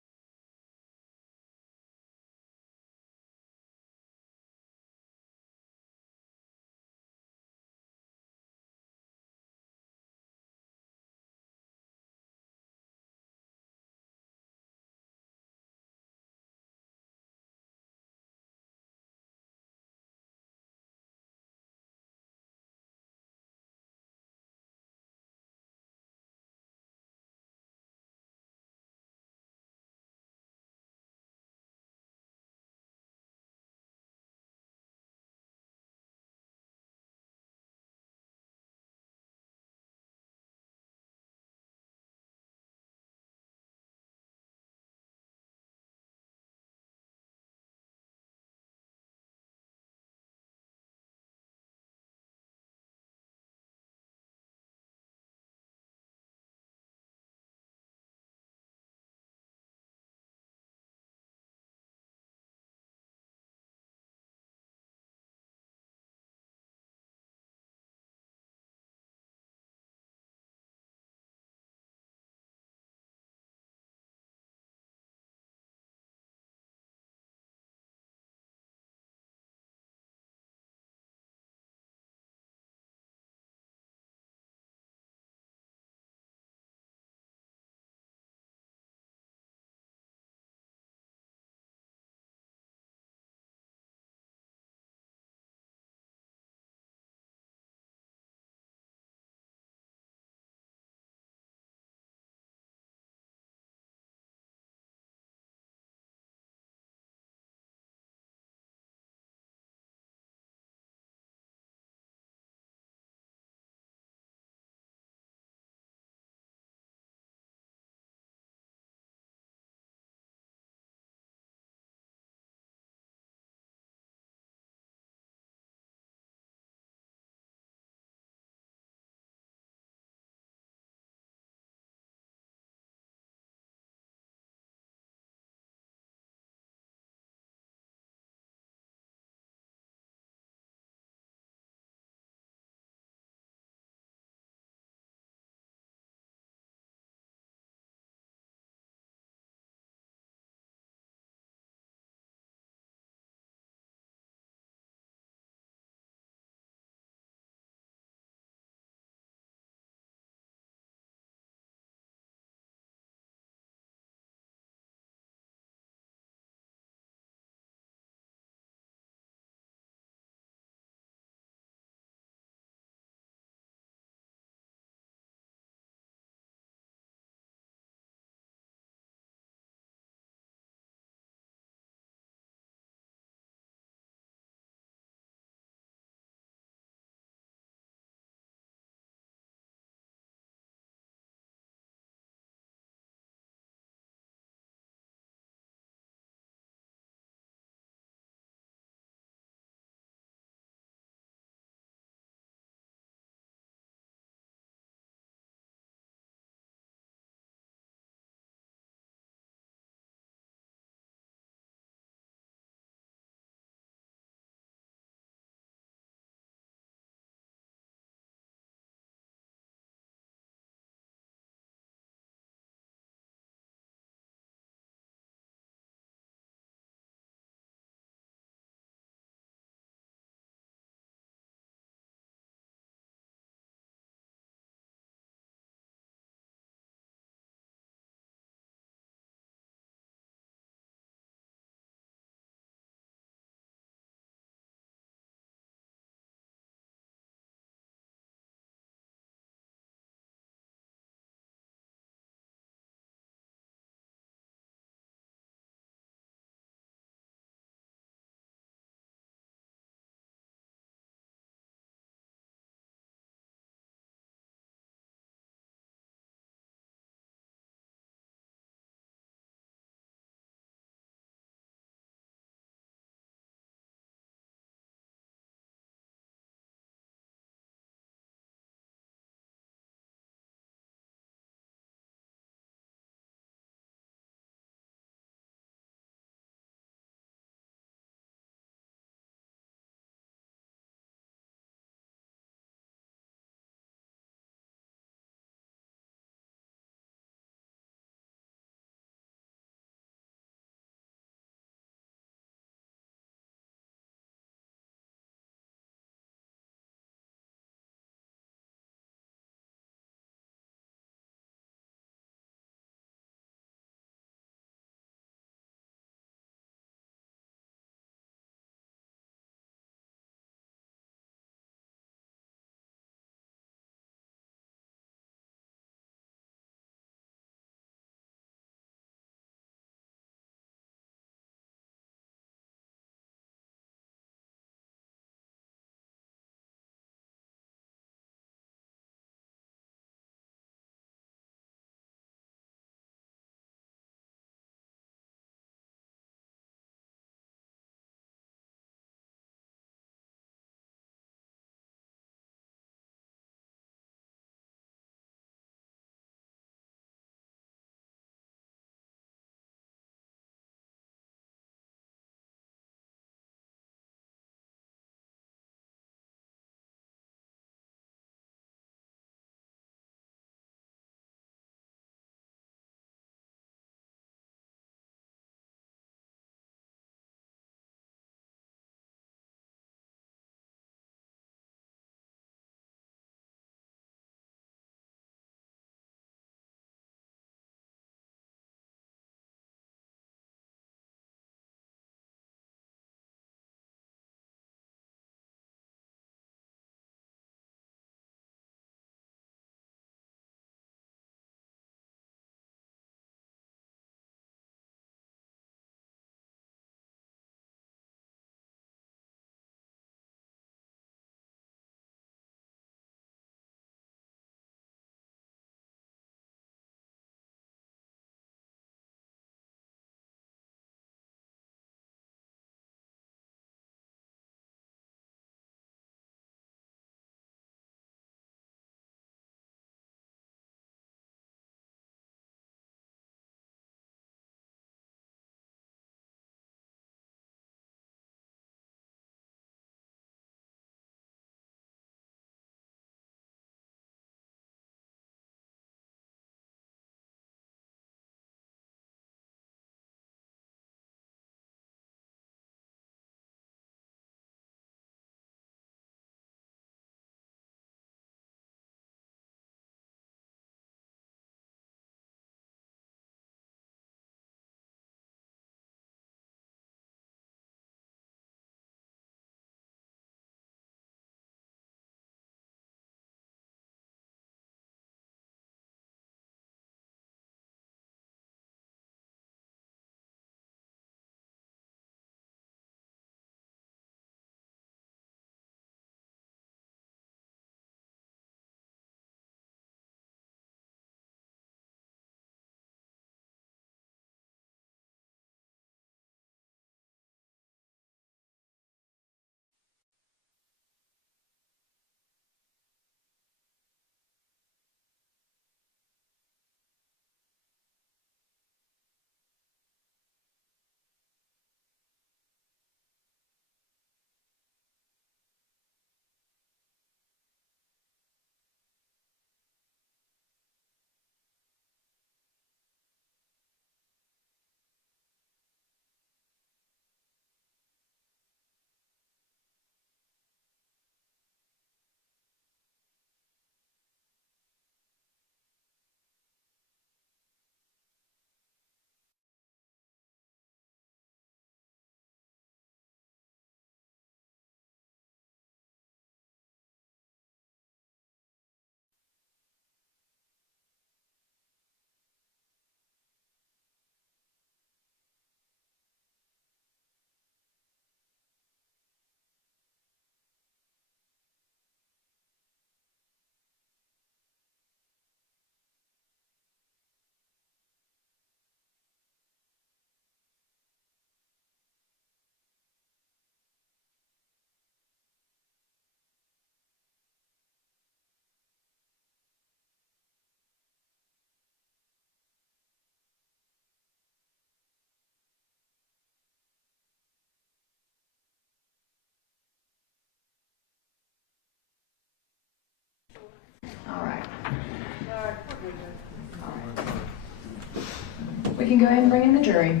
We can go ahead and bring in the jury.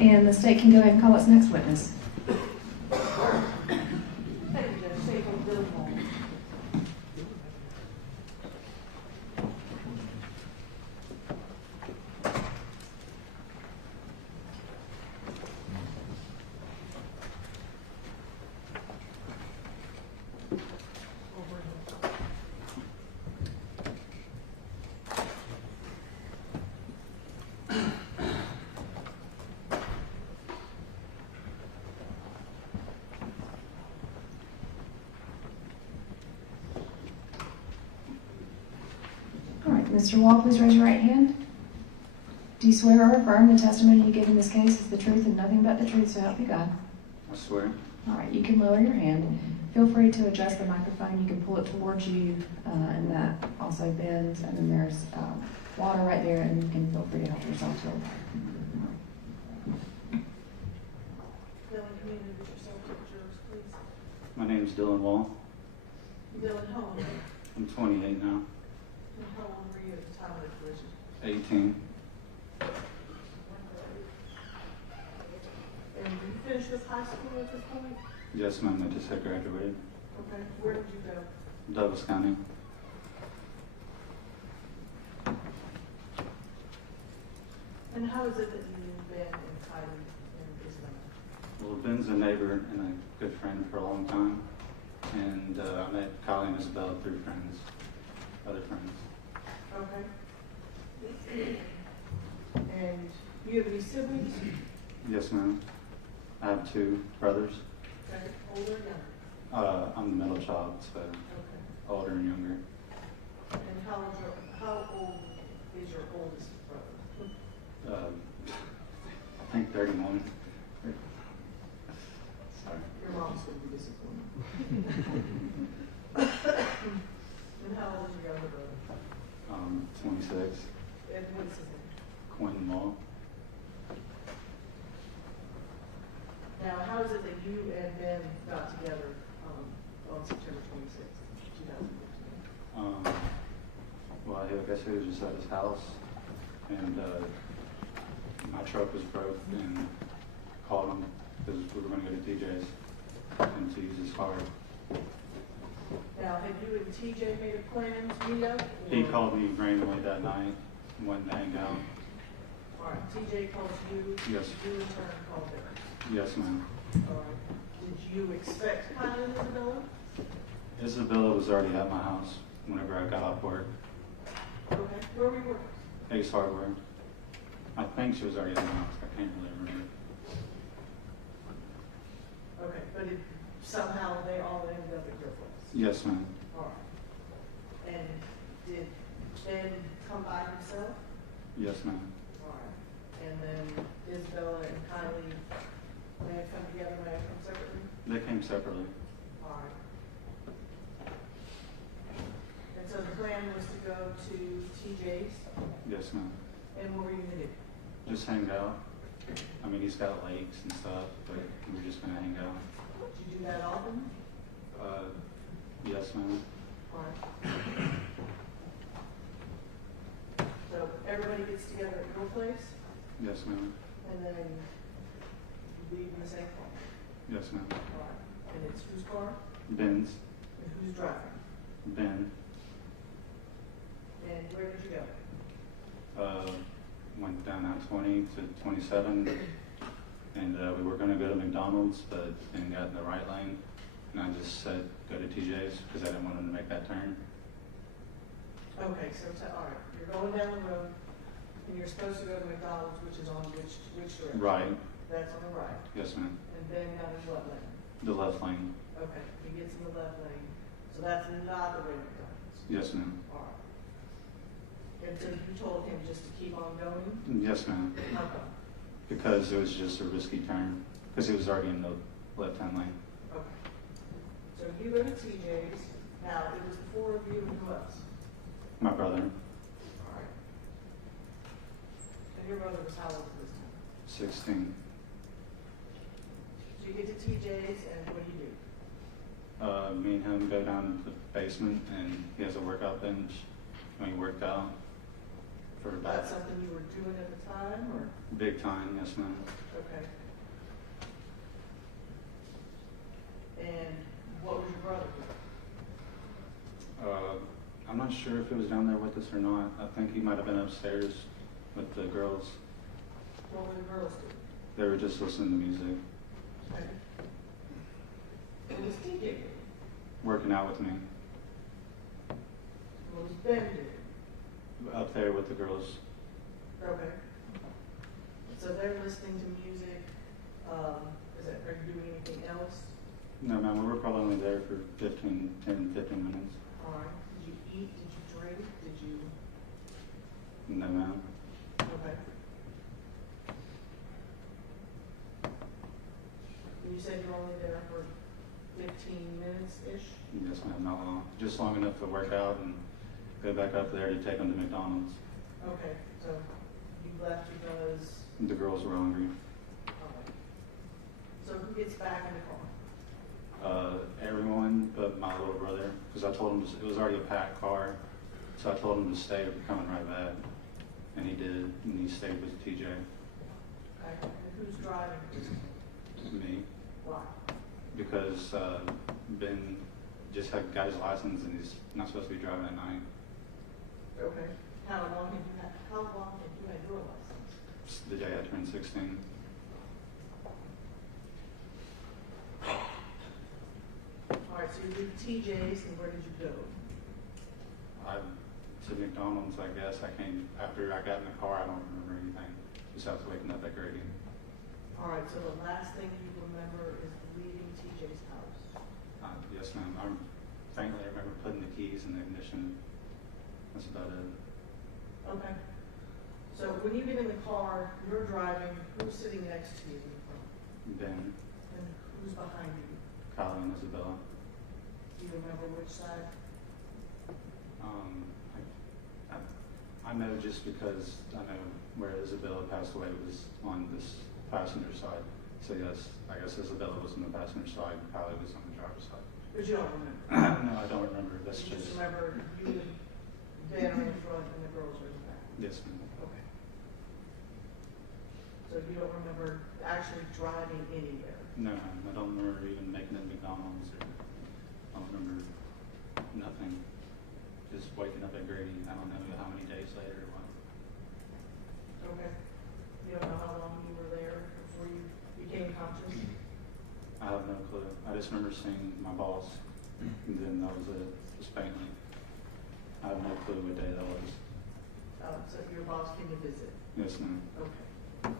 And the state can go ahead and call its next witness. Mr. Wall, please raise your right hand. Do you swear or affirm the testimony you give in this case is the truth and nothing but the truth, so help you God? I swear. All right, you can lower your hand. Feel free to adjust the microphone. You can pull it towards you, and that also bends. And then there's water right there, and you can feel free to help yourself to it. Dylan, can you introduce yourself to the jurors, please? My name's Dylan Wall. Dylan, how old are you? I'm 28 now. And how old were you at the time of the collision? 18. And you finished with high school at this point? Yes, ma'am. I just had graduated. Okay. Where did you go? Douglas County. And how is it that you knew Ben and Kylie and Isabella? Well, Ben's a neighbor and a good friend for a long time. And I met Kylie and Isabella through friends, other friends. Okay. And you have any siblings? Yes, ma'am. I have 2 brothers. Okay. Older or younger? I'm the middle child, so Okay. older and younger. And how old is your oldest brother? I think 31. Sorry. Your mom's going to be disappointed. And how old is your younger brother? 26. And what's his name? Quentin Law. Now, how is it that you and Ben got together on September 26th, 2015? Well, I guess he was just at his house, and my truck was broke, and I called him because we were going to go to TJ's and to use his car. Now, had you and TJ made a plan to meet up? He called me randomly that night and went to hang out. All right, TJ called you. Yes. You in turn called them. Yes, ma'am. All right. Did you expect Kylie and Isabella? Isabella was already at my house whenever I got off work. Okay. Where were you working? Ace Hardware. I think she was already at my house. I can't really remember. Okay, but somehow they all ended up at your place? Yes, ma'am. All right. And did Ben come by himself? Yes, ma'am. All right. And then Isabella and Kylie, may have come together, may have come separately? They came separately. All right. And so the plan was to go to TJ's? Yes, ma'am. And what were you going to do? Just hang out. I mean, he's got lakes and stuff, but we were just going to hang out. Did you do that often? Yes, ma'am. All right. So everybody gets together at your place? Yes, ma'am. And then you leave in the same car? Yes, ma'am. All right. And it's whose car? Ben's. And who's driving? Ben. And where did you go? Went down I-20 to 27, and we were going to go to McDonald's, but then got in the right lane, and I just said go to TJ's because I didn't want him to make that turn. Okay, so, all right, you're going down the road, and you're supposed to go to McDonald's, which is on which direction? Right. That's on the right. Yes, ma'am. And Ben got in what lane? The left lane. Okay, he gets in the left lane, so that's not the way McDonald's. Yes, ma'am. All right. And so you told him just to keep on going? Yes, ma'am. How come? Because it was just a risky turn, because he was already in the left-hand lane. Okay. So you go to TJ's, now it was the four of you and who else? My brother, All right. And your brother was how old at this time? 16. So you get to TJ's and what do you do? Me and him go down to the basement, and he has a workout bench, and we worked out for about That's something you were doing at the time, or? big time. Yes, ma'am. Okay. And what was your brother doing? I'm not sure if he was down there with us or not. I think he might have been upstairs with the girls. What were the girls doing? They were just listening to music, Okay. What was TJ doing? working out with me What was Ben doing? up there with the girls. Okay. So they're listening to music, are you doing anything else? No, ma'am, we were probably only there for 10, 15 minutes. All right. Did you eat? Did you drink? Did you? No, ma'am. Okay. You said you're only there for 15 minutes-ish? Yes, ma'am, not long. Just long enough to work out and go back up there to take them to McDonald's. Okay, so you left because, The girls were hungry. all right. So who gets back in the car? Everyone but my little brother, because I told him it was already a packed car, so I told him to stay. We're coming right back, and he did, and he stayed with TJ. Okay, and who's driving? Me, Why? because Ben just got his license, and he's not supposed to be driving at night. Okay. How long have you had your license? The day I turned 16. All right, so you did TJ's, and where did you go? To McDonald's, I guess. After I got in the car, I don't remember anything besides waking up at Grady. All right, so the last thing you remember is leaving TJ's house. Yes, ma'am. I remember putting the keys in the ignition. That's about it. Okay. So when you get in the car, you're driving, who's sitting next to you in the front? Ben, And who's behind you? Kylie, and Isabella. Do you remember which side? I know just because I know where Isabella passed away was on this passenger side. So yes, I guess Isabella was on the passenger side, and Kylie was on the driver's side. But you don't remember? No, I don't remember. That's You just. just remember you and Ben are in the front and the girls are in the back? Yes, ma'am. Okay. So you don't remember actually driving anywhere? No, ma'am. I don't remember even making it to McDonald's. I don't remember nothing. Just waking up at Grady. I don't know how many days later or what. Okay. You don't know how long you were there before you became conscious? I have no clue. I just remember seeing my boss, and then that was it, just faintly. I have no clue what day that was. So your boss came to visit? Yes, ma'am. Okay.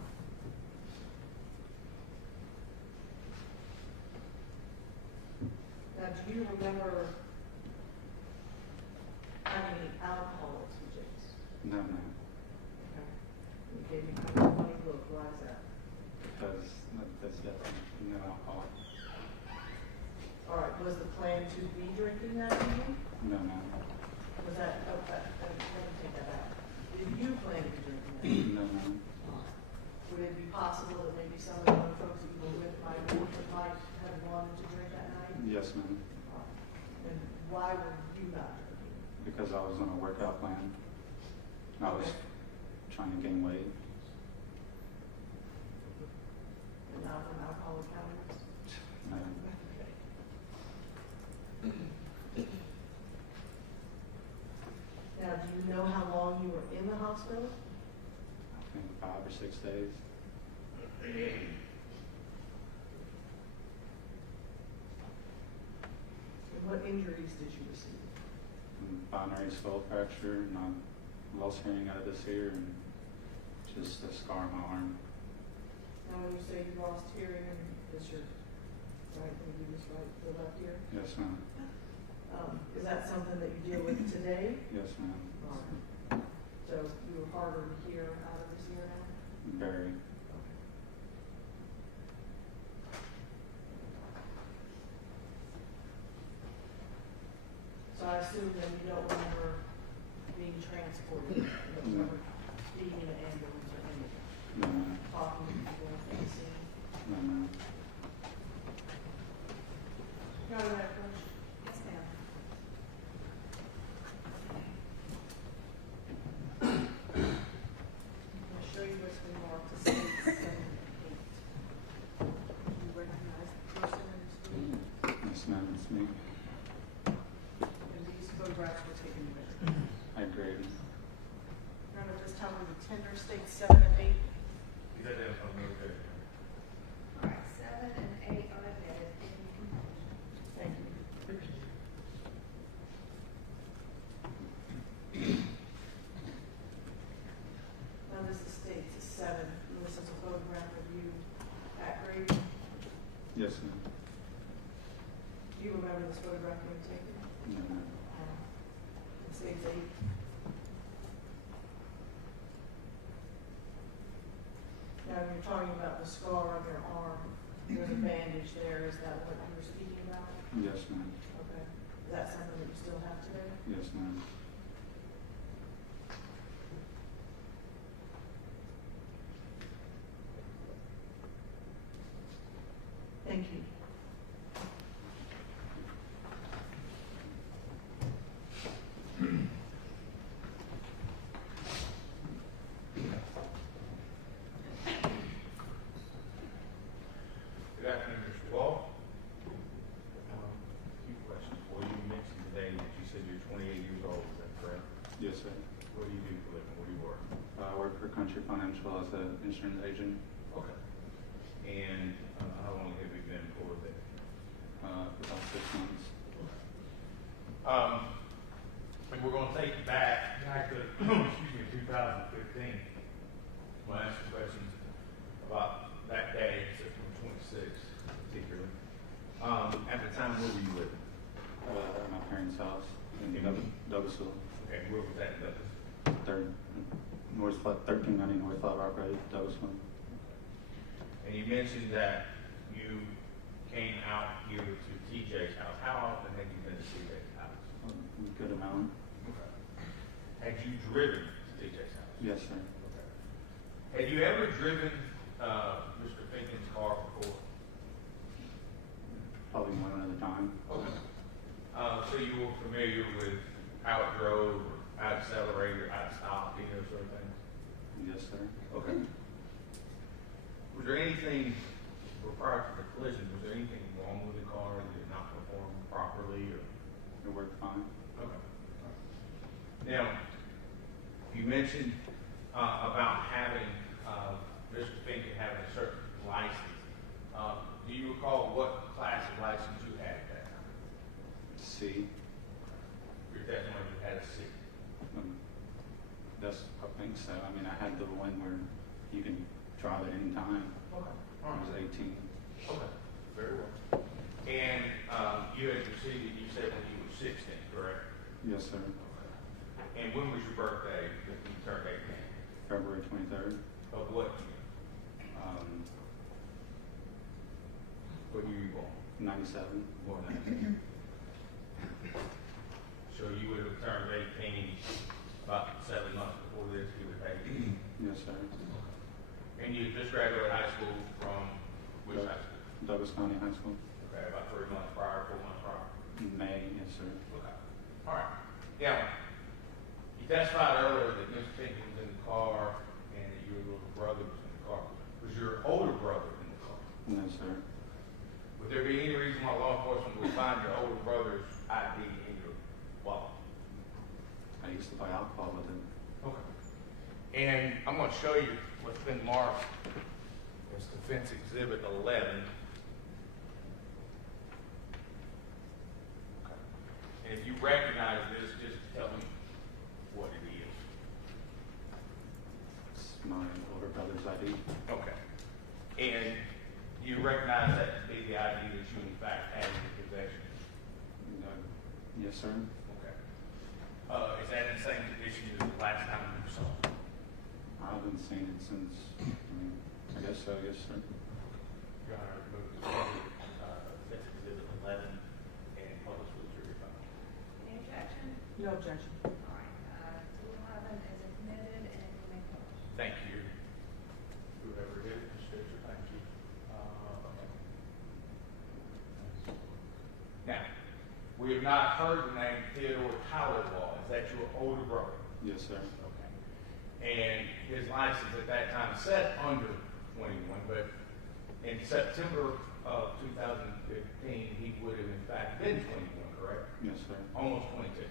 Now, do you remember having any alcohol at TJ's? No, ma'am. Okay. You gave me kind of a funny look. Why is that? Because there's definitely no alcohol. All right. Was the plan to be drinking that evening? No, ma'am. Was that, let me take that out. Did you plan to be drinking that evening? No, ma'am. Would it be possible that maybe some of the other folks that you were with might have wanted to drink that night? Yes, ma'am. And why were you not drinking? Because I was on a workout plan. I was trying to gain weight. And not from alcoholic habits? No. Now, do you know how long you were in the hospital? 6 days. And what injuries did you receive? Binary skull fracture, and I lost hearing out of this ear, and just a scar on my arm. Now, when you say you lost hearing, is your right, maybe this right, the left ear? Yes, ma'am. Is that something that you deal with today? Yes, ma'am. All right. So you were harder to hear out of this ear now? Very. So I assume then you don't remember being transported, you don't remember being in an ambulance or anything? No, ma'am. Talking to people at the scene? No, ma'am. Go ahead, Coach. Yes, ma'am. I'm gonna show you what's been marked to state 7 and 8. Do you recognize the person in the screen? Yes, ma'am, it's me. And these photographs were taken with it. I agree. Remember this time we were tender state 7 and 8? You got that from me, okay? All right, 7 and 8 are admitted. Thank you. Now this is states 7, and this is a photograph of you at grade. Yes, ma'am. Do you remember this photograph being taken? No, ma'am. It states 8. Now you're talking about the scar on your arm. There's a bandage there. Is that what you were speaking about? Yes, ma'am. Okay. Is that something that you still have today? Yes, ma'am. Thank you. Good afternoon, Mr. Wall. A few questions for you. You mentioned today that you said you're 28 years old, is that correct? Yes, sir. What do you do for a living? Where do you work? I work for Country Financial as an insurance agent. Okay. And how long have you been employed there? For about 6 months. And we're going to take you back to, excuse me, 2015. We'll ask some questions about that day, September 26th, particularly. At the time, where were you living? At my parents' house in Douglasville. Okay, where was that in Douglas? 1390 North Flat Rock Road, Douglasville. And you mentioned that you came out here to TJ's house. How often had you been to TJ's house? A good amount. Okay. Had you driven to TJ's house? Yes, sir. Okay. Had you ever driven Mr. Pinkin's car before? Probably one at a time. Okay. So you were familiar with how it drove, or how it accelerated, or how it stopped, you know, sort of things? Yes, sir. Okay. Was there anything, prior to the collision, was there anything wrong with the car? Did it not perform properly, or? It worked fine. Okay. Now, you mentioned about having Mr. Pinkin having a certain license. Do you recall what class of license you had at that time? C. You're definitely you had a C. I think so. I mean, I had the one where you can drive at any time. Okay. I was 18. Okay. Very well. And you had received it, you said when you were 16, correct? Yes, sir. Okay. And when was your birthday that you turned 18? February 23rd. Of what year? What year you born? 97. Born 97. So you would have turned 18 about 7 months before this, you would have 18? Yes, sir. And you just graduated high school from which high school? Douglas County High School. Okay, about 3 months prior, 4 months prior? May, yes, sir. Okay. All right. Now, you testified earlier that Mr. Pinkin was in the car and that your little brother was in the car. Was your older brother in the car? No, sir. Would there be any reason why law enforcement would find your older brother's ID in your wallet? I used to buy alcohol with it. Okay. And I'm going to show you what's been marked as Defense Exhibit 11. Okay. And if you recognize this, just tell me what it is. It's my older brother's ID. Okay. And you recognize that to be the ID that you in fact had in your possession? No. Yes, sir. Okay. Is that in the same condition as the last time you saw it? I haven't seen it since, I guess so, yes, sir. Your Honor, move to Defense Exhibit 11 and publish with jury file. Any objection? No objection. All right, 211 is admitted and you may publish. Thank you. Whoever did it, Mr. Stitcher, thank you. Now, we have not heard the name Theodore Tyler Law. Is that your older brother? Yes, sir. Okay. And his license at that time said under 21, but in September of 2015, he would have in fact been 21, correct? Yes, sir. Almost 22.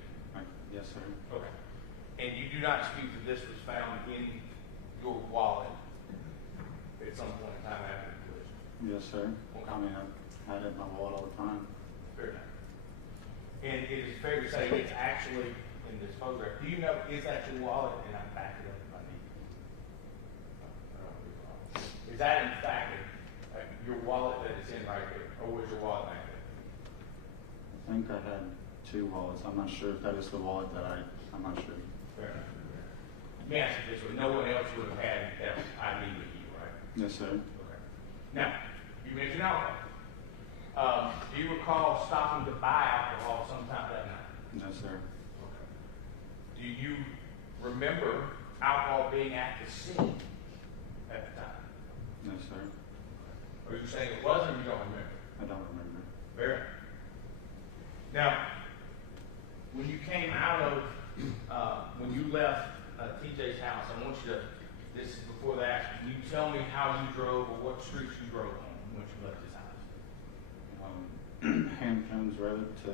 Yes, sir. Okay. And you do not dispute that this was found in your wallet at some point in time after the collision? Yes, sir. Okay. I mean, I've had it in my wallet all the time. Fair enough. And it is fair to say it's actually in this photograph. Do you know, is that your wallet? And I'm backing up if I need to. Is that in fact your wallet that it's in right there? Or was your wallet back there? I think I had 2 wallets. I'm not sure if that is the wallet that I'm not sure. Fair enough. Let me ask you this way. No one else would have had that ID with you, right? Yes, sir. Okay. Now, you mentioned alcohol. Do you recall stopping to buy alcohol sometime that night? No, sir. Okay. Do you remember alcohol being at the scene at the time? No, sir. Are you saying it was or you don't remember? I don't remember. Fair enough. Now, when you came out of, when you left TJ's house, I want you to, this is before the action, can you tell me how you drove or what streets you drove on once you left his house? Ham Jones Road to,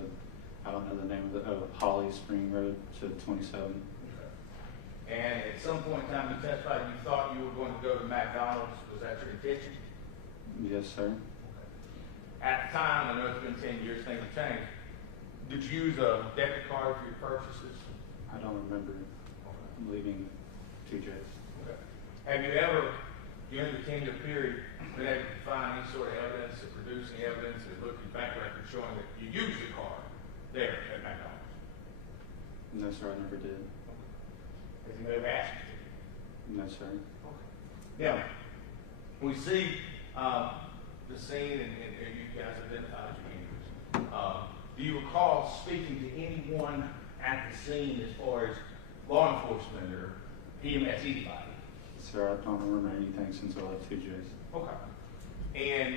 I don't know the name of the, Holly Spring Road to 27. Okay. And at some point in time, you testified you thought you were going to go to McDonald's. Was that your intention? Yes, sir. Okay. At the time, I know it's been 10 years, things have changed. Did you use a debit card for your purchases? I don't remember leaving TJ's. Okay. Have you ever, during the 10-year period, been able to find any sort of evidence or produce any evidence or look at bank records showing that you used the card there at McDonald's? No, sir, I never did. Okay. Has he ever asked you to? No, sir. Okay. Now, we see the scene and you guys identified your injuries. Do you recall speaking to anyone at the scene as far as law enforcement or EMS, anybody? Sir, I don't remember anything since I left TJ's. Okay. And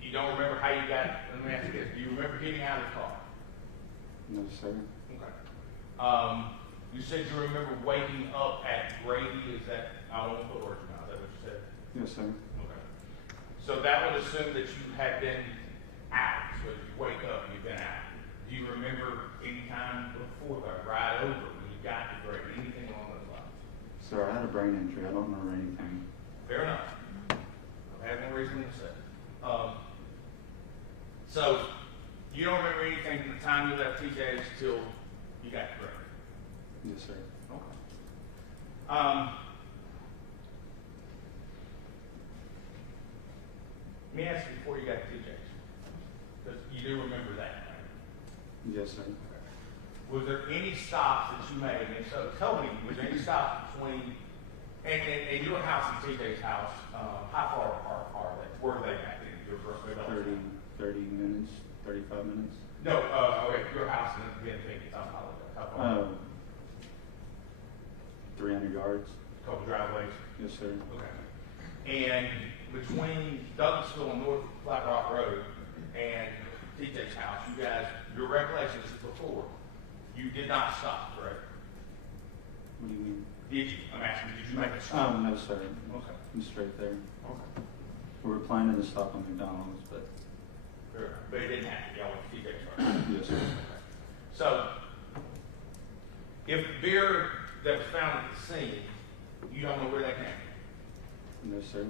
you don't remember how you got, let me ask you this, do you remember getting out of the car? No, sir. Okay. You said you remember waking up at Grady, is that, I don't want to put words in your mouth, is that what you said? Yes, sir. Okay. So that would assume that you had been out, so if you wake up, you've been out. Do you remember any time before the ride over when you got to Grady, anything along those lines? Sir, I had a brain injury. I don't remember anything. Fair enough. I have no reason to say. So, you don't remember anything from the time you left TJ's till you got to Grady? Yes, sir. Okay. Let me ask you before you got to TJ's, because you do remember that, right? Yes, sir. Okay. Was there any stops that you made? And so tell me, was there any stops between, and your house and TJ's house, how far apart are they? Where are they back in your first 30 minutes, 35 minutes. No, okay, your house and Ben Pinkin, I apologize. How far? 300 yards. Couple driveways? Yes, sir. Okay. And between Douglasville and North Flat Rock Road and TJ's house, you guys, your recollections before, you did not stop, correct? What do you mean? Did you? I'm asking, did you make a stop? No, sir. Okay. I'm straight there. Okay. We were planning to stop on McDonald's, but... Fair enough. But it didn't happen. Y'all went to TJ's, right? Yes, sir. Okay. So, if the beer that was found at the scene, you don't know where that came from? No, sir.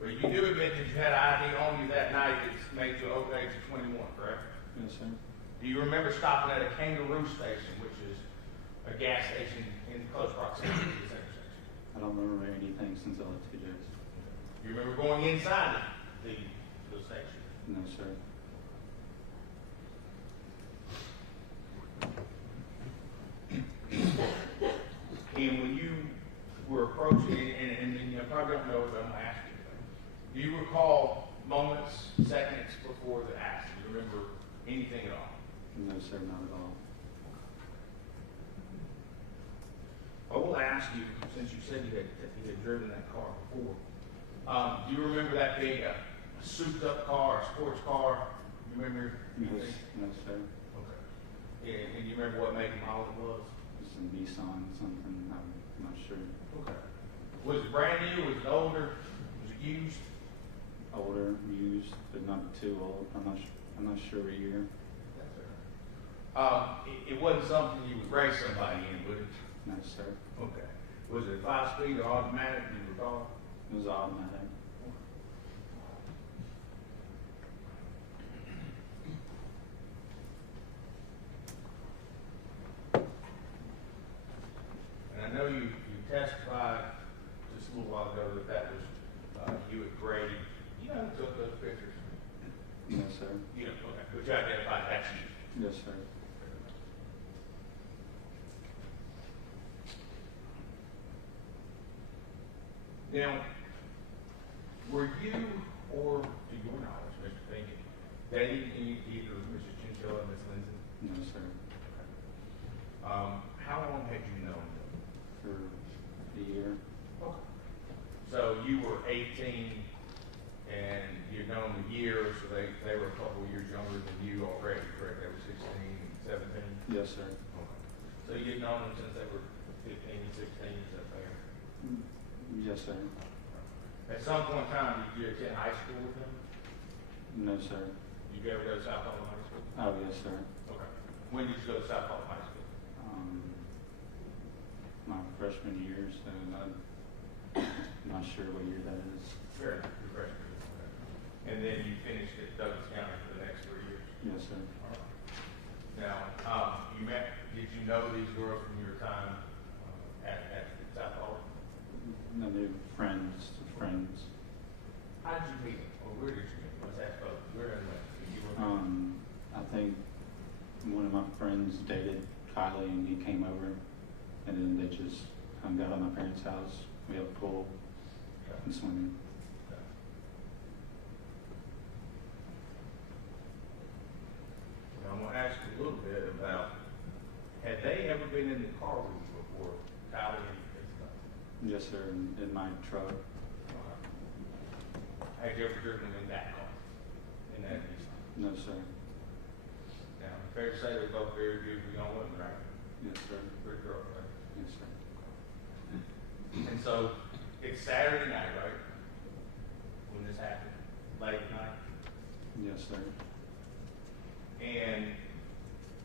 But you do admit that you had ID on you that night that made you over the age of 21, correct? Yes, sir. Do you remember stopping at a Kangaroo station, which is a gas station in close proximity to this intersection? I don't remember anything since I left TJ's. You remember going inside the station? No, sir. And when you were approaching, and you probably don't know, but I'm going to ask you, do you recall moments, seconds before the accident? Do you remember anything at all? No, sir, not at all. I will ask you, since you said you had driven that car before, do you remember that being a souped-up car, a sports car? You remember? Yes, no, sir. Okay. And you remember what make and model it was? It's a Nissan something, I'm not sure. Okay. Was it brand new? Was it older? Was it used? Older, used, but not too old. I'm not sure what year. It wasn't something you would race somebody in, would it? No, sir. Okay. Was it 5-speed or automatic? Do you recall? It was automatic. And I know you testified just a little while ago that was you at Grady. You know who took those pictures? No, sir. You know, okay. But you identified that's you. Yes, sir. Now, were you, or to your knowledge, Mr. Pinkin, dating either Mrs. Chinchilla and Miss Lindsay? No, sir. How long had you known them? For a year. Okay. So you were 18 and you'd known them a year, so they were a couple of years younger than you already, correct? They were 16 and 17? Yes, sir. Okay. So you'd known them since they were 15 and 16, is that fair? Yes, sir. At some point in time, did you attend high school with them? No, sir. Did you ever go to South Holland High School? Oh, yes, sir. Okay. When did you go to South Holland High School? My freshman year, so I'm not sure what year that is. Fair enough, your freshman year. Okay. And then you finished at Douglas County for the next 3 years? Yes, sir. All right. Now, did you know these girls from your time at South Holland? No, they're friends. How did you meet them, or where did you meet them? Let's ask both. Where and when? Did you remember? I think one of my friends dated Kylie, and he came over, and then they just hung out at my parents' house. We have a pool and swimming. Okay. Now, I'm going to ask you a little bit about, had they ever been in the car with you before, Kylie and stuff? Yes, sir, in my truck. Had you ever driven them in that car? In that Nissan? No, sir. Now, fair to say they're both very beautiful young women, right? Yes, sir. Pretty girls, right? Yes, sir. And so, it's Saturday night, right? When this happened? Late at night? Yes, sir. And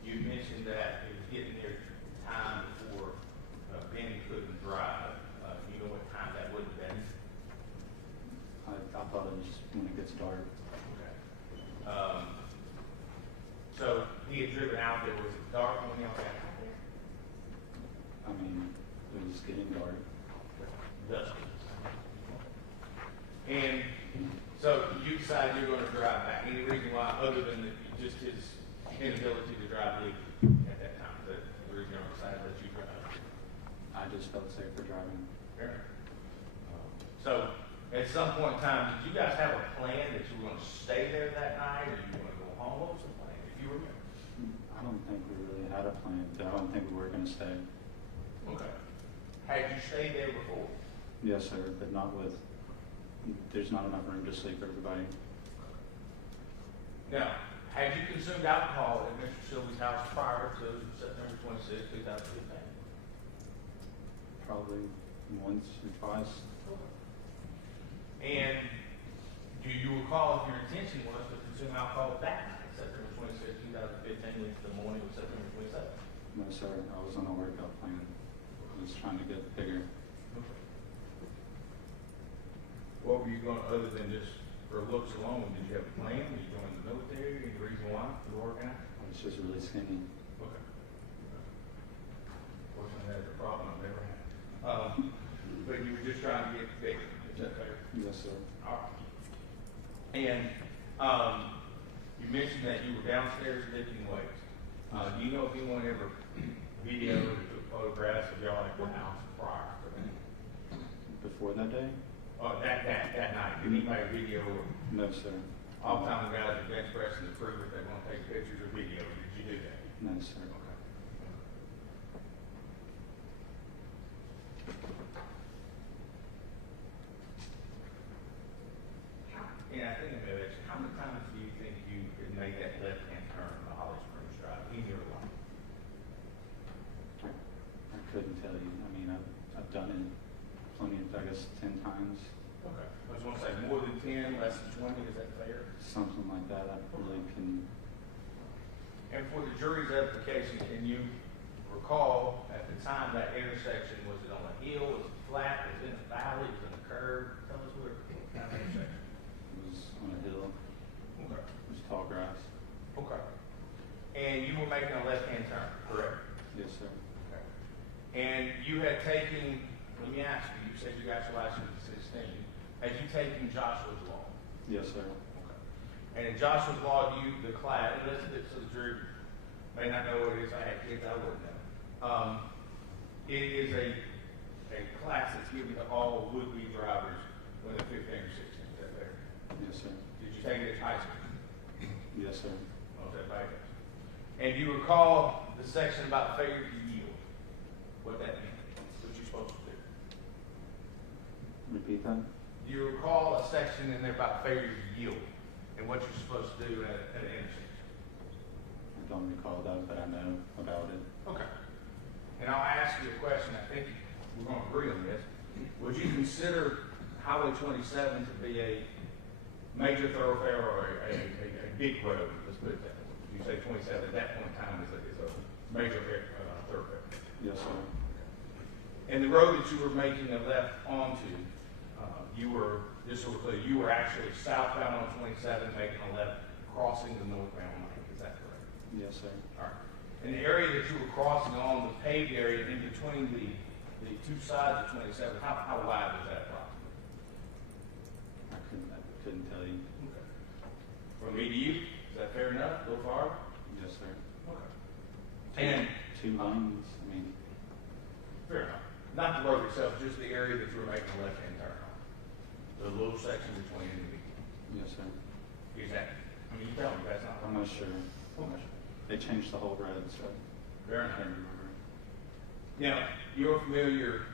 you mentioned that it was getting near time before Benny couldn't drive. You know what time that would have been? I thought it was when it gets dark. Okay. So he had driven out there. Was it dark when y'all got out there? I mean, it was getting dark. Dustin. And so you decided you're going to drive back. Any reason why, other than just his inability to drive legally at that time? Is that the reason you decided that you drive? I just felt safer driving. Fair. So at some point in time, did you guys have a plan that you were going to stay there that night, or you were going to go home? What was the plan, if you remember? I don't think we really had a plan. I don't think we were going to stay. Okay. Had you stayed there before? Yes, sir, but not with, there's not enough room to sleep for everybody. Now, had you consumed alcohol at Mr. Sylvie's house prior to September 26, 2015? Probably once or twice. And do you recall if your intention was to consume alcohol that night, September 26, 2015, into the morning of September 27th? No, sir, I was on a workout plan. I was trying to get bigger. were you going, other than just for looks alone, did you have a plan? Did you join the military? Any reason why you were working out? I was just really skinny. Okay. Fortunately, that's a problem I've never had. But you were just trying to get bigger. Is that fair? Yes, sir. All right. And you mentioned that you were downstairs lifting weights. Do you know if anyone ever videoed or took photographs of y'all at the house prior to that? Before that day? That night. Did anybody video? No, sir. Oftentimes guys are bench pressing to prove that they want to take pictures or video. Did you do that? No, sir. Okay. And I think I may have asked you, how many times do you think you could make that left-hand turn on the Holly Springs Drive in your life? I couldn't tell you. I mean, I've done it plenty of, I guess, 10 times. Okay. I just want to say more than 10, less than 20, is that fair? Something like that. I really can. And for the jury's edification, can you recall at the time that intersection, was it on a hill, was it flat, was it in a valley, was it in a curve? Tell us what kind of intersection. It was on a hill. Okay. It was tall grass. Okay. And you were making a left-hand turn, correct? Yes, sir. Okay. And you had taken, let me ask you, you said you got your license at 16. Had you taken Joshua's Law? Yes, sir. Okay. And in Joshua's Law, the class, and listen to this so the jury may not know what it is. I had kids, I wouldn't know. It is a class that's given to all would-be drivers when they're 15 or 16. Is that fair? Yes, sir. Did you take it at high school? Yes, sir. Was that back? And do you recall the section about failure to yield? What that means? What you're supposed to do? Repeat that? Do you recall a section in there about failure to yield and what you're supposed to do at an intersection? I don't recall that, but I know about it. Okay. And I'll ask you a question. I think we're going to agree on this. Would you consider Highway 27 to be a major thoroughfare or a big road? Let's put it that way. You say 27 at that point in time is a major thoroughfare. Yes, sir. And the road that you were making a left onto, you were, just so we're clear, you were actually southbound on 27 making a left crossing the northbound lane. Is that correct? Yes, sir. All right. And the area that you were crossing on, the paved area in between the two sides of 27, how wide was that approximately? I couldn't tell you. Okay. From me to you, is that fair enough? A little farther? Yes, sir. Okay. And two lanes. I mean, fair enough. Not the road itself, just the area that you were making a left-hand turn on. The little section between and between. yes, sir. Exactly. I mean, you tell me that's not. I'm not sure. They changed the whole road, so Fair I enough. can't remember. Now, you're familiar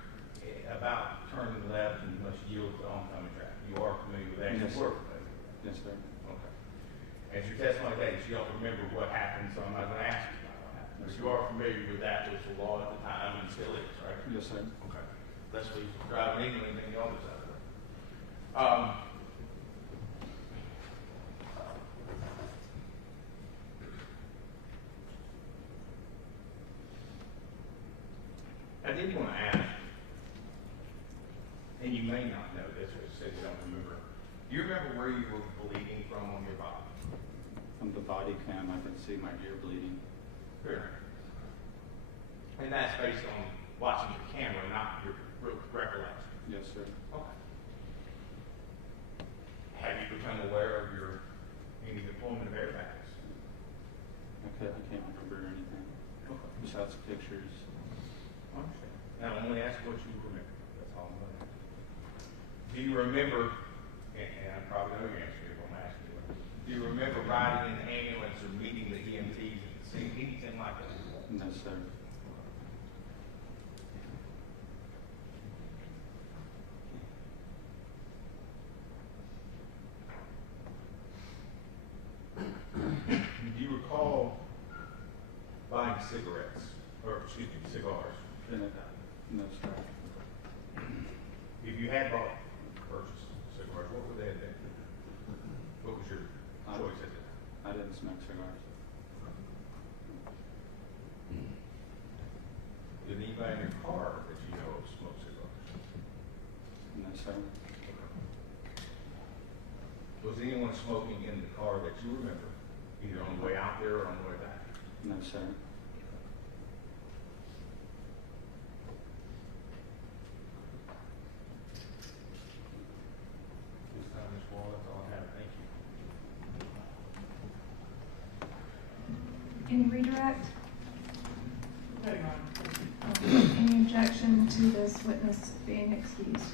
about turning left and you must yield to oncoming traffic. You are familiar with that. Yes, You sir. were familiar with that. Yes, sir. Okay. As your testimony dates, you don't remember what happened, so I'm not going to ask you about what happened. But you are familiar with that, which the law at the time and still is, right? Yes, sir. Okay. Unless we drive legally and then the other side of it. I did want to ask, and you may not know this, or you said you don't remember. Do you remember where you were bleeding from on your body? From the body cam, I can see my ear bleeding. Fair. And that's based on watching the camera, not your recollection. Yes, sir. Okay. Have you become aware of any deployment of airbags? I can't remember anything. Okay. Besides pictures. I understand. Now, I'm only asking what you remember. That's all I'm going to ask. Do you remember, and I probably know your answer if I'm asking you, do you remember riding in the ambulance or meeting the EMTs at the scene, anything like that? No, sir. Do you recall buying cigarettes, or excuse me, cigars? No, sir. If you had bought, purchased cigars, what would they have been? What was your choice at the time? I didn't smoke cigars. Did anybody in your car that you know of smoke cigars? No, sir. Was anyone smoking in the car that you remember, either on the way out there or on the way back? No, sir. This time, Ms. Wall, that's all I have. Thank you. Any redirect? Any objection to this witness being excused?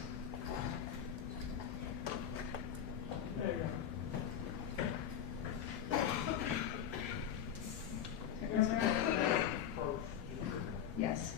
Yes.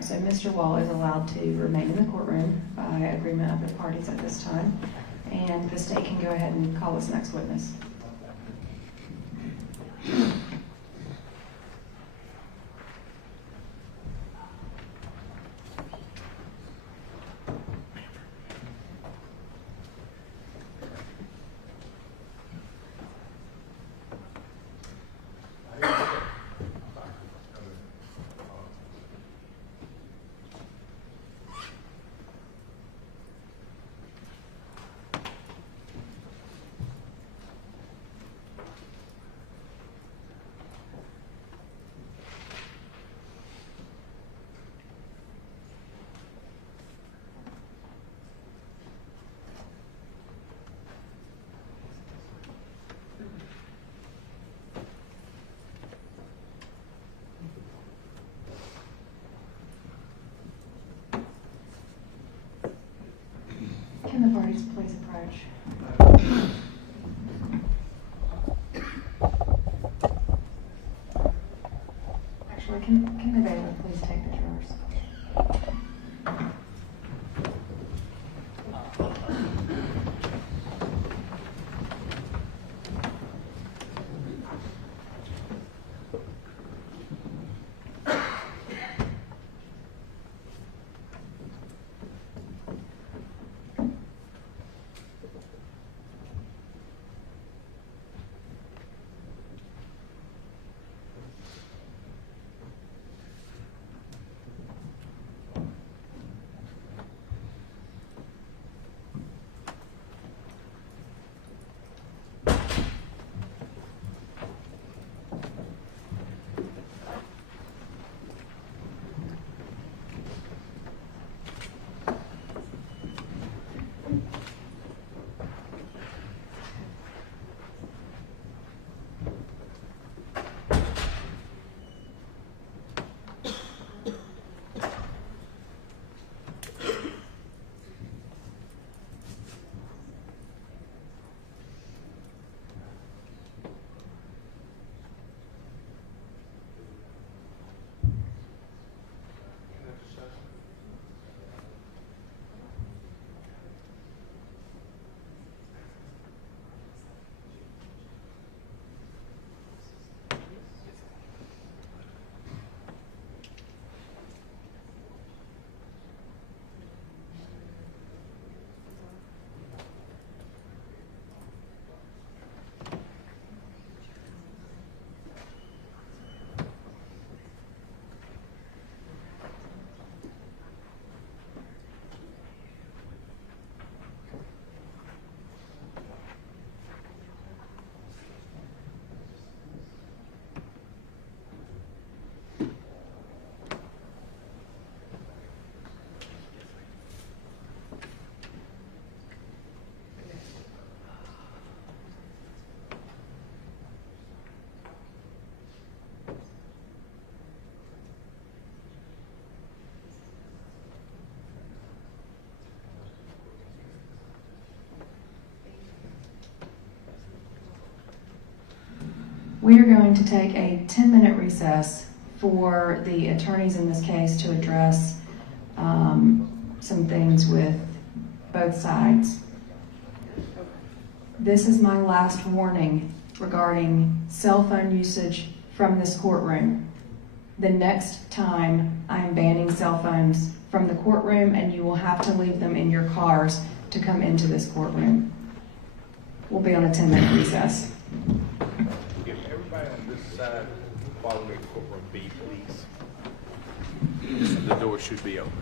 So Mr. Wall is allowed to remain in the courtroom by agreement of the parties at this time, and the state can go ahead and call its next witness. Can the parties please approach? Actually, can the bailiff please take the drawers? We are going to take a 10-minute recess for the attorneys in this case to address some things with both sides. This is my last warning regarding cell phone usage from this courtroom. The next time I am banning cell phones from the courtroom, and you will have to leave them in your cars to come into this courtroom. We'll be on a 10-minute recess. If everybody on this side follow me to courtroom B, please. The door should be open.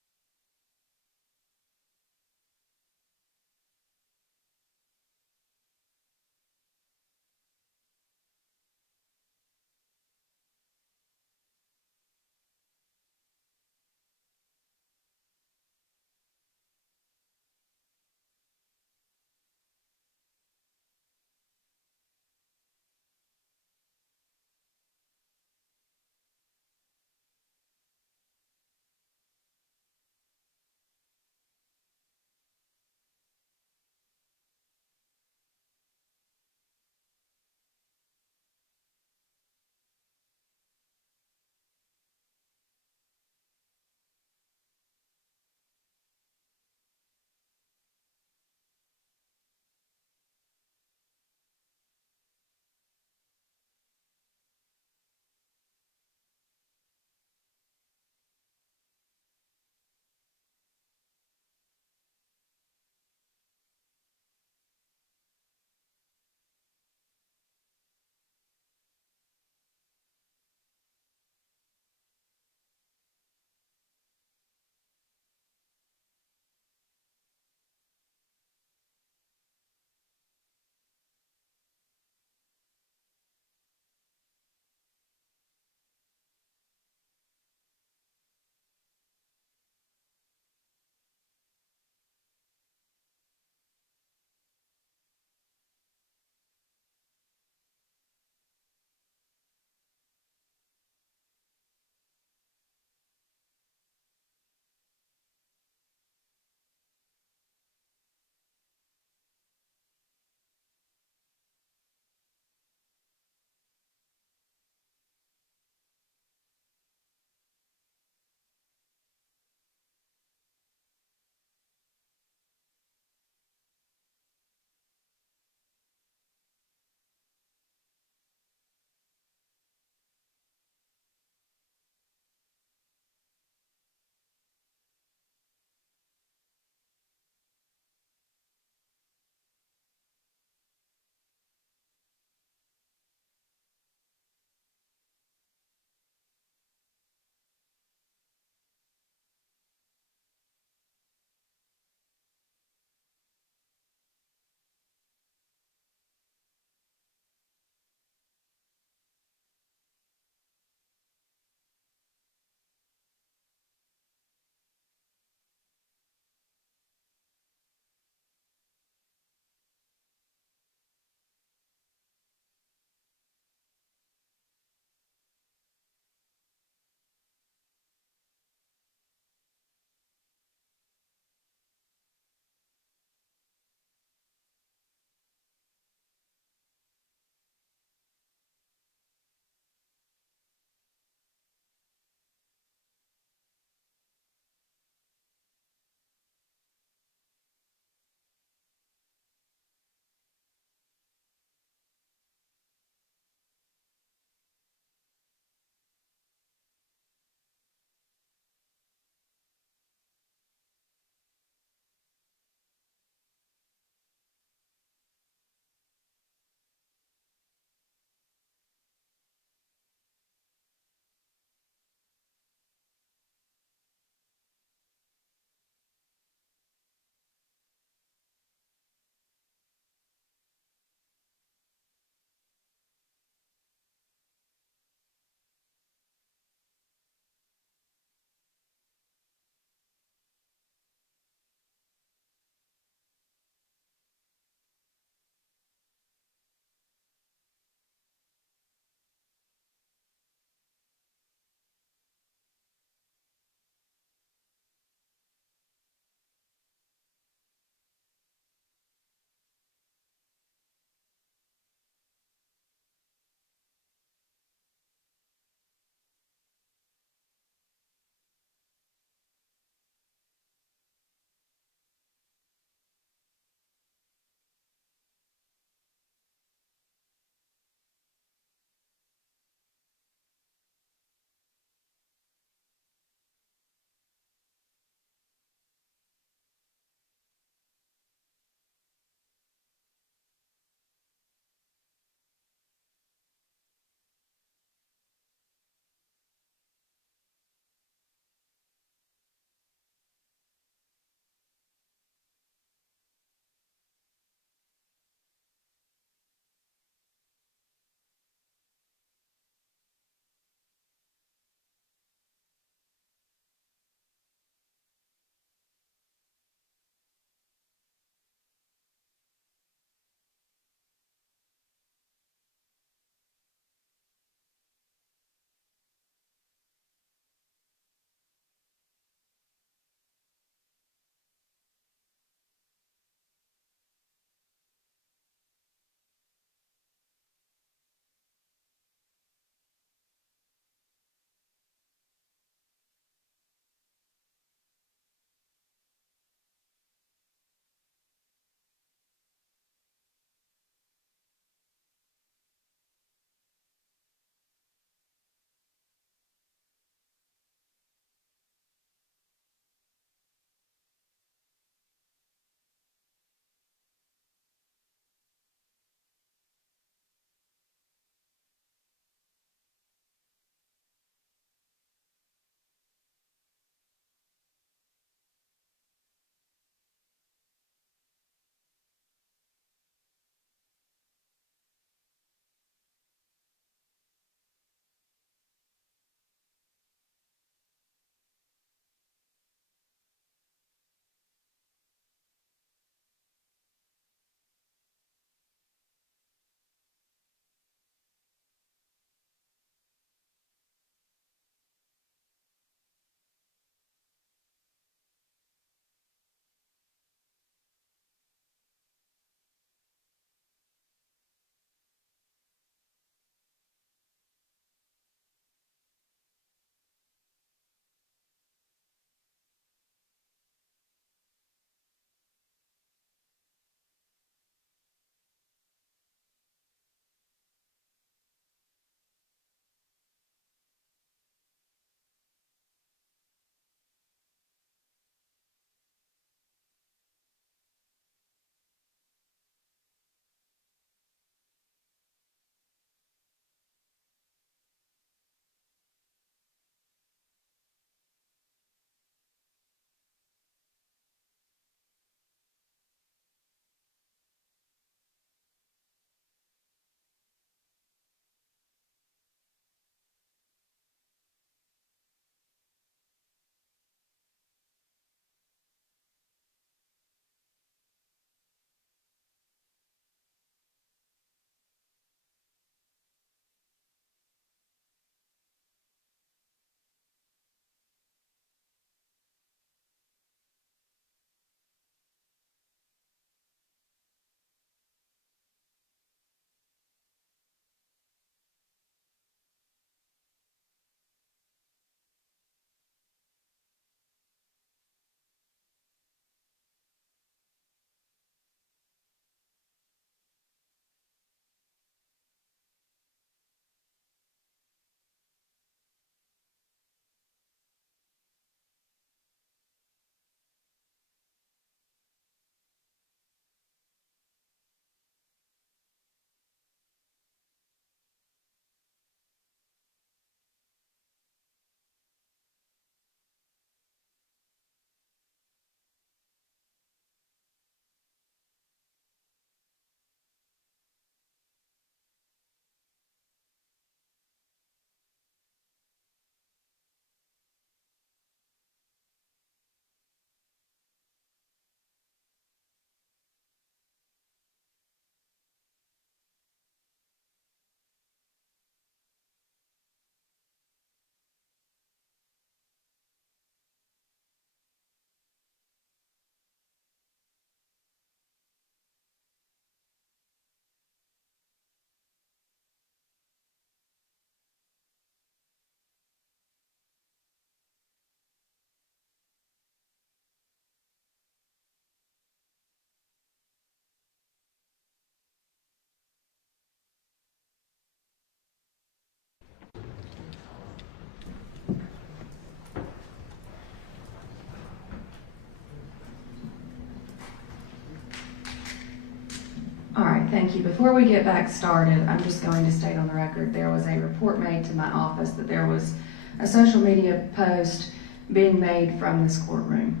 right, thank you. Before we get back started, I'm just going to state on the record, there was a report made to my office that there was a social media post being made from this courtroom.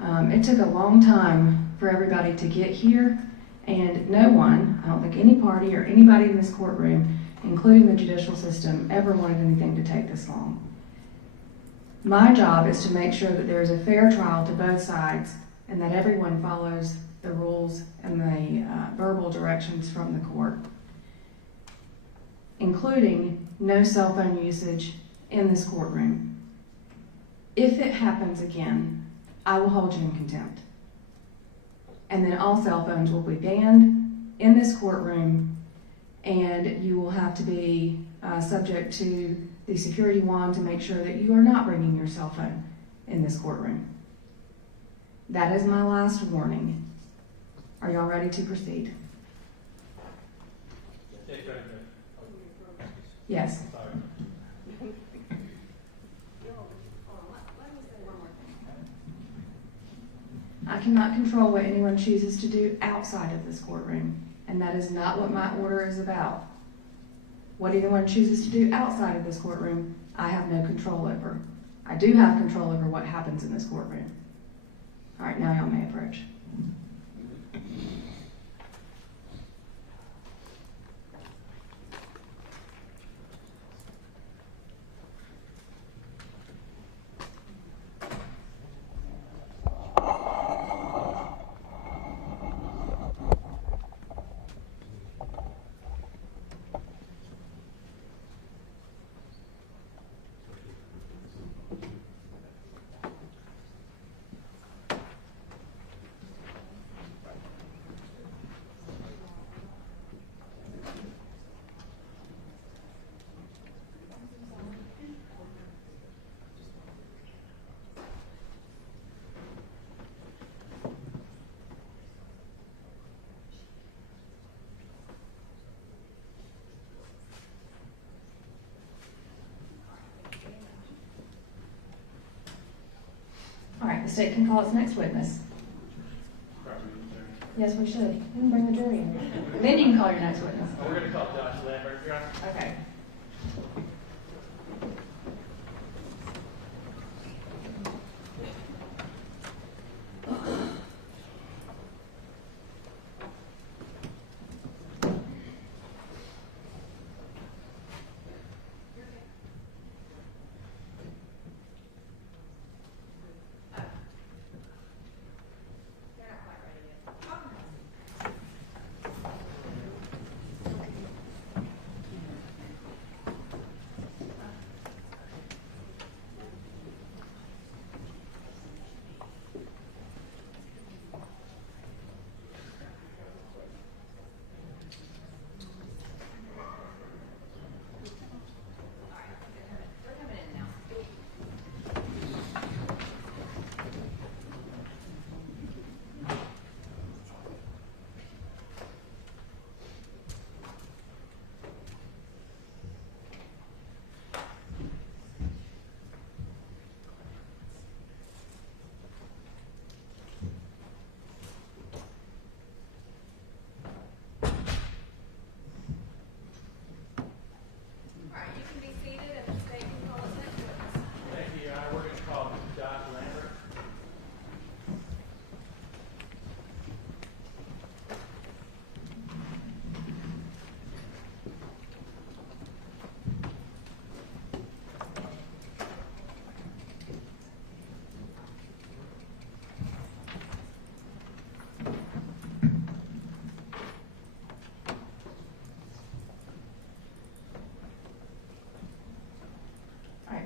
It took a long time for everybody to get here, and no one, I don't think any party or anybody in this courtroom, including the judicial system, ever wanted anything to take this long. My job is to make sure that there is a fair trial to both sides and that everyone follows the rules and the verbal directions from the court, including no cell phone usage in this courtroom. If it happens again, I will hold you in contempt. And then all cell phones will be banned in this courtroom, and you will have to be subject to the security wand to make sure that you are not bringing your cell phone in this courtroom. That is my last warning. Are y'all ready to proceed? Yes. I cannot control what anyone chooses to do outside of this courtroom, and that is not what my order is about. What anyone chooses to do outside of this courtroom, I have no control over. I do have control over what happens in this courtroom. All right, now y'all may approach. All right, the state can call its next witness. Yes, we should. You can bring the jury in. And then you can call your next witness. We're going to call Josh Lambert, Your Honor. Okay.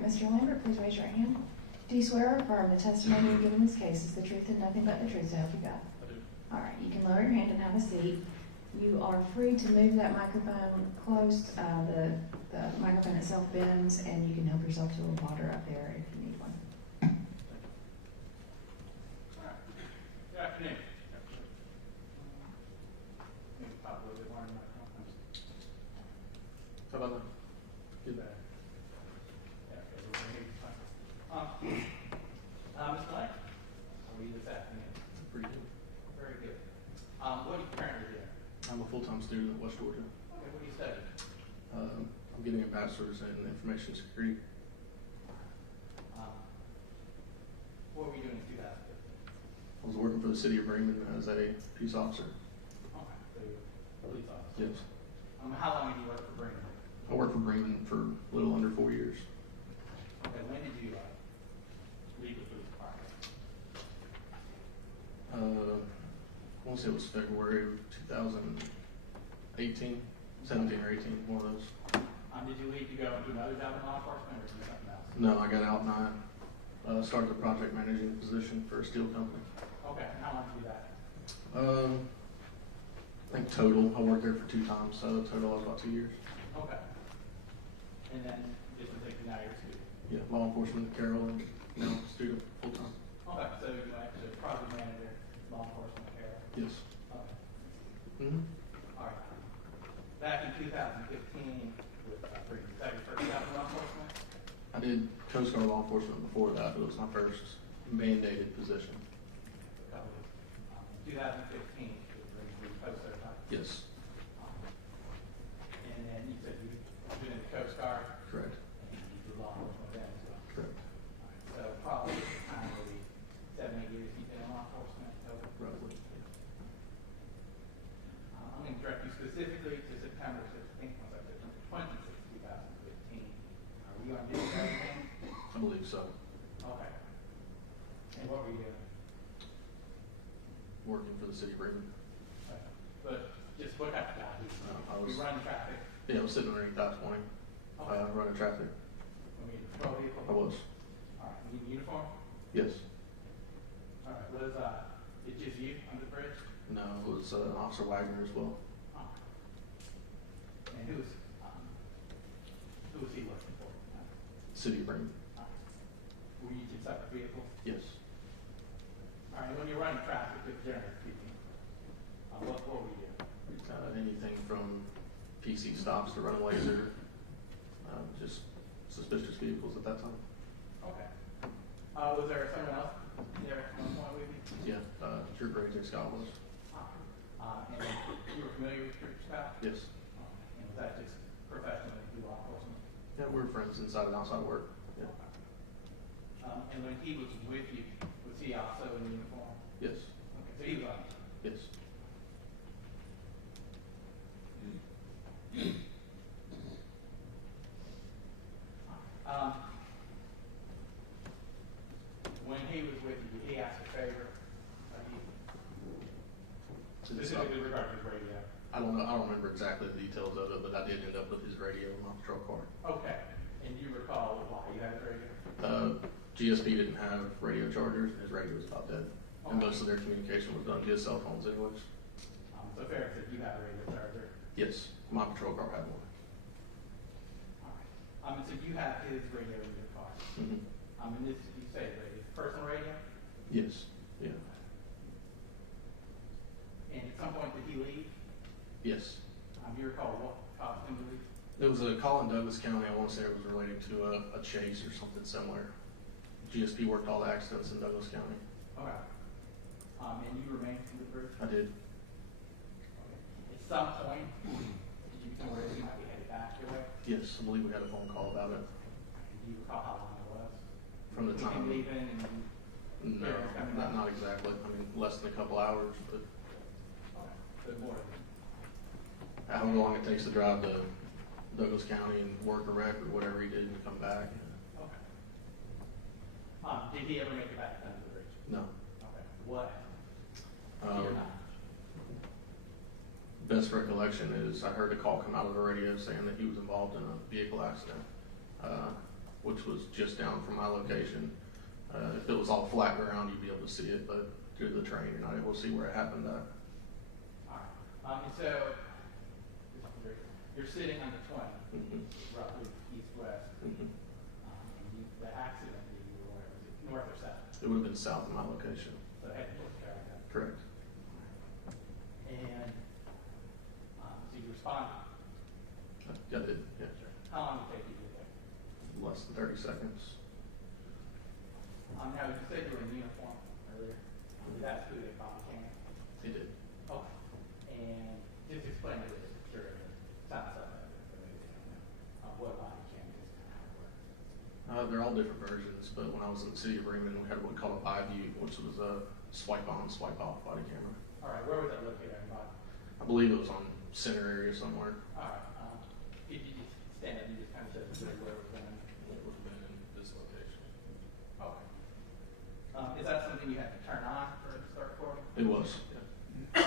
Mr. Lambert, please raise your hand. Do you swear or affirm the testimony you give in this case is the truth and nothing but the truth, so help you God? I do. All right, you can lower your hand and have a seat. You are free to move that microphone close. The microphone itself bends, and you can help yourself to a little water up there if you need one. Good afternoon. How about that? Do that. Mr. Lambert, how are you this afternoon? Pretty good. Very good. What are you currently doing? I'm a student at West Georgia. Okay, what do you study? I'm getting a bachelor's in information security. What were you doing in 2015? I was working for the city of Bremen as a peace officer. Okay, so you're a police officer. Yes. How long have you worked for Bremen? I worked for Bremen for a little under 4 years. Okay, when did you leave the police department? I want to say it was February of 2018, 17 or 18, one of those. Did you leave to go do another job in law enforcement or do something else? No, I got out and I started the project managing position for a steel company. Okay, and how long did you do that? I think total, I worked there for 2 times, so total was about 2 years. Okay. And then just to think now you're a student? Yeah, law enforcement, Carroll, and now student full time. Okay, so you actually project manager, law enforcement, Carroll? Yes. Okay. Mm-hmm. All right. Back in 2015, with second first job in law enforcement? I did Coast Guard law enforcement before that, but it was my first mandated position. 2015, you post certified? Yes. And then you said you've been in the Coast Guard? Correct. And you did law enforcement then as well? Correct. So probably maybe 7, 8 years you've been in law enforcement total? Roughly. I'm going to direct you specifically to September 16th, September 26th, 2015. Are you on duty that day? I believe so. Okay. And what were you doing? Working for the city of Bremen. Okay. But just what type of job? You run traffic? Yeah, I was sitting underneath I-20, running traffic. I mean, patrol vehicle? I was. All right. You in uniform? Yes. All right. Was it just you on the bridge? No, it was Officer Wagner as well. Oh. And who was he working for? City of Bremen. Were you two separate vehicles? Yes. All right. When you're running traffic, just generally speaking, what were you doing? Anything from PC stops to run laser, just suspicious vehicles at that time. Okay. Was there someone else there at one point with you? Yeah, Trooper A.J. Scott was. And you were familiar with Trooper Scott? Yes. And was that just professionally through law enforcement? Yeah, we were friends inside and outside work. Yeah. And when he was with you, was he also in uniform? Yes. Okay, so he was on. Yes. When he was with you, did he ask a favor of you? Specifically regarding his radio? I don't know. I don't remember exactly the details of it, but I did end up with his radio in my patrol car. Okay. And you recall why you had his radio? GSP didn't have radio chargers, and his radio was about dead. And most of their communication was done via cell phones anyways. So fair that you had a radio charger? Yes, my patrol car had one. All right. So you have his radio in your car? Mm-hmm. And this, you say, radio, personal radio? Yes. Yeah. And at some point, did he leave? Yes. Do you recall what caused him to leave? There was a call in Douglas County. I want to say it was related to a chase or something similar. GSP worked all the accidents in Douglas County. Okay. And you remained from the bridge? I did. Okay. At some point, did you become aware that you might be headed back your way? Yes, I believe we had a phone call about it. Do you recall how long it was? From the time. Leaving and No, not exactly. I mean, less than a couple hours, but. Okay. But more than. However long it takes to drive to Douglas County and work a wreck or whatever he did and come back. Okay. Did he ever make it back under the bridge? No. Okay. What? You're not. Best recollection is I heard a call come out of the radio saying that he was involved in a vehicle accident, which was just down from my location. If it was all flat ground, you'd be able to see it, but due to the terrain, you're not able to see where it happened at. All right. And so you're sitting on the 20, roughly east-west. And the accident that you were aware, was it north or south? It would have been south of my location. So heading towards Carolina. Correct. And so you responded? Yeah, I did. Yeah. Sure. How long did it take you to get there? Less than 30 seconds. Now, you said you were in uniform earlier. Did that include a body cam? He did. Okay. And just explain to us They're all different versions, but when I was in the city of Bremen, we had what we call a by view, which was a swipe on, swipe off body camera. All right, where was that located at? I believe it was on center area somewhere. All right, you just stand up, you just kind of said where it was in. It would have been in this location. Okay. Is that something you had to turn on for it to start recording? It was. Yeah.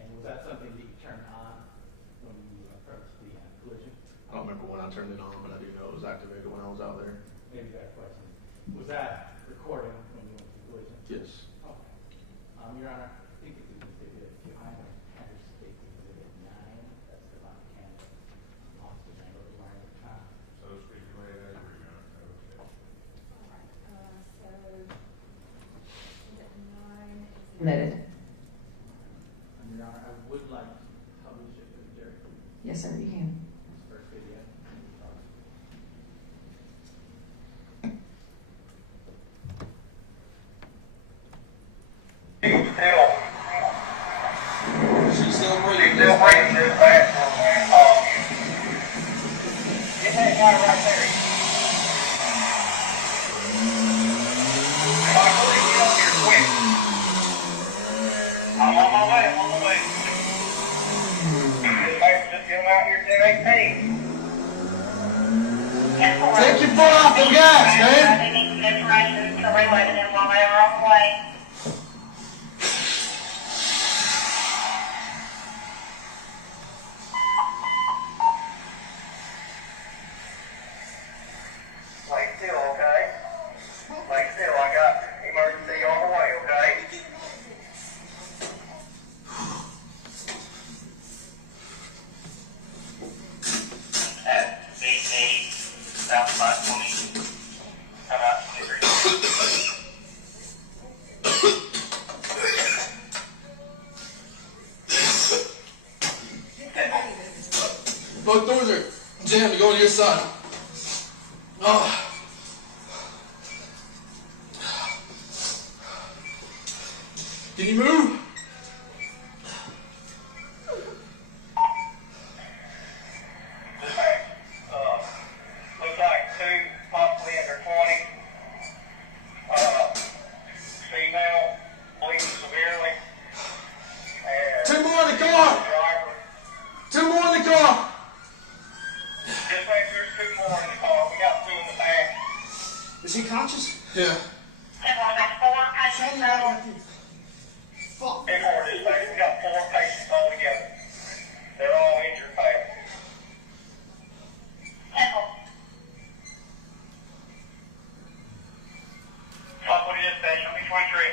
And was that something that you turned on when you approached the collision? I don't remember when I turned it on, but I do know it was activated when I was out there. Maybe that question. Was that recording when you went to the collision? Yes. Okay. Your Honor, I think it's exhibit behind the counter state exhibit 9. That's the body cam. Officer Lambert was wearing at the time. So speak your way there, we're going to go. All right, so, exhibit 9 is. Admitted. Your Honor, I would like to publish it for the jury. Yes, sir, you can. This first video. She's still breathing. Still breathing. Get that guy right there. I believe you up here quick. I'm on my way. I'm on my way. Just get him out here 10-18. Take your foot off the gas, man. They need some information to relay to them while they are on the way. Lay still, okay? Lay still, I got emergency on the way, okay? At BT, South 520, about 23. Both doors are jammed to go to your side. Oh. Can you move? Looks like 2, possibly under 20. Female, bleeding severely. And 2 more in the car. driver. 2 more in the car. Just make sure there's 2 more in the car. We got 2 in the back. Is he conscious? Yeah. Fuck. We got 4 patients altogether. They're all injured bad. Fuck with dispatch, let me 23.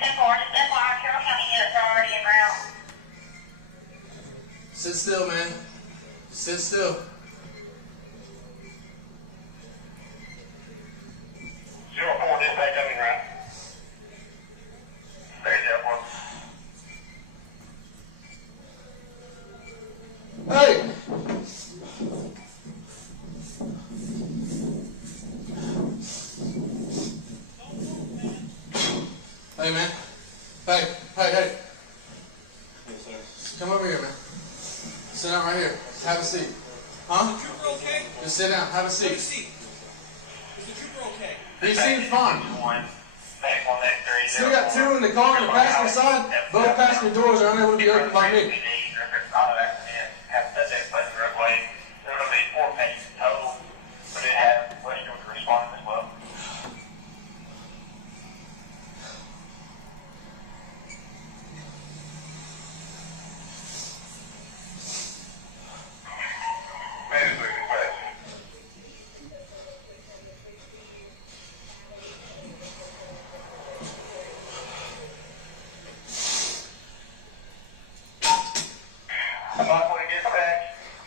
10-4, just FYI, Carroll County units are already en route. Sit still, man. Sit still. 04 dispatch, I'm en route. There's that one. Hey! Hey, man. Hey. Come over here, man. Sit down right here. Have a seat. Huh? Is the trooper okay? Just sit down. Have a seat. Have a seat. Is the trooper okay? He seems fine. Back on that 30. Still got 2 in the car on the passenger side. Both passenger doors are unable to be opened by me. Have that place roadway. There's going to be 4 patients total, but it has Western responding as well.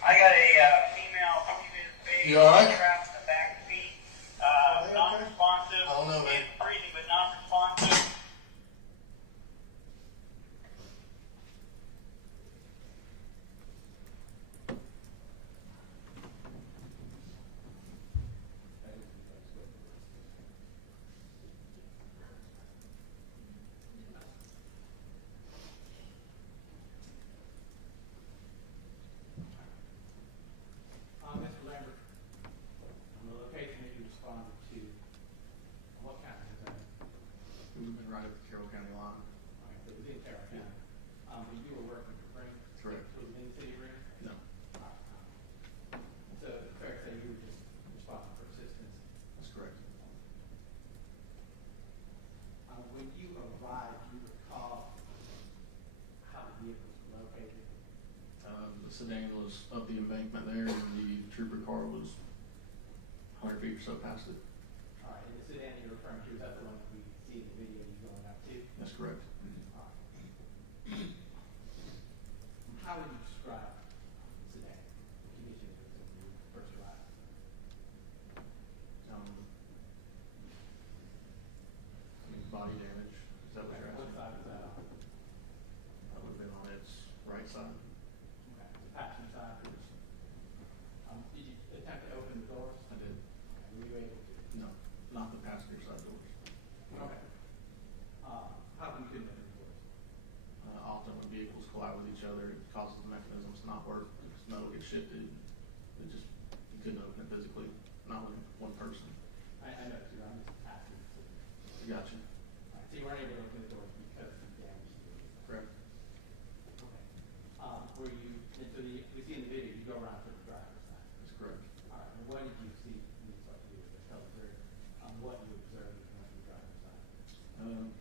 I got a female, You alright? trapped in the back seat, non-responsive. I don't know, man. Breathing, but non-responsive. was up the embankment there, and the trooper car was 100 feet or so past it. All right, and the sedan you're referring to, is that the one that we see in the video you going up to? That's correct. All right. How would you describe the sedan, the condition of it when you first arrived? Body damage. Is that what you're asking? What side was that on? That would have been on its right side. Okay, the passenger side? Did you attempt to open the doors? I did. Okay, were you able to? No, not the passenger side doors. Okay. How come you couldn't open the doors? Often when vehicles collide with each other, it causes the mechanisms to not work. Because metal gets shifted. It just, you couldn't open it physically. Not with one person. I know, too. I'm just asking. Gotcha. All right, so you weren't able to open the doors because of the damage to it? Correct. Okay. Were you, and so we see in the video, you go around to the driver's side? That's correct. All right, and what did you see when you started to do this? Tell us what you observed when you went to the driver's side.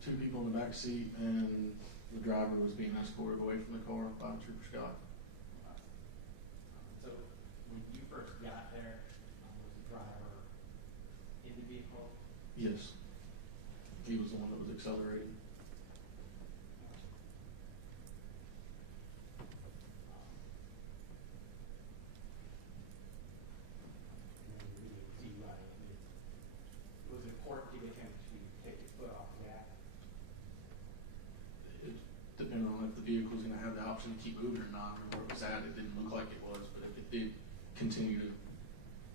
Two people in the back seat, and the driver was being escorted away from the car by Trooper Scott. So when you first got there, was the driver in the vehicle? Yes. He was the one that was accelerating. Was it important to get him to take his foot off the gas? It depended on if the vehicle was going to have the option to keep moving or not, or where it was at. It didn't look like it was, but if it did continue to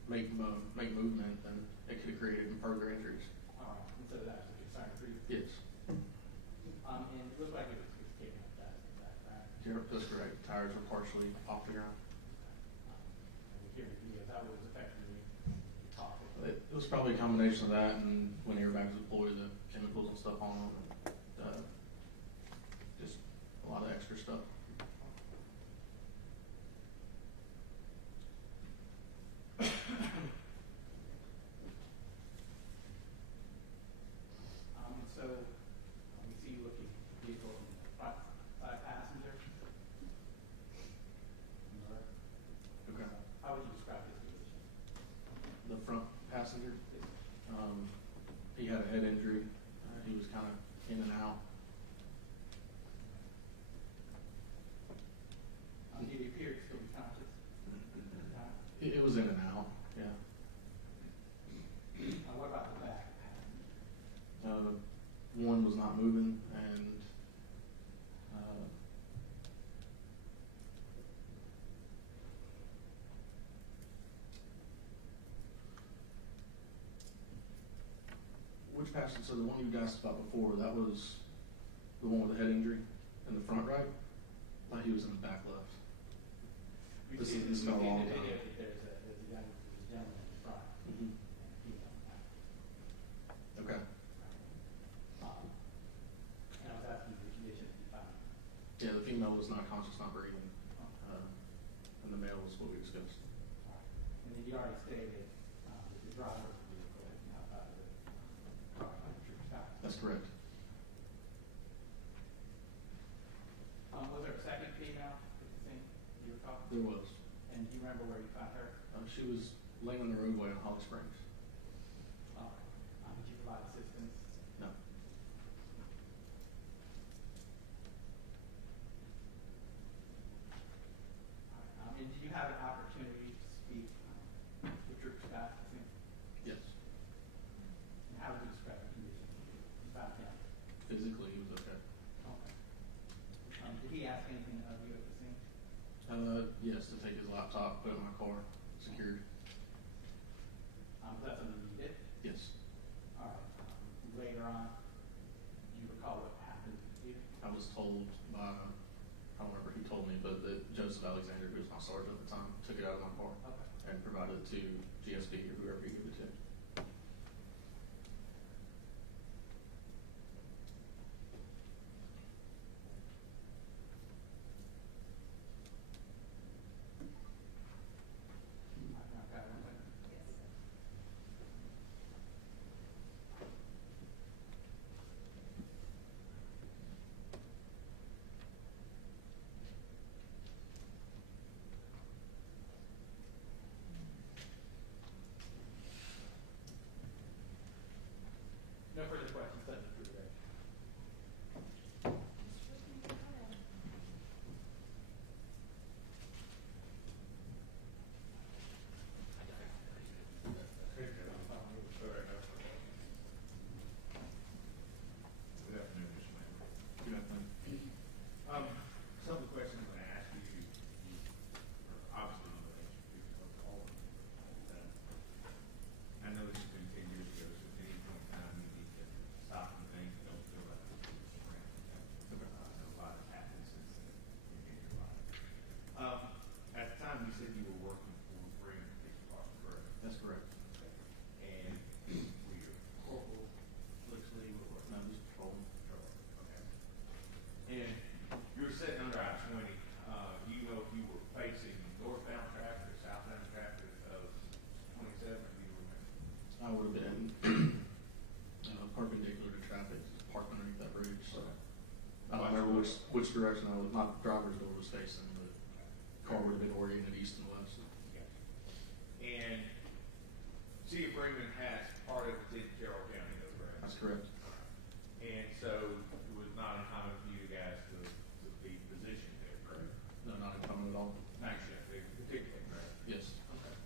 make movement, then it could have created further injuries. All right, and so that was a concern for you? Yes. And it looked like it was taken up that right? Yeah, that's correct. The tires were partially off the ground. And here in the video, that was effectively talking. It was probably a combination of that and when airbags deploy, the chemicals and stuff on them, and just a lot of extra stuff. And so we see you looking at the vehicle in the front side passenger. Okay. How would you describe his condition? The front passenger, he had a head injury. He was kind of in and out. Did he appear to still be conscious? It was in and out, yeah. What about the back? One was not moving, and which passenger? So the one you asked about before, that was the one with the head injury in the front right. I thought he was in the back left. This is been a long time. There's a gentleman in the front. Mm-hmm. Okay. And I was asking the condition that you found. Yeah, the female was not conscious, not breathing, and the male was what we discussed. And then you already stated that the driver of the vehicle had been outside of the car by the trooper Scott. That's correct. Was there a second female at the scene you recall? There was. And do you remember where you found her? She was laying on the roadway in Holly Springs. All right. Did you provide assistance? No. All right. And did you have an opportunity to speak with Trooper Scott at the scene? Yes. And how would you describe the condition you found him? Physically, he was okay. Okay. Did he ask anything of you at the scene? Yes, to take his laptop, put it in my car, secured. Was that something you did? Yes. All right. Later on, do you recall what happened to you? I was told by, I don't remember who told me, but that Joseph Alexander, who was my sergeant at the time, took it out of my car and provided it to GSB or whoever he gave it to. racing, but car would have been oriented east and west. And City of Bremen has part of it in Carroll County, though, correct? That's correct. And so it was not uncommon for you guys to be positioned there, correct? No, not uncommon at all. Night shift, particularly, correct? Yes. Okay.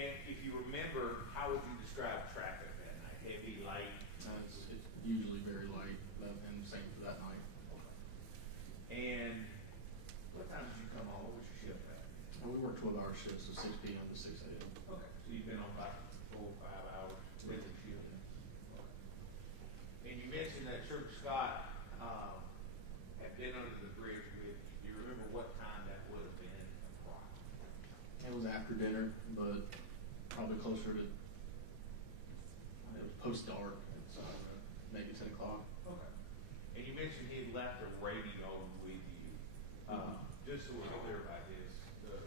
And if you remember, how would you describe traffic that night? Heavy, light? It's usually very light, and same for that night. And what time did you come on? What was your shift at? We work 12-hour shifts, so 6 p.m. to 6 a.m. Okay. So you've been on about 4 or 5 hours busy shift. Okay. And you mentioned that Trooper Scott had been under the bridge with you. Do you remember what time that would have been? It was after dinner, but probably closer to, it was post-dark, so maybe 10 o'clock. Okay. And you mentioned he had left a radio with you. Just so we're clear about this, the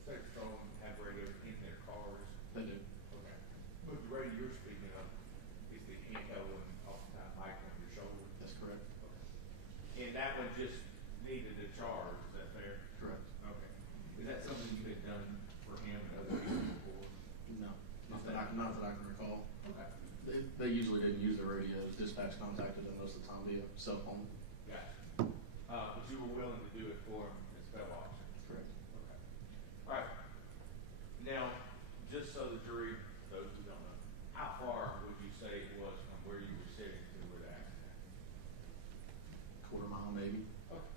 State Patrol have radios in their cars. They do. Okay. But the radio you're speaking of is the handheld one, oftentimes mic on your shoulder. That's correct. Okay. And that one just needed a charge, is that fair? Correct. Okay. Is that something you had done for him and other people before? No, not that I can recall. Okay. They usually didn't use their radios. Dispatch contacted them most of the time via cell phone. Gotcha. But you were willing to do it for him as fellow officer? Correct. Okay. All right. Now, just so the jury, those who don't know, how far would you say it was from where you were sitting to where the accident happened? Quarter mile, maybe. Okay.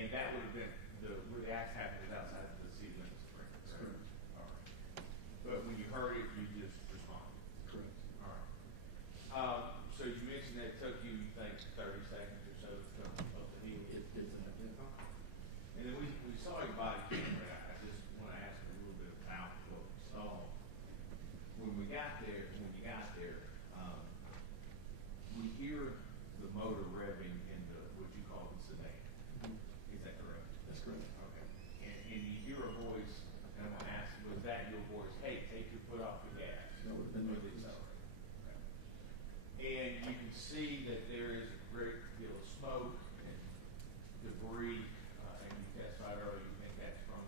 And that would have been, where the accident happened was outside of the city limits, correct? Correct. All right. But when you heard it, you just responded? Correct. All right. So you mentioned that it took you, you think, 30 seconds or so to come up the hill? It's that, yeah. And then we saw your body camera. I just want to ask a little bit about what we saw. When you got there, we hear the motor revving in what you call the sedan. Is that correct? That's correct. Okay. And you hear a voice, and I'm going to ask, was that your voice? Hey, take your foot off the gas. That would have been me. Okay. And you can see that there is a great deal of smoke and debris, and you testified earlier, you think that's from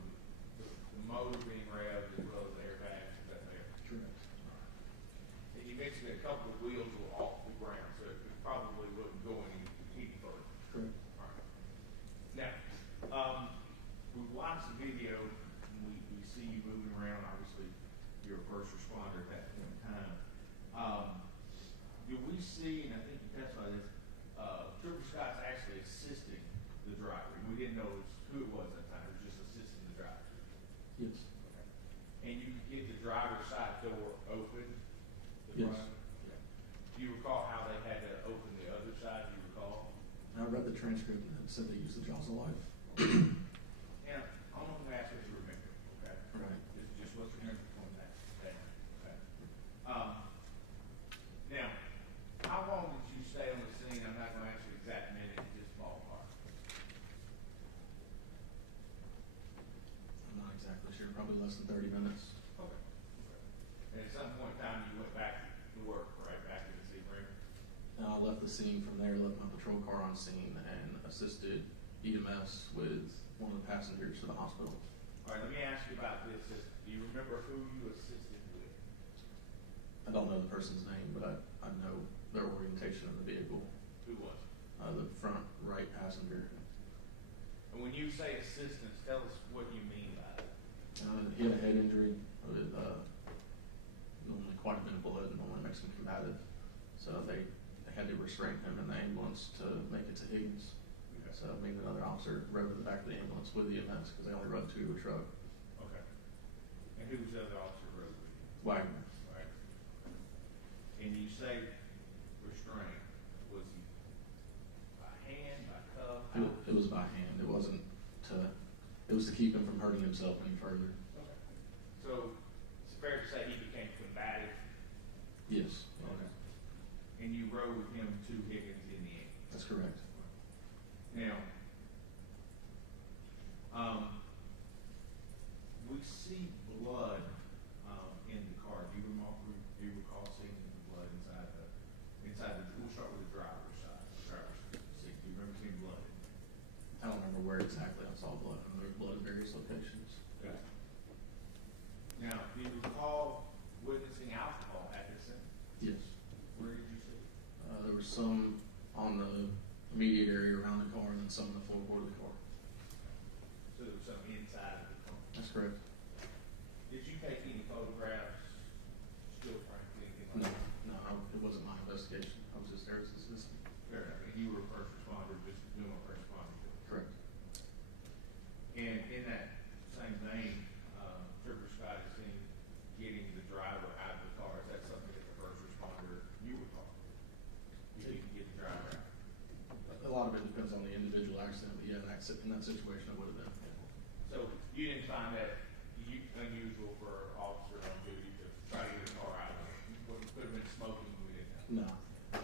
the motor being revved as well as the airbags, is that fair? Correct. And you mentioned that a couple of wheels were off the ground, so it probably wouldn't go any further. Correct. All right. Now, we watched the video, and we see you moving around. Obviously, you're a first responder at that point in time. Do we see, and I think you testified this, Trooper Scott's actually assisting the driver. We didn't know who it was at the time. It was just assisting the driver. Yes. Okay. And you could get the driver's side door open? Yes. Yeah. Do you recall how they had to open the other side? Do you recall? I read the transcript and it said they used the jaws of life. Yeah, I'm not going to ask what you remember, okay? Right. Just what's your memory from that day, okay? Now, how long did you stay on the scene? I'm not going to ask you exact minute, just ballpark. I'm not exactly sure. Probably less than 30 minutes. Okay. And at some point in time, you went back to work, right? Back to the scene room? I left the scene from there, left my patrol car on scene, and assisted EMS with one of the passengers to the hospital. All right, let me ask you about this. Do you remember who you assisted with? I don't know the person's name, but I know their orientation of the vehicle. Who was it? The front right passenger. And when you say assistance, tell us what you mean by it. He had a head injury with normally quite a bit of blood and normally makes him combative. So they had to restrain him in the ambulance to make it to Higgins. Okay. So me and another officer rode to the back of the ambulance with the EMS because they only rode 2 to a truck. Okay. And who was the other officer who rode with you? Wagner. Right. And you say restraint. Was he by hand, by cuff? It was by hand. It wasn't to. It was to keep him from hurting himself any further. Okay. So it's fair to say he became combative. Yes. Okay. And you rode with him to Higgins in the end. That's correct. Now, we see blood in the car. Do you recall seeing the blood inside the? We'll start with the driver's side. The driver's seat. Do you remember seeing blood in there? I locations. Okay. Now, do you recall witnessing alcohol at the scene? Yes. Where did you see it? There was some on the immediate area around the car and then some in the floorboard of the car. So there was some inside of the car? That's correct. Did you take any photographs, still frames, anything like No, that? no, it wasn't my investigation. I was just there as an assistant. Fair enough. And you were a first responder, just doing what first responders do? Correct. And in that same vein, Trooper Scott is seen getting the driver out of the car. Is that something that the first responder you would call? You didn't get the driver out? A lot of it depends on the individual accident, but yeah, in that situation, it would have been. So you didn't find that unusual for an officer on duty to try to get a car out of it? What could have been smoking, we didn't know? No.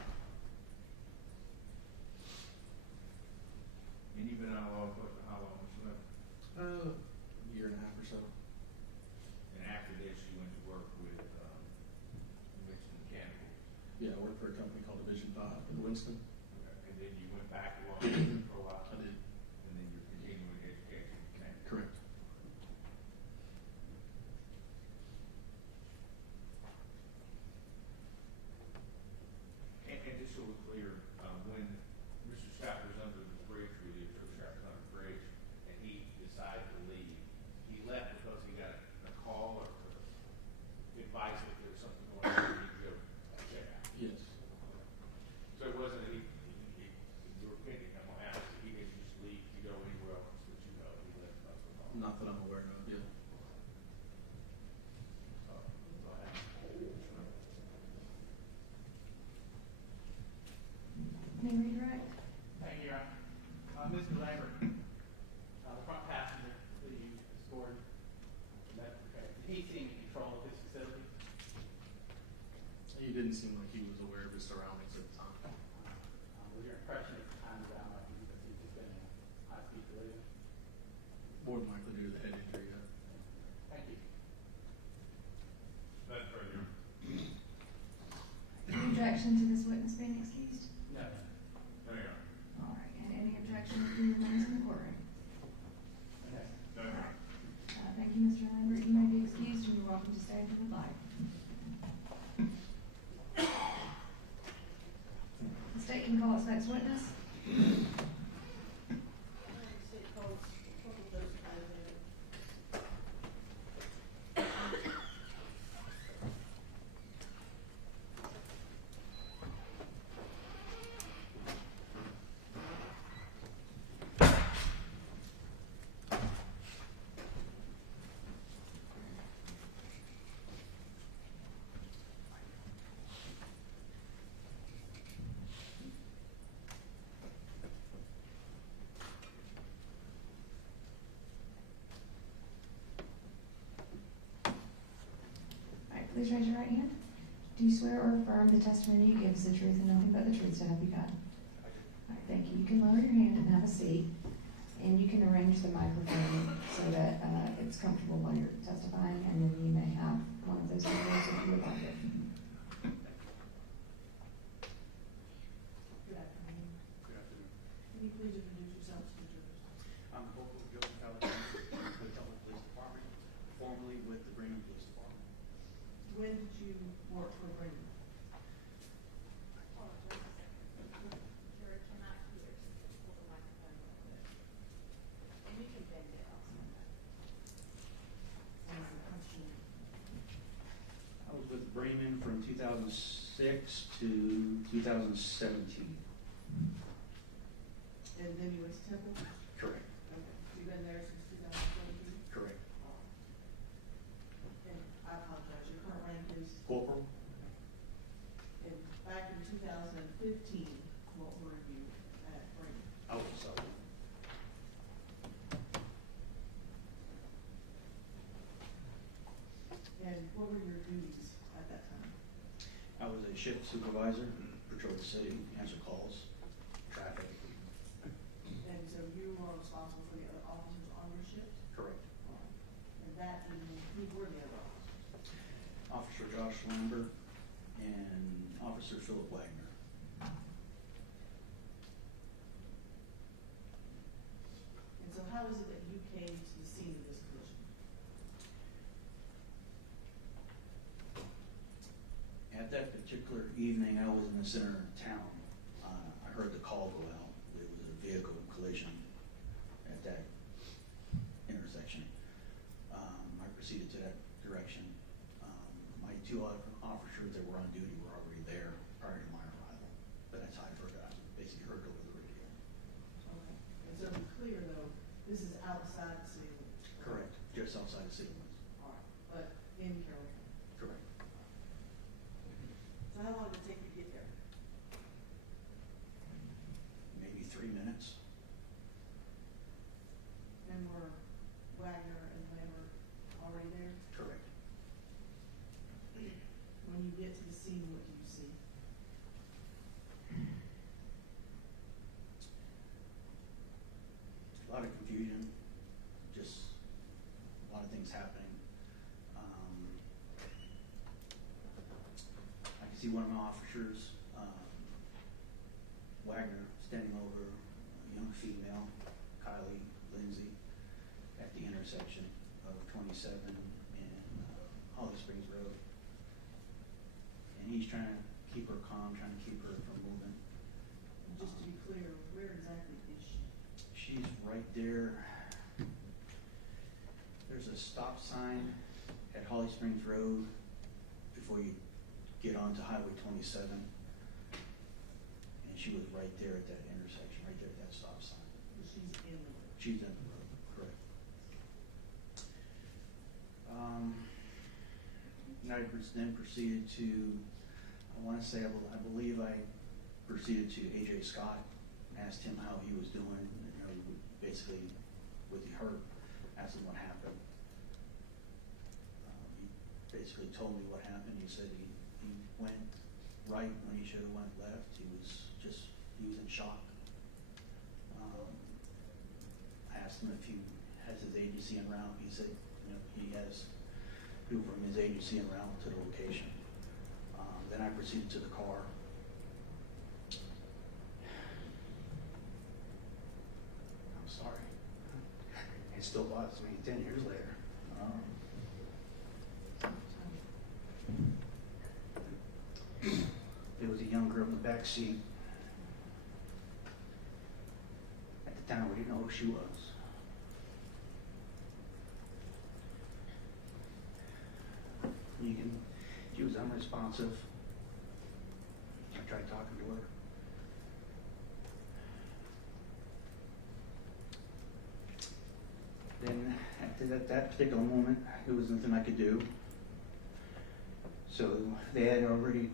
And you've been out of law enforcement how long, Mr. Lambert? Year and a half or so. And after this, you went to work with, you mentioned mechanical. Yeah, I worked for a company called Division 5 in Winston. Okay. And then you went back to law enforcement for a while? I did. And then you're continuing education in mechanical? Correct. And just so we're clear, when Mr. Scott was under the bridge with you, Trooper Scott was under the bridge, and he decided to leave, he left because he got a call or advice that there was something going on, and he could go check out? Yes. So it wasn't that in your opinion, I'm gonna ask, he didn't just leave to go anywhere else that you know, he left because of the call? Not that I'm aware of, yeah. May I redirect? Thank you, Mr. Lambert, the front passenger that you escorted, did he seem in control of his facility? He didn't seem like he was aware of his surroundings at the time. Was your impression at the time around like he was just been in a high-speed collision? More than likely due to the head injury, yeah. Thank you. Nothing further. Any objection to this witness being excused? No. No, Your Honor. All right, and any objection if he remains in the courtroom? Okay. No, Your Honor. Thank you, Mr. Lambert. You may be excused, and you're welcome to stay if you would like. The state can call its next witness. State calls, couple of those guys in. All right, please raise your right hand. Do you swear or affirm the testimony you give is the truth and nothing but the truth, so help you God? All right, thank you. You can lower your hand and have a seat, and you can arrange the microphone so that it's comfortable while you're testifying, and then you may have one of those videos if you would like it. Good afternoon. Good afternoon. Can you please introduce yourself to the jurors? I'm Corporal Joe Phillip with the Butler Police Department, formerly with the Greenwood Police Department. When did you work for Greenwood? Jury cannot hear, so just pull the microphone a little bit. And you can bend it also. When was the question? I was with Bremen from 2006 to 2017. And then you went to Temple? Correct. Okay, so you've been there since 2017? Correct. And I apologize, your current rank is? Corporal? And back in 2015, what were you at Greenwood? I was a sergeant. And what were your duties at that time? I was a shift supervisor, patrol the city, answer calls, traffic. And so you were responsible for the other officers on your shift? Correct. And that evening, who were the other officers? Officer Josh Lambert and Officer Phillip Wagner. And so how is it that you came to the scene of this in the center of town, I heard the call go out. There was a vehicle collision at that intersection. I proceeded to that direction. My two other officers that were on duty were already there prior to my arrival, but that's how I heard it. I basically heard it over the radio. Okay. And so to be clear though, this is outside the city limits? Correct, just outside the city limits. All right, but in Carroll County? Correct. So how long did it take you to get there? Maybe 3 minutes. And were Wagner and Lambert already there? Correct. When you get to the scene, what do you see? A lot of confusion, just a lot of things happening. I can see one of my officers, Wagner, standing over a young female, Kylie Lindsay, at the intersection of 27 and Holly Springs Road. And he's trying to keep her calm, trying to keep her from moving. And just to be clear, where exactly is she? She's right there. There's a stop sign at Holly Springs Road before you get onto Highway 27. And she was right there at that intersection, right there at that stop sign. She's in the road? She's in the road, correct. And I then proceeded to, I want to say, I believe I proceeded to A.J. Scott, asked him how he was doing, you know, basically, was he hurt, asked him what happened. He basically told me what happened. He said he went right when he should have went left. He was in shock. I asked him if he has his agency en route. He said, you know, he has people from his agency en route to the location. Then I proceeded to the car. I'm sorry. It still bothers me 10 years later. There was a young girl in the back seat. At the time, we didn't know who she was. She was unresponsive. I tried talking to her. Then, after that particular moment, there was nothing I could do. So they had already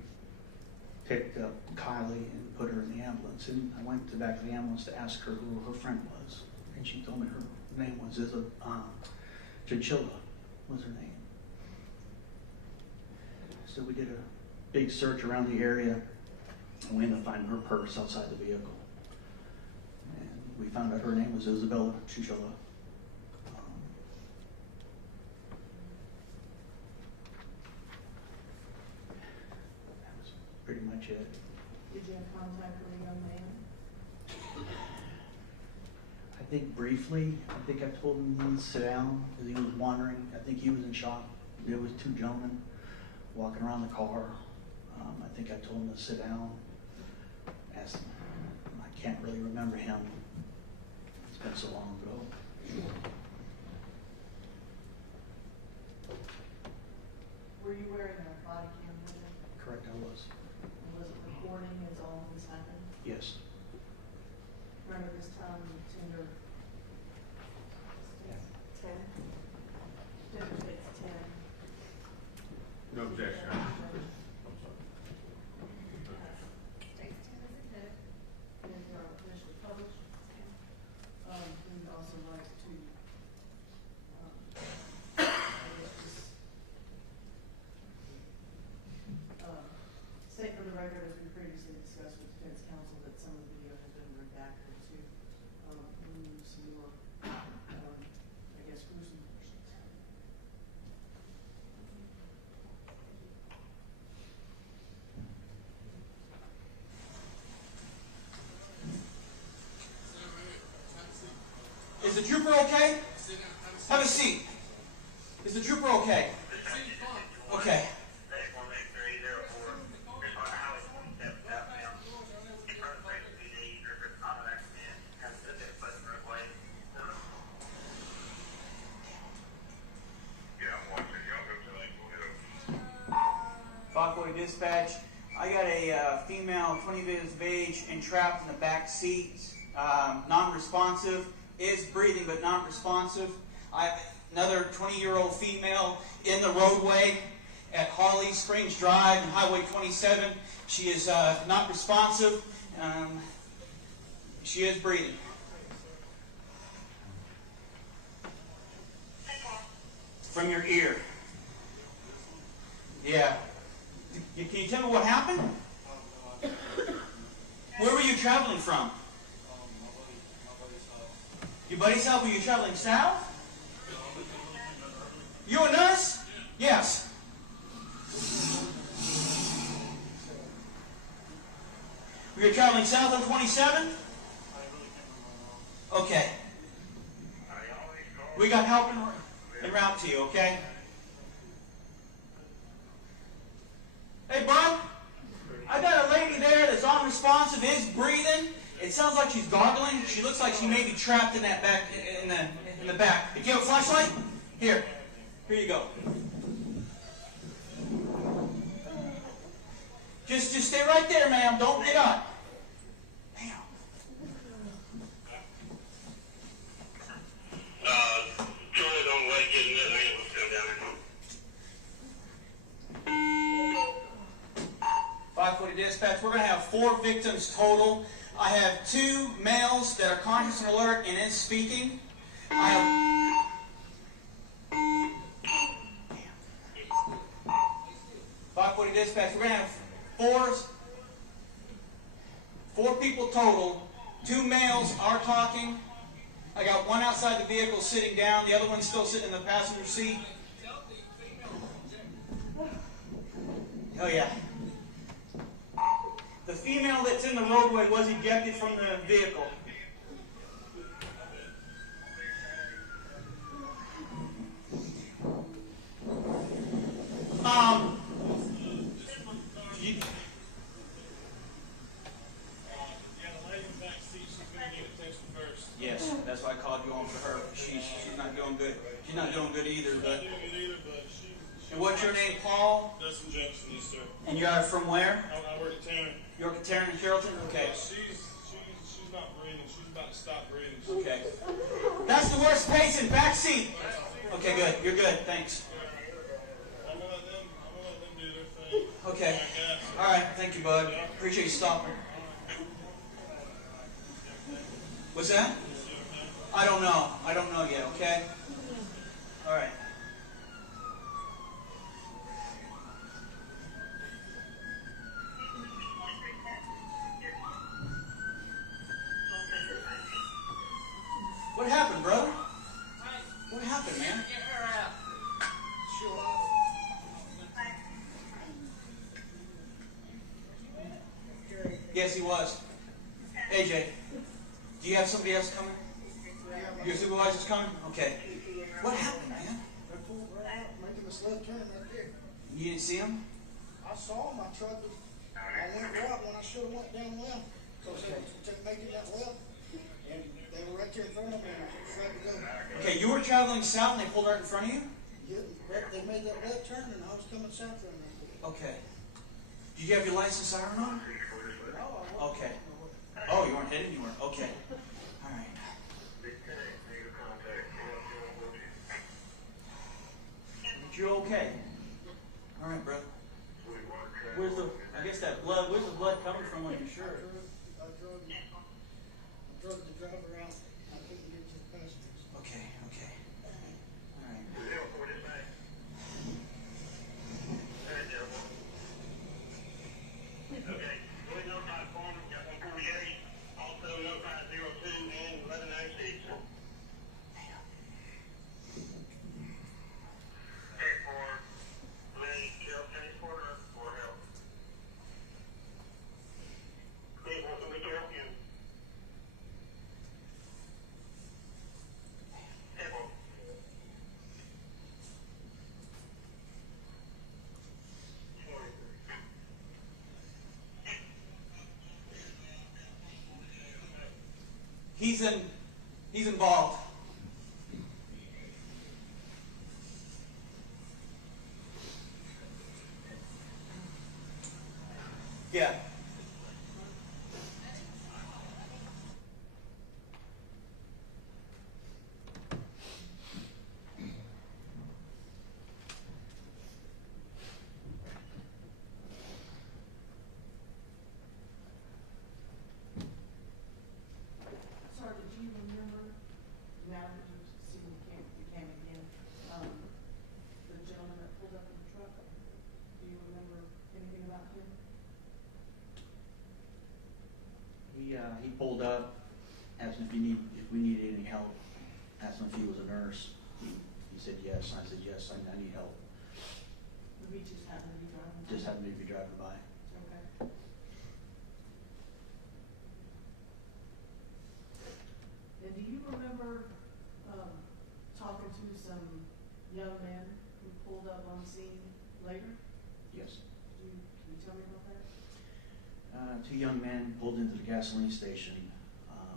picked up Kylie and put her in the ambulance. And I went to the back of the ambulance to ask her who her friend was. And she told me her name was Chinchilla was her name. So we did a big search around the area, and we ended up finding her purse outside the vehicle. And we found out her name was Isabella Chinchilla. That was pretty much it. Did you have contact with a young man? I think briefly, I think I told him to sit down because he was wandering. I think he was in shock. There was two gentlemen walking around the car. I think I told him to sit down. Asked him. I can't really remember him. It's been so long ago. Were you wearing a body cam with it? Correct, I was. And was it recording as all of this happened? Yes. Remember this time the tender? 10? Tender takes 10. No objection. Takes 10 as a hit. And initially published. We would also like to, I guess just, state for the record, as we previously discussed with defense counsel, that some of the video has been redacted to remove some more, I guess, gruesome portions. Is the trooper okay? Have a seat. Is the trooper okay? Okay. dispatch. I got a female, 20 years of age, entrapped in the back seat, non-responsive, is breathing but not responsive. I have another 20-year-old female in the roadway at Harley Springs Drive and Highway 27. She is not responsive. She is breathing. From your ear. Yeah. Can you tell me what happened? Where were you traveling from? Your buddy's house? Were you traveling south? You a nurse? Yes. Were you traveling south on 27? Okay. We got help en route to you, okay? Hey, bud, I got a lady there that's unresponsive, is breathing. It sounds like she's gargling. She looks like she may be trapped in that back, in the back. Do you have a flashlight? Here you go. Just stay right there, ma'am. Don't get up. Troy's on the way getting this ambulance come down here. 540 dispatch. We're going to have 4 victims total. I have 2 males that are conscious and alert and is speaking. I have 540 dispatch. We're going to have 4 people total. 2 males are talking. I got 1 outside the vehicle sitting down. The other one's still sitting in the passenger seat. Oh yeah. The female that's in the roadway was ejected from the vehicle. Yes, that's why I called you on for her. She's not doing good. She's not doing good either. But and what's your name, Paul? Dustin Jackson, yes, sir. And you're from where? I work at Tanner. You work at Tanner in Carrollton? Okay. She's not breathing. She's about to stop breathing. Okay. That's the worst patient. Back seat. Okay, good. You're good. Thanks. I'm gonna let them do their thing. Okay. All right. Thank you, bud. Appreciate you stopping. What's that? I don't know. I don't know yet, okay? All right. What happened, brother? What happened, man? Get her out. Yes, he was. AJ, do you have somebody else coming? Your supervisor's coming? Okay. What happened, man? They pulled right out, making this left turn right there. You didn't see him? I saw him. I tried to. I went right when I should have went down left. Because they were making that left. And they were right there in front of me. And I tried to go. Okay, you were traveling south and they pulled right in front of you? Yeah, they made that left turn and I was coming south from there. Okay. Did you have your license siren on? No, I wasn't. Okay. Oh, you weren't heading anywhere? Okay. All right. But you're okay. All right, brother. Where's the, I guess that blood, where's the blood coming from on your shirt? I drug the driver out. I couldn't get to the passengers. Okay, okay. All right. Okay, go ahead and notify the phone, got 148, also notify 02 and 1196. Okay, for Lenny, Carroll County Porter, for help. Okay, for somebody to help you. Okay, well. He's involved. Yeah. Sir, did you remember, now that you see you came again, the gentleman that pulled up in the truck? Do you remember anything about him? He pulled up, asked if we needed any help, asked him if he was a nurse. He said yes, and I said yes, I need help. We just happened to be driving by? Just happened to be driving by. Okay. And do you remember, talking to some young men who pulled up on the scene later? Yes. Can you tell me about that? Two young men pulled into the gasoline station.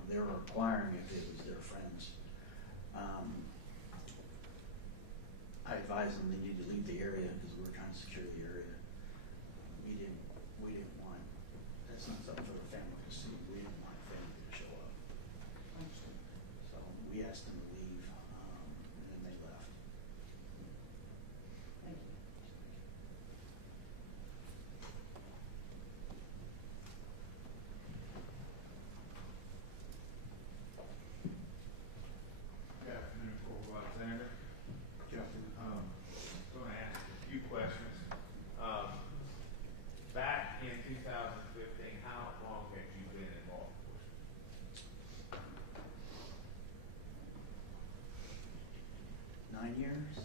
They were inquiring if it was their friends. I advised them they needed to leave the area because we were trying to secure the area. We didn't want, that's not something for the family to see. We didn't want family to show up. So we asked them to leave, and then they left. Thank you. Good afternoon, Corporal Alexander. Justin, I'm going to ask a few questions. Back in 2015, how long have you been in law enforcement? 9 years?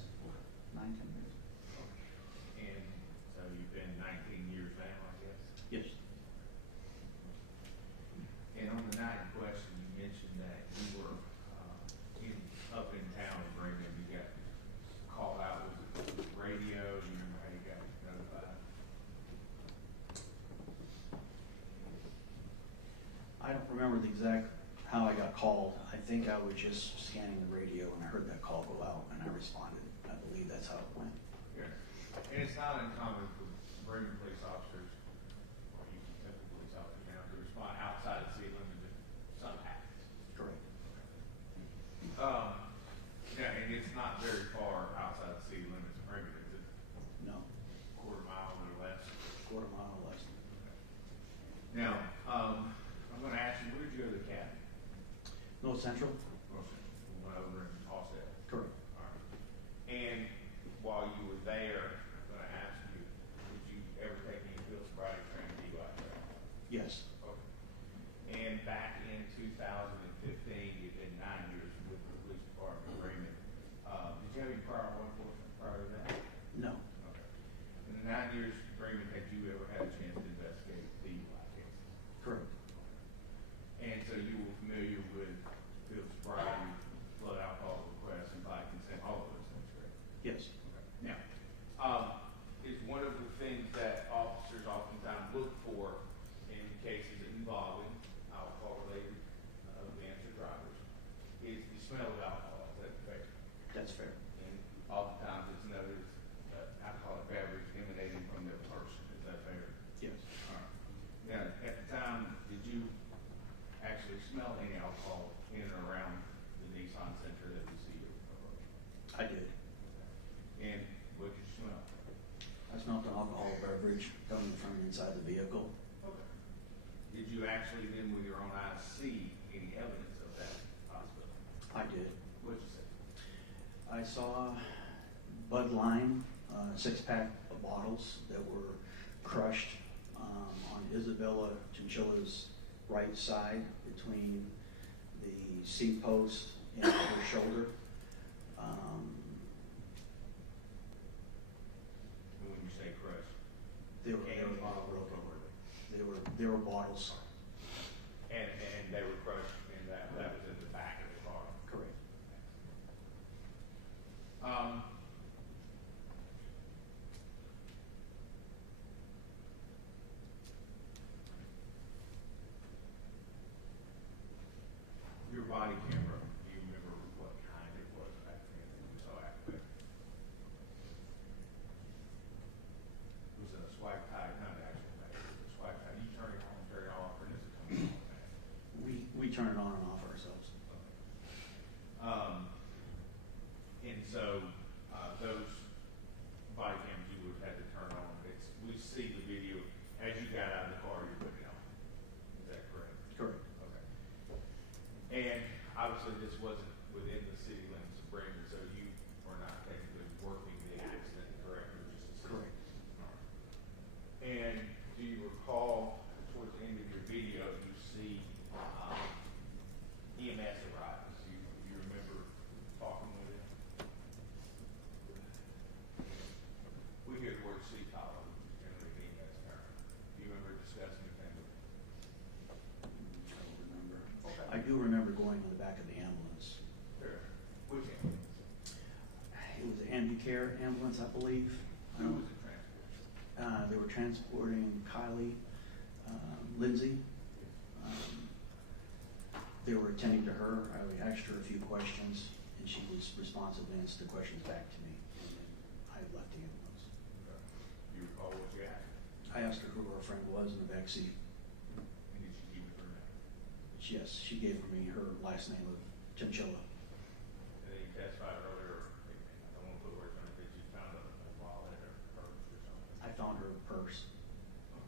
9, 10 years. And so you've been 19 years now, I guess? Yes. And on the night in question, you mentioned that you were up in town in Birmingham. You got called out with the radio. Do you remember how you got notified? I don't remember the exact how I got called. I think I was just scanning the radio and I heard that call go out and I responded. I believe that's how it went. Yeah. And it's not uncommon for Birmingham police officers, or you can tell police officers now, to respond outside the city limits if something happens. Correct. Yeah, and it's not very far outside the city limits of Birmingham, is it? No. Quarter mile or less? Quarter mile or less. Now, I'm going to ask you, where did you go to the academy? North Central? North Central. We went over in Offset. Correct. All right. And while you were there, I'm going to ask you, did you ever take any field sobriety training, DUI training? Yes. Okay. And back in 2015, you'd been 9 years with the police department of Raymond. Did you have any prior law enforcement prior to that? No. Okay. In the 9 years with Raymond, had you ever had a chance to investigate DUI cases? Correct. And so you were familiar with field sobriety, blood alcohol requests, and by consent, all of those things, correct? Yes. Okay. Now, is one of the things that officers oftentimes look for in cases involving alcohol-related events or drivers is the smell of alcohol. Is that fair? That's fair. And oftentimes it's noticed alcoholic beverage emanating from their person. Is that fair? Yes. All right. Now, at the time, did you actually smell any alcohol in and around the Nissan Center that we see you approach? I did. And what did you smell? I smelled an alcohol beverage coming from inside the vehicle. Okay. Did you actually then with your own eyes see any evidence of that possibility? I did. What did you say? I saw Bud Lime, 6-pack of bottles that were crushed on Isabella Chinchilla's right side between the seat post and her shoulder. And when you say crushed? They were broken. They were bottles. And they were crushed and that was in the back of the car? Correct. Your body camera, do you remember what kind it was back then that you saw activated? Was it a swipe tie, not actual, it was a swipe tie back of the ambulance. Sure. Which ambulance? It was an Ambucare ambulance, I believe. Who was it transporting? They were transporting Kylie, Lindsay. They were attending to her. I asked her a few questions, and she was responsive and answered the questions back to me. And then I left the ambulance. Okay. You recall what you asked? I asked her who her friend was in the back seat. And did she give me her name? Yes, she gave me her last name of Chinchilla. And then you testified earlier, I don't want to put words on it, that you found a wallet or purse or something. I found her purse.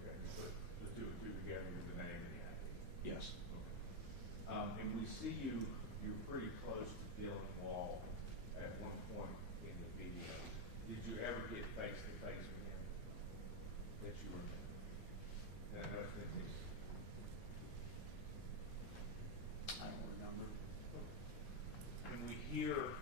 Okay, you put the two and two together with the name and the ID. Yes. Okay. And we see you're pretty close to Dylan Wall at one point in the video. Did you ever get face to face with him that you remember? I know it's been this. I don't remember. When we hear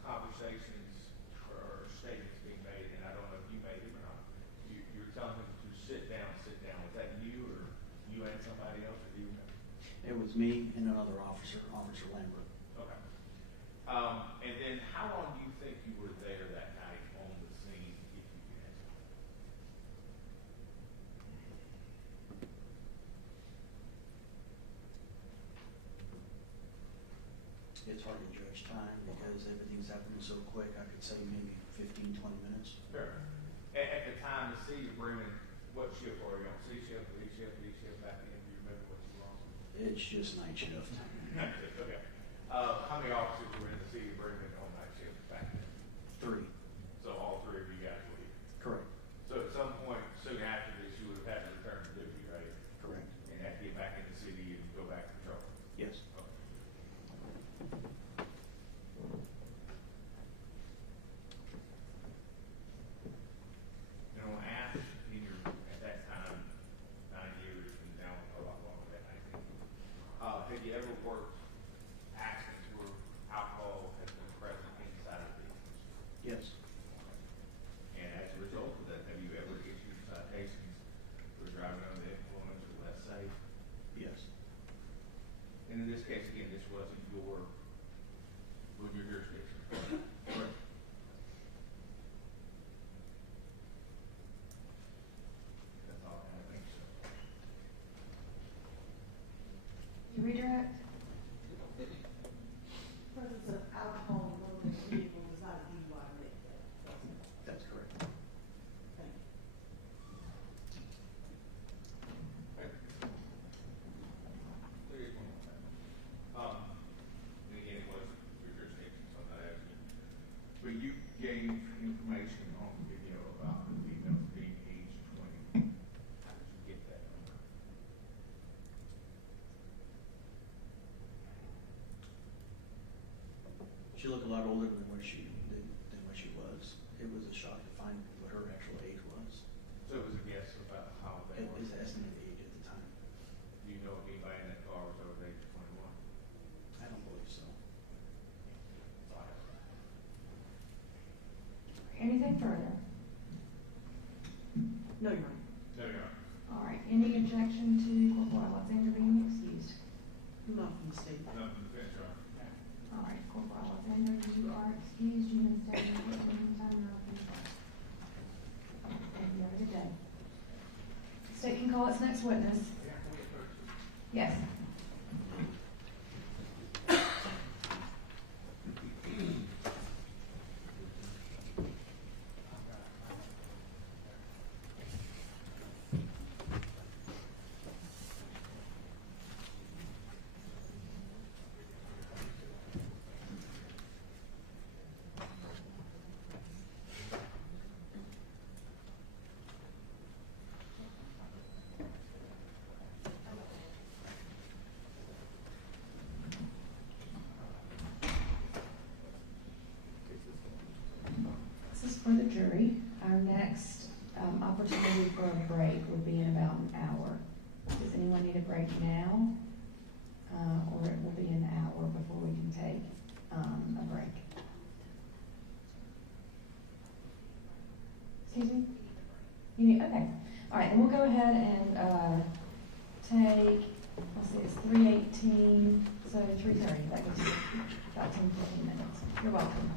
conversations or statements being made, and I don't know if you made them or not, you're telling him to sit down. Was that you or you and somebody else, or do you remember? It was me and another officer, Officer Lambert. Okay. And then how long do you think you were there that night on the scene, if you can answer? It's hard to judge time because everything's happening so quick. I could say maybe 15, 20 minutes. Sure. At the time, the city of Bremen, what shift were you on? C shift, D shift, back then? Do you remember what you were on? It's just night shift. Night shift, okay. How many officers were in the city of Bremen on night shift back then? 3. So all 3 of you guys were here? Correct. So at some point soon after this, you would have had to return to duty, right? Correct. And have to get back in the city and go back to patrol? Yes. Okay. You know, ask in your, at that time, 9 years, and now a lot longer than that, I think. Have you ever worked accidents where alcohol has been present inside of vehicles? Yes. And as a result of that, have you ever issued citations for driving under the influence or less safe? Yes. And in this case, again, this wasn't your jurisdiction. Correct. That's all I have, thanks. You redirect? Presence of alcohol in motor vehicle is not a DUI That's correct. Thank you. There is one more thing. And again, it wasn't your jurisdiction, so I'm not asking. But you gave information on the video about the female being age 20. How did you get that number? She looked a lot older than what she was. It was a shock to find what her actual age was. So it was a guess about how they It were. was the estimated age at the time. Do you know if anybody in that car was over the age of 21? I don't believe so. Anything further? No, Your Honor. No, Your Honor. All right, any objection to Corporal Alexander being excused? None from the state. None from the bench, Your Honor. All right, Corporal Alexander, you are excused. You may stay in the meantime. Thank you. Have a good day. State can call its next witness. Yes. This is for the jury. Our next opportunity for a break will be in about an hour. Does anyone need a break now? Or it will be an hour before we can take a break? Excuse me? You need, okay. All right, then we'll go ahead and take, let's see, it's 3:18, So 3:30, that gives you about 10, 15 minutes. You're welcome.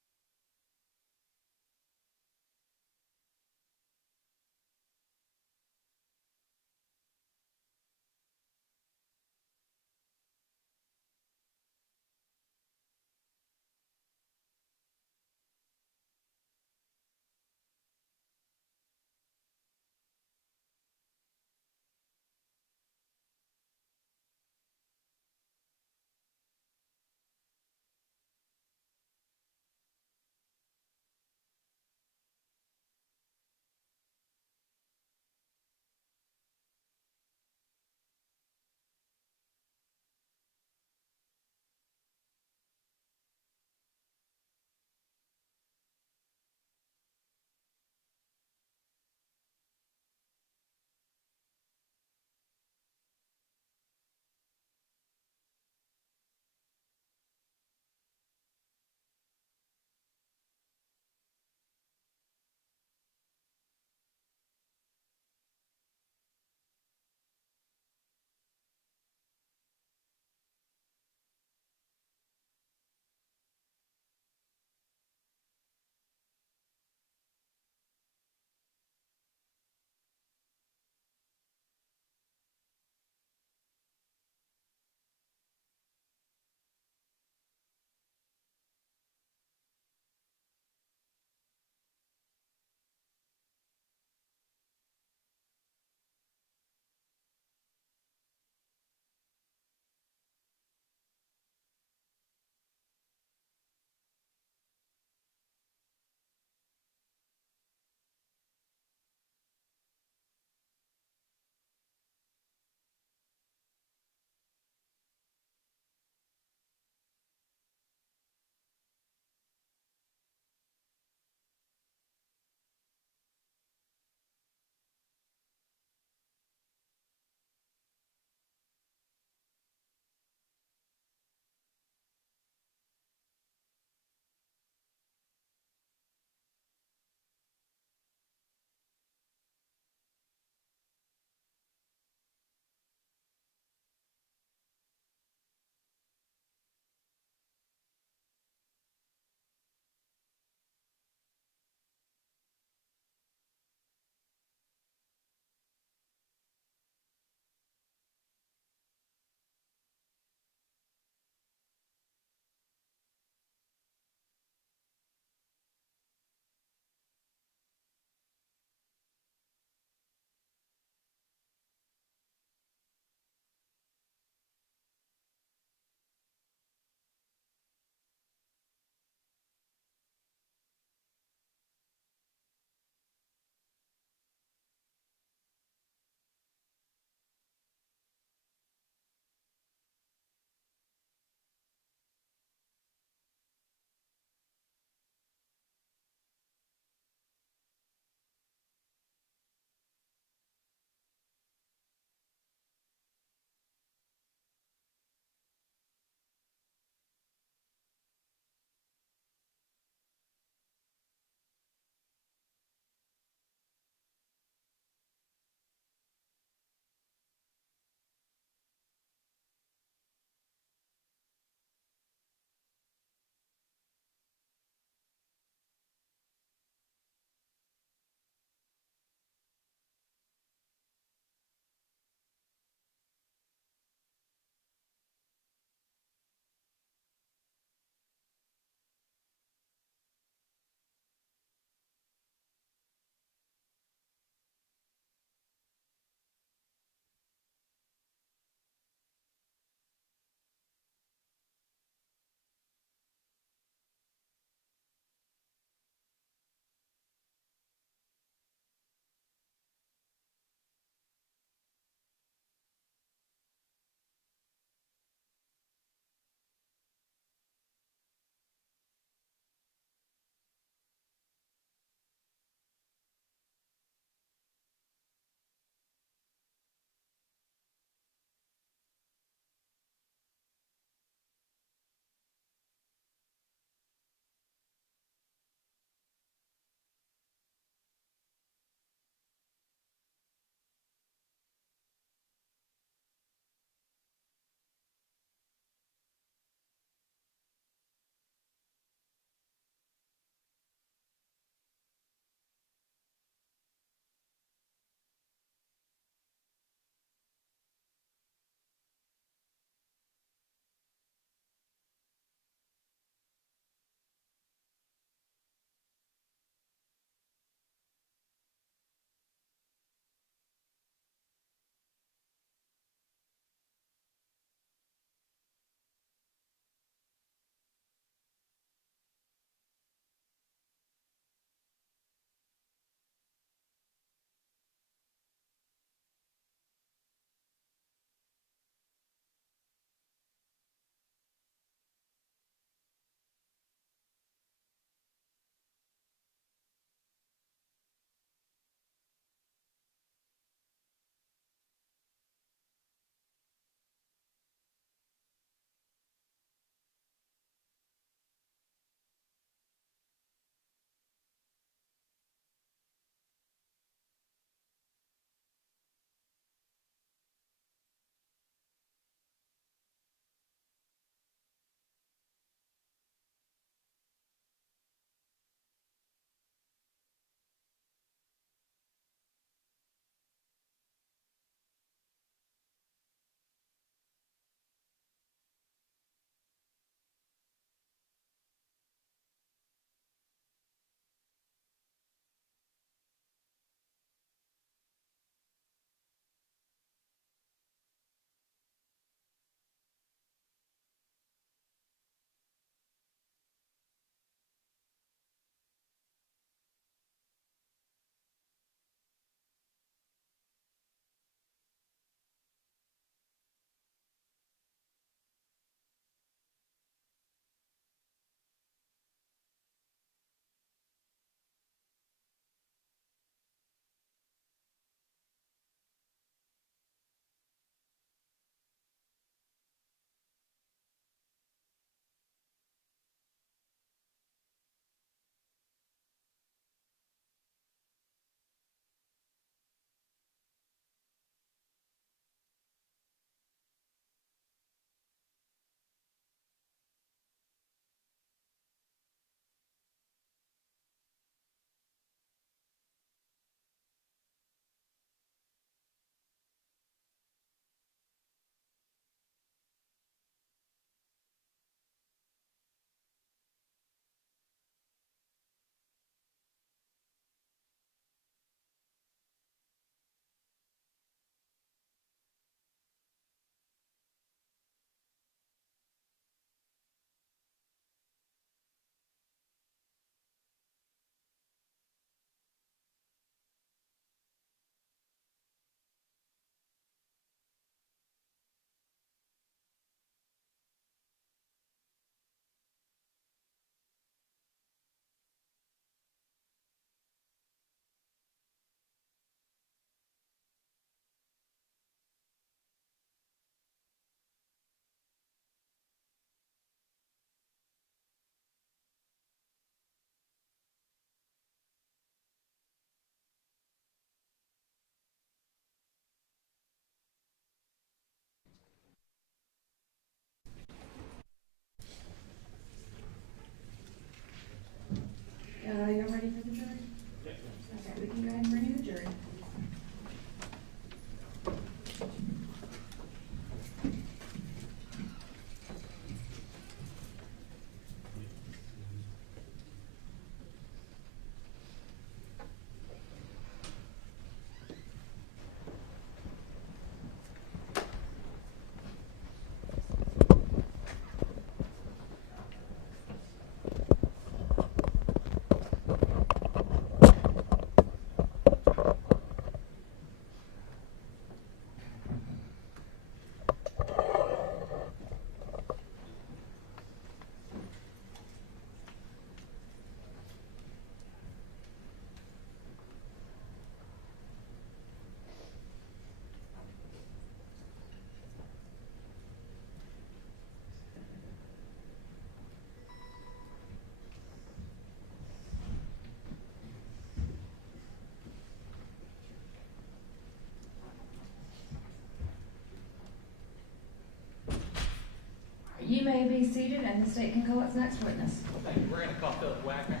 and the state can call its next witness. Thank you. We're going to call Phillip Wagner.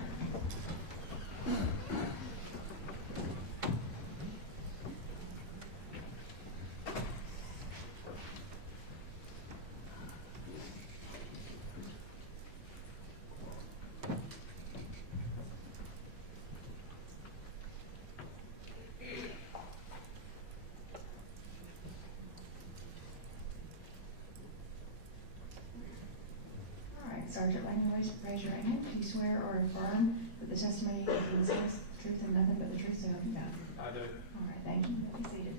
Sergeant Wagner, raise your right hand. Do you swear or affirm that the testimony you give in this case is the truth and nothing but the truth, so help you God? I do. All right, thank you. Be seated.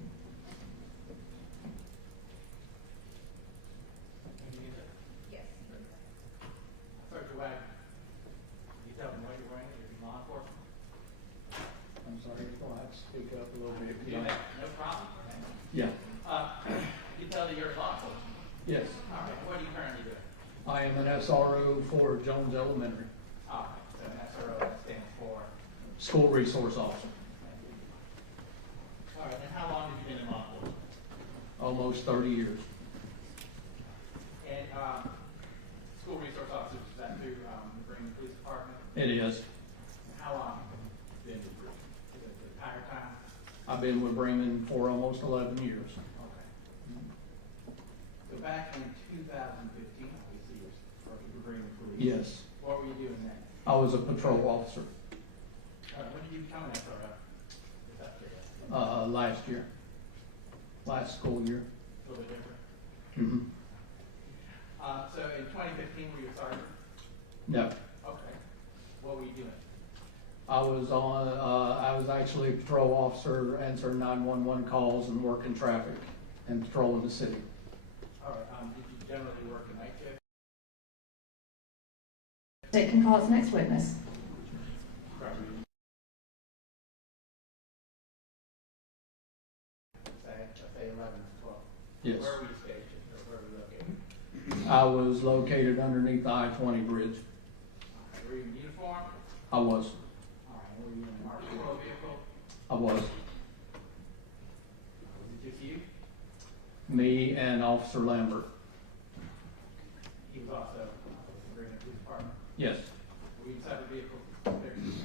Yes. Sergeant Wagner, can you tell me what you're wearing? You're law enforcement? I'm sorry, you'll have to speak up a little bit. Yeah, no problem. Yeah. You tell that you're law enforcement? Yes. All right, what are you currently doing? I am an SRO for Jones Elementary. All right, so SRO stands for? School Resource Officer. All right, and how long have you been in law enforcement? Almost 30 years. And school resource officers, is that through the Green Police Department? It is. How long have you been with Bremen? Is it the entire time? I've been with Bremen for almost 11 years. Okay. So back in 2015, obviously you worked with the Bremen Police. Yes. What were you doing then? I was a patrol officer. When did you become an SRO? Last year. Last school year. A little bit different. Mm-hmm. So in 2015, were you a sergeant? No. Okay. What were you doing? I was actually a patrol officer, answering 911 calls and working traffic and patrolling the city. All right. Did you generally work a night shift? State can call its next witness. Right. Say 11 to 12. Yes. Where were you stationed, or where were you located? I was located underneath the I-20 bridge. Were you in uniform? I was. All right. Were you in a marked patrol vehicle? I was. Was it just you? Me and Officer Lambert. He was also with the Green Police Department? Yes. Were you in separate vehicles?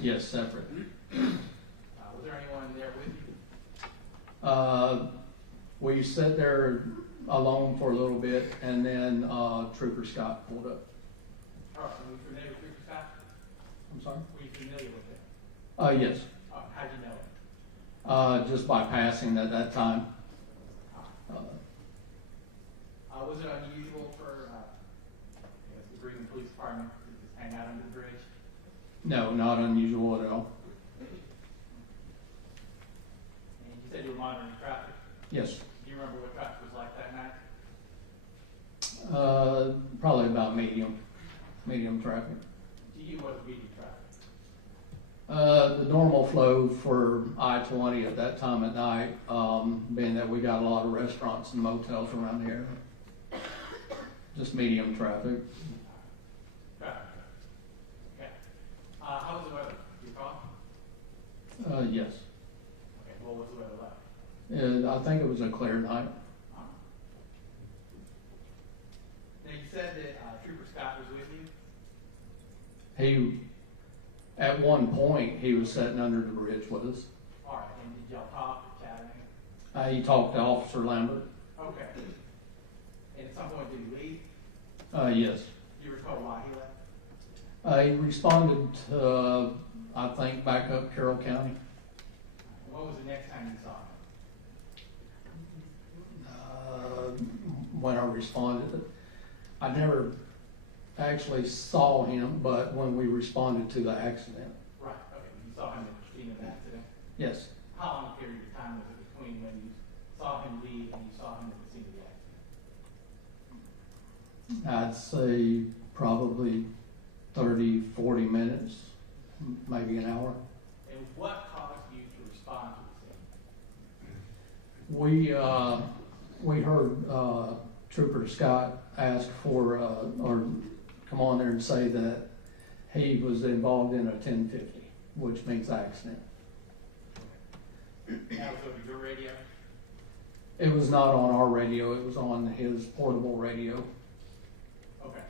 Yes, separate. Was there anyone there with you? We sat there alone for a little bit, and then Trooper Scott pulled up. All right. Were you familiar with Trooper Scott? I'm sorry? Were you familiar with him? Yes. How'd you know him? Just by passing at that time. Was it unusual for the Green Police Department to just hang out under the bridge? No, not unusual at all. And you said you were monitoring traffic? Yes. Do you remember what traffic was like that night? Probably about medium traffic. To you, what is medium traffic? The normal flow for I-20 at that time at night, being that we got a lot of restaurants and motels around the area. Just medium traffic. Traffic. Okay. How was the weather? Do you recall? Yes. Okay. What was the weather like? I think it was a clear night. Now you said that Trooper Scott was with you? At one point, he was sitting under the bridge with us. All right. And did y'all talk or chat anything? He talked to Officer Lambert. Okay. And at some point, did he leave? Yes. Do you recall why he left? He responded to, I think, back up Carroll County. What was the next time you saw him? When I responded, I never actually saw him, but when we responded to the accident. Right. Okay. You saw him at the scene of the accident? Yes. How long a period of time was it between when you saw him leave and you saw him at the scene of the accident? I'd say probably 30, 40 minutes, maybe an hour. And what caused you to respond to the scene? We heard Trooper Scott ask for, or come on there and say that he was involved in a 1050, which means accident. That was over your radio? It was not on our radio, it was on his portable radio. Okay.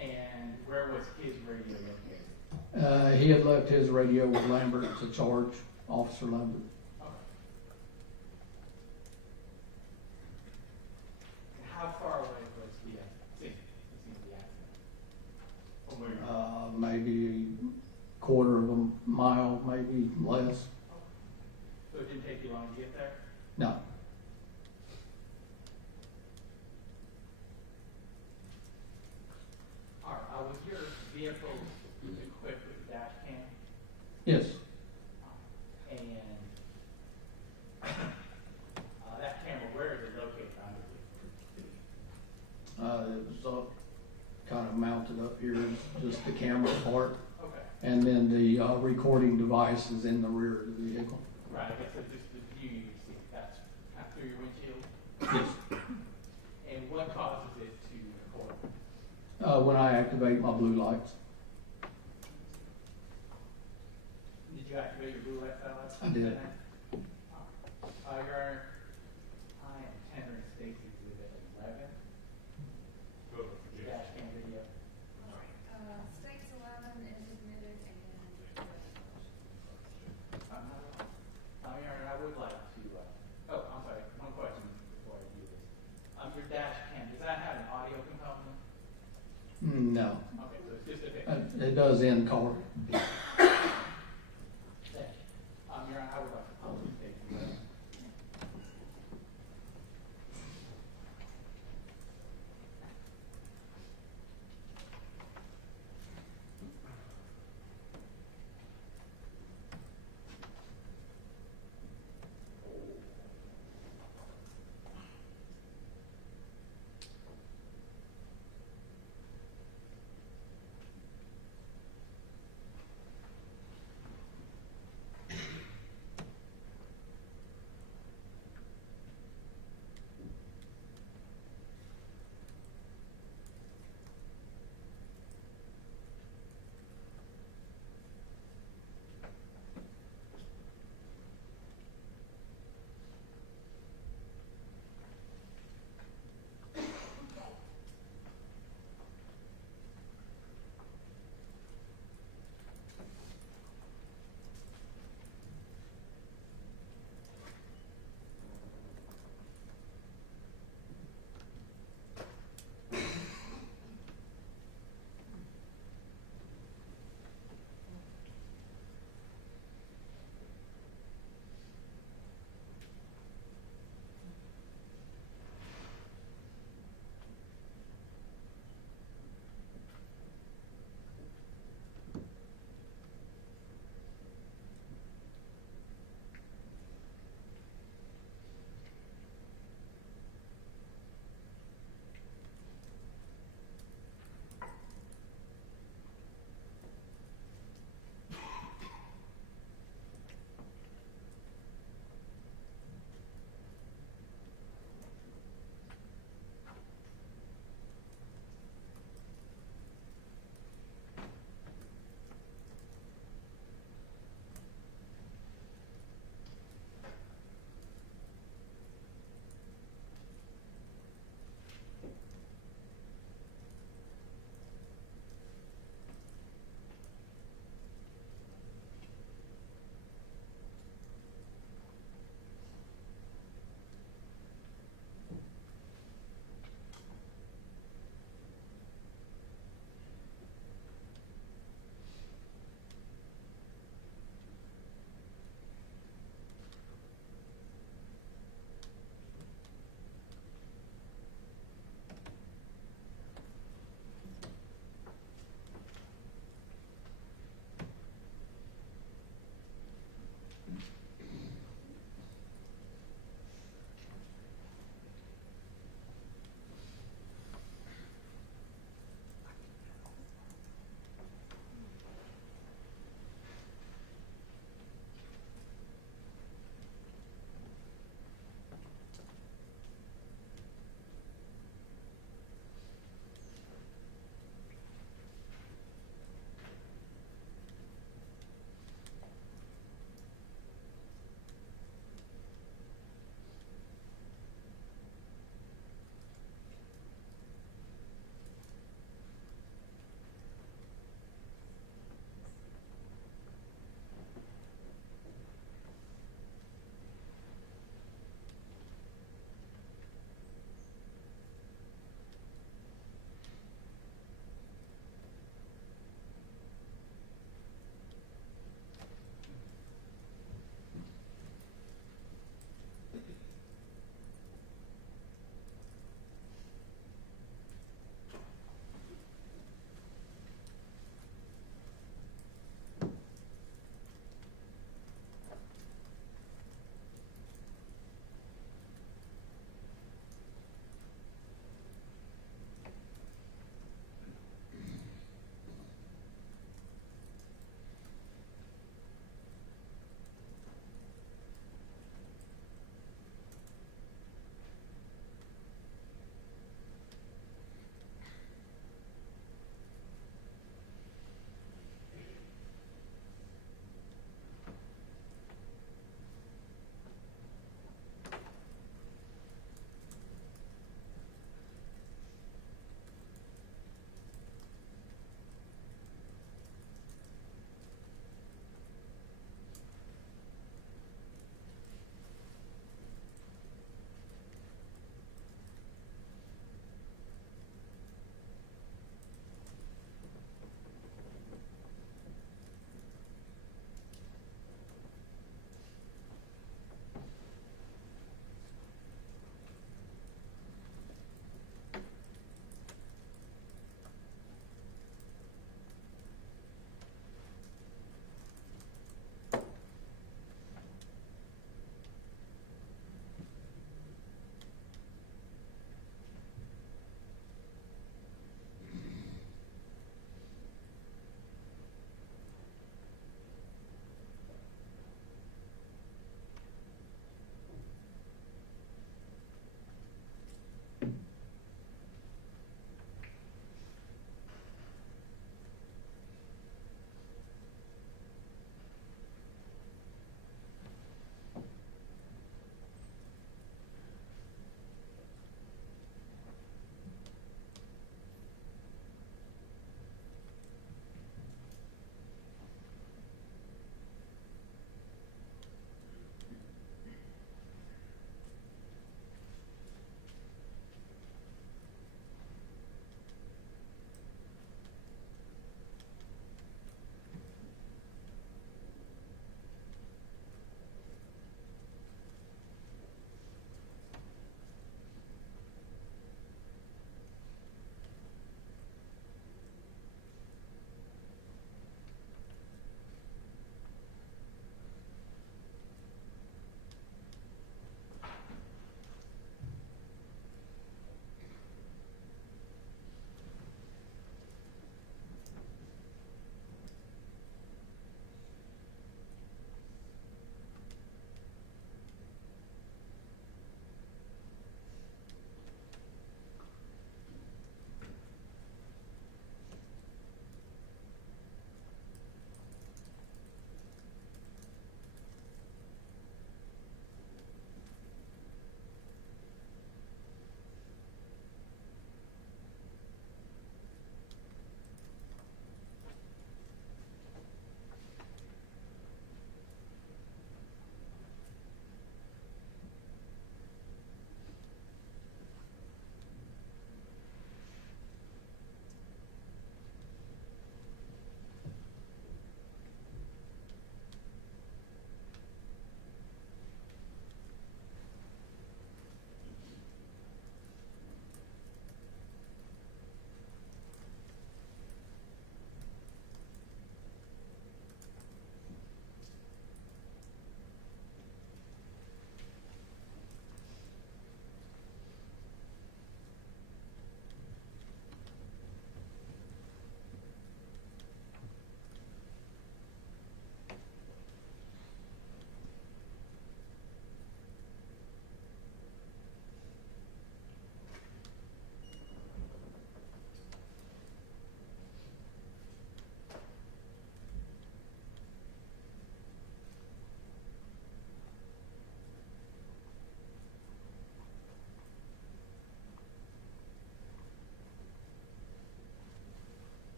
And where was his radio located? He had left his radio with Lambert to charge, Officer Lambert. Okay. And how far away was the scene of the accident? From where you were? Maybe quarter of a mile, maybe less. So it didn't take you long to get there? No. All right, was your vehicle equipped with a dash cam? Yes. And that camera, where is it located on the vehicle? It was up, kind of mounted up here, just the camera part. Okay. And then the recording device is in the rear of the vehicle. Right, I guess it's just the view you see, that's kind of through your windshield? Yes. And what causes it to record? When I activate my blue lights. Did you activate your blue light fellas? I did. Your Honor, I am tendering Stacy's exhibit 11. Go to the dash cam video. States 11 is admitted and. Your Honor, I would like to, I'm sorry, one question before I do this. Your dash cam, does that have an audio component? No. Okay, so it's just a picture. It does in car. Thank you. Your Honor, I would like to call this case.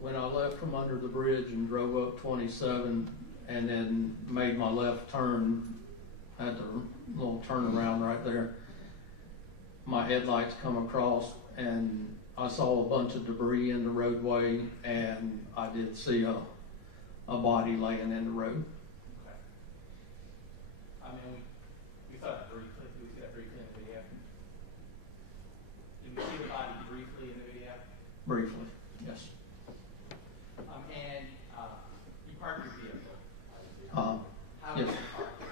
When I left from under the bridge and drove up 27 and then made my left turn at the little turnaround right there, my headlights come across and I saw a bunch of debris in the roadway, and I did see a body laying in the road. Okay. I mean, we saw that briefly. Did we see that briefly in the video? Did we see the body briefly in the video? Briefly, yes. And you parked your vehicle. Yes. How did you park it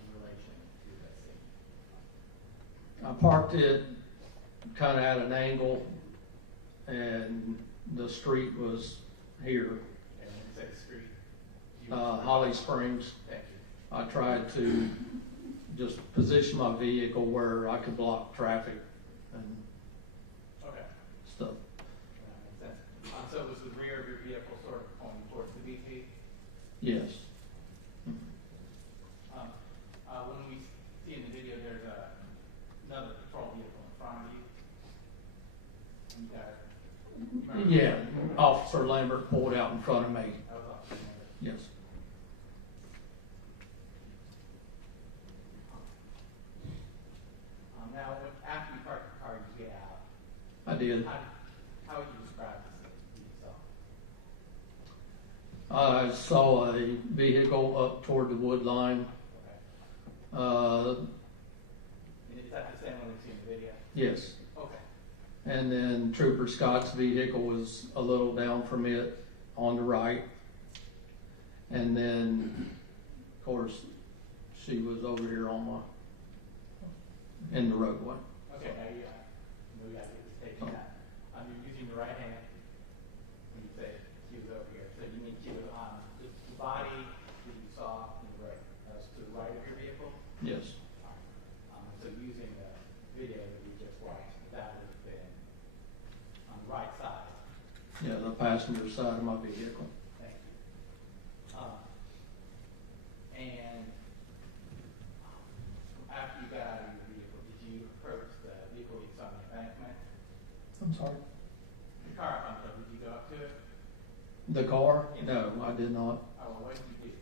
in relation to that scene? I parked it kind of at an angle, and the street was here. And when you say street? Holly Springs. Thank you. I tried to just position my vehicle where I could block traffic and Okay. stuff. That makes sense. So it was the rear of your vehicle sort of pointing towards the BP? Yes. When we see in the video, there's another patrol vehicle in front of you. Yeah, Officer Lambert pulled out in front of me. That was Officer Lambert. Yes. Now, after you parked the car, you get out. I did. How would you describe the scene you saw? I saw a vehicle up toward the wood line. And is that the same one we see in the video? Yes. Okay. And then Trooper Scott's vehicle was a little down from it on the right. And then, of course, she was over here on in the roadway. Okay, now you we got to get this taken out. You're using the right hand when you say she was over here. So you mean she was on the body that you saw in the right, to the right of your vehicle? Yes. So using the video that we just watched, that would have been on the right side. Yeah, the passenger side of my vehicle. Thank you. And after you got out of your vehicle, did you approach the vehicle you saw on the embankment? I'm sorry? The car up on top, did you go up to it? The car? No, I did not. Oh, well, what did you do?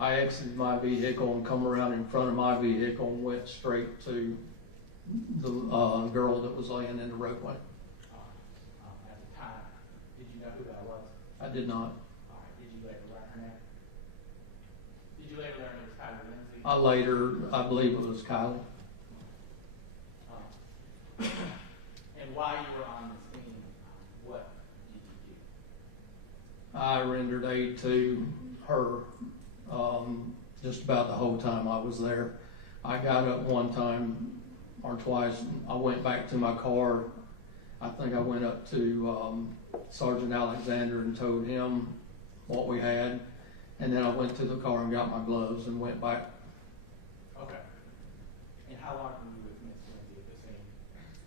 I exited my vehicle and come around in front of my vehicle and went straight to the girl that was laying in the roadway. At the time, did you know who that was? I did not. All right. Did you later learn her name? Did you later learn it was Kylie Lindsay? I believe it was Kylie. And while you were on the scene, what did you do? I rendered aid to her just about the whole time I was there. I got up one time or twice. I went back to my car. I think I went up to Sergeant Alexander and told him what we had. And then I went to the car and got my gloves and went back. Okay. And how long were you with Miss Lindsay at the scene?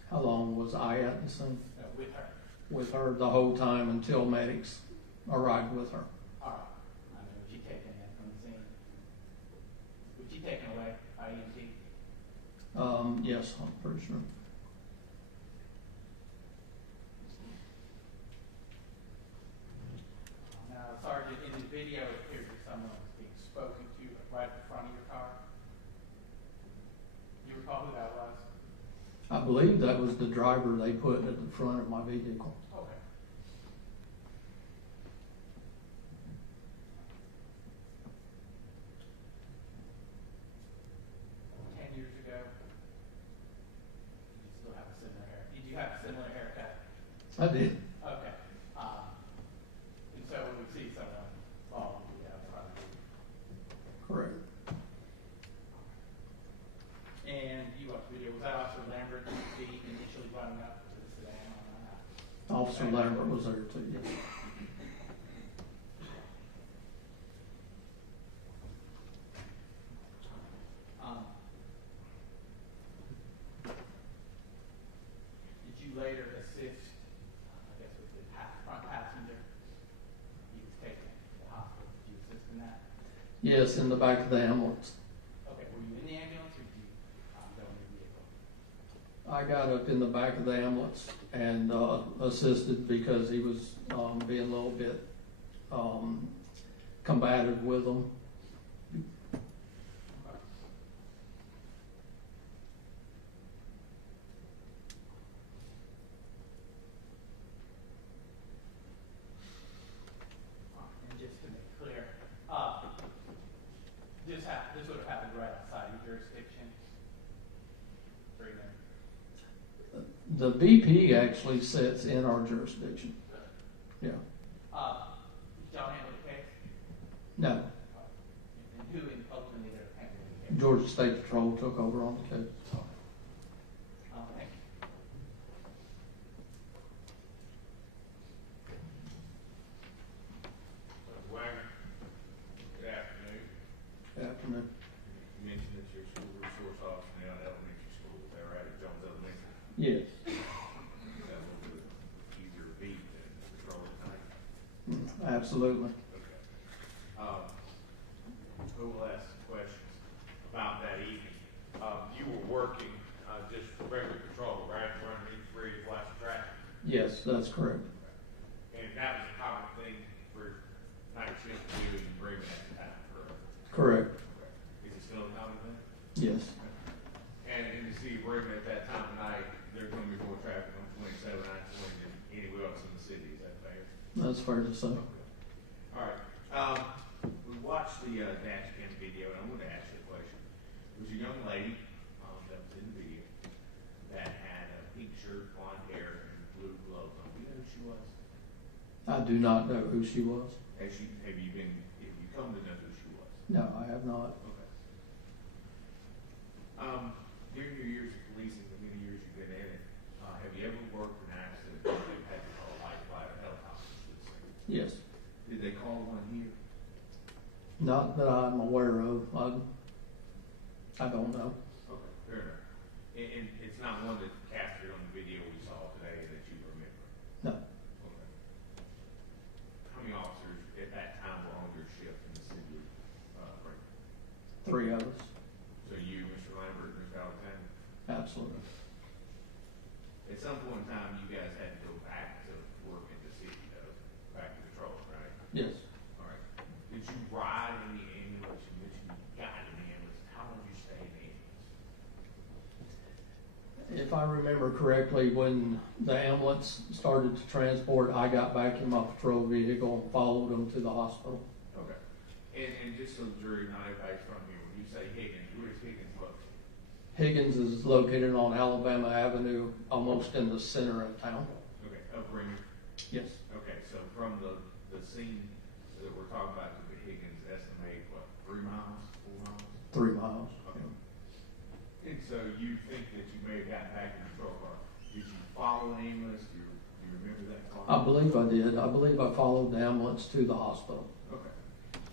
How long was I at the scene? With her? With her the whole time until medics arrived with her. All right. Was she taken in from the scene? Was she taken away by EMT? Yes, I'm pretty sure. Now, Sergeant, in the video, it appears that someone was being spoken to right in front of your car. Do you recall who that was? I believe that was the driver they put at the front of my vehicle. Okay. Years ago, did you still have a similar hair? Did you have a similar haircut? I did. Okay. And so when we see someone fall, we have probably. Correct. And you watched the video. Was that Officer Lambert that you see initially running up to the sedan on that? Officer Lambert was there too, yes. Did you later assist, I guess, with the front passenger? He was taken to the hospital. Did you assist in that? Yes, in the back of the ambulance. Okay, were you in the ambulance or did you go in your vehicle? I got up in the back of the ambulance and assisted because he was being a little bit combative with them. And just to make clear, this would have happened right outside your jurisdiction. Right there. The BP actually sits in our jurisdiction. Yeah. Did y'all handle the case? No. And who ultimately ended up handling the case? Georgia State Patrol took over on the case. Thank you. Wagner, good afternoon. Good afternoon. You mentioned that you're a school resource officer now at elementary school, is that right, at Jones Elementary? Yes. Is that a little bit easier beat than patrol at night? Absolutely. Okay. Who will ask some questions about that evening? You were working just regular patrol, right? Running each bridge, watching traffic. Yes, that's correct. And that was a common thing for night shift to do and bring at the time, correct? Correct. Is it still a common thing? Yes. And in the city of Brigham at that time of night, there's going to be more traffic on 27, 920 than anywhere else in the city. Is that fair? That's fair to say. All right. We watched the dash cam video, and I'm going to ask you a question. There was a young lady that was in the video that had a pink shirt, blonde hair, and blue gloves on. Do you know who she was? I do not know who she was. Have you come to know who she was? No, I have not. Okay. During your years of policing, the many years you've been in it, have you ever worked an accident where you had to call life flight or helicopter to the scene? Yes. Did they call one here? Not that I'm aware of. I don't know. Okay, fair enough. And it's not one that captured on the video we saw today that you remember? No. Okay. How many officers at that time were on your shift in the city of Brigham? 3 of us. So you, Mr. Lambert, and Mr. Alexander? Absolutely. At some point in time, you guys had to go back to work in the city, though, back to patrol, right? Yes. All right. Did you ride in the ambulance? You mentioned you got in the ambulance. How long did you stay in the ambulance? If I remember correctly, when the ambulance started to transport, I got back in my patrol vehicle and followed them to the hospital. Okay. And just so the jury, not everybody's from here, when you say Higgins, where's Higgins located? Higgins is located on Alabama Avenue, almost in the center of town. Okay, of Brigham? Yes. Okay, so from the scene that we're talking about to the Higgins, estimate what, 3 miles, 4 miles? 3 miles. Okay. And so you think that you may have gotten back in the patrol car. Did you follow the ambulance? Do you remember that car? I believe I did. I believe I followed the ambulance to the hospital. Okay.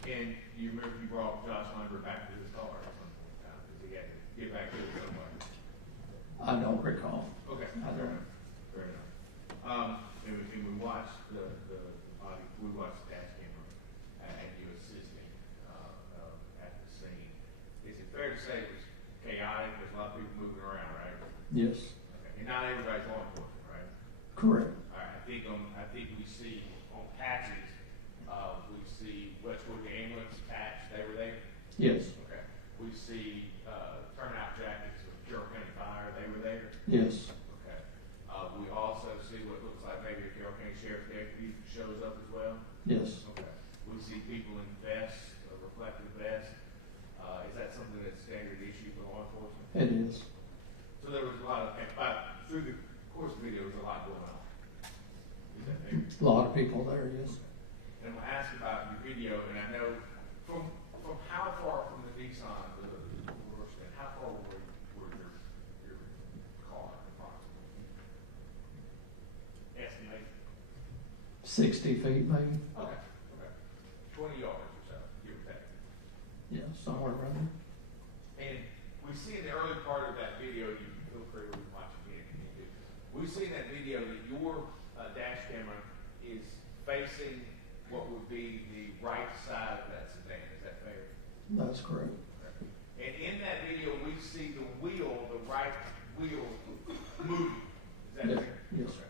And you remember you brought Josh Lambert back to his car at some point in time because he had to get back to it somewhere? I don't recall. Okay. I Fair don't. enough. Fair enough. And we watched the body, we watched the dash camera and you assisting at the scene. Is it fair to say it was chaotic? There's a lot of people moving around, right? Yes. Okay. And not everybody's law enforcement, right? Correct. All right. I think we see on patches, we see Westwood ambulance patch. They were there. Yes. Okay. We see turnout jackets of Carroll County Fire. They were there. Yes. Okay. We also see what looks like maybe a Carroll County Sheriff deputy shows up as well. Yes. Okay. We see people in vests, reflective vests. Is that something that's standard issue for law enforcement? It is. So there was a lot of, through the course of the video, there was a lot going on. Is that fair? A lot of people there, yes. And I'm going to ask about your video, and I know from how far from the Nissan, the Rorston, how far were your car approximately? Estimate? 60 feet maybe. Okay. 20 yards or so, give or take. Yeah, somewhere around there. And we see in the early part of that video, you can feel free to watch it again. We see in that video that your dash camera is facing what would be the right side of that sedan. Is that fair? That's correct. And in that video, we see the wheel, the right wheel moving. Is that Yeah. fair? Yes. Okay.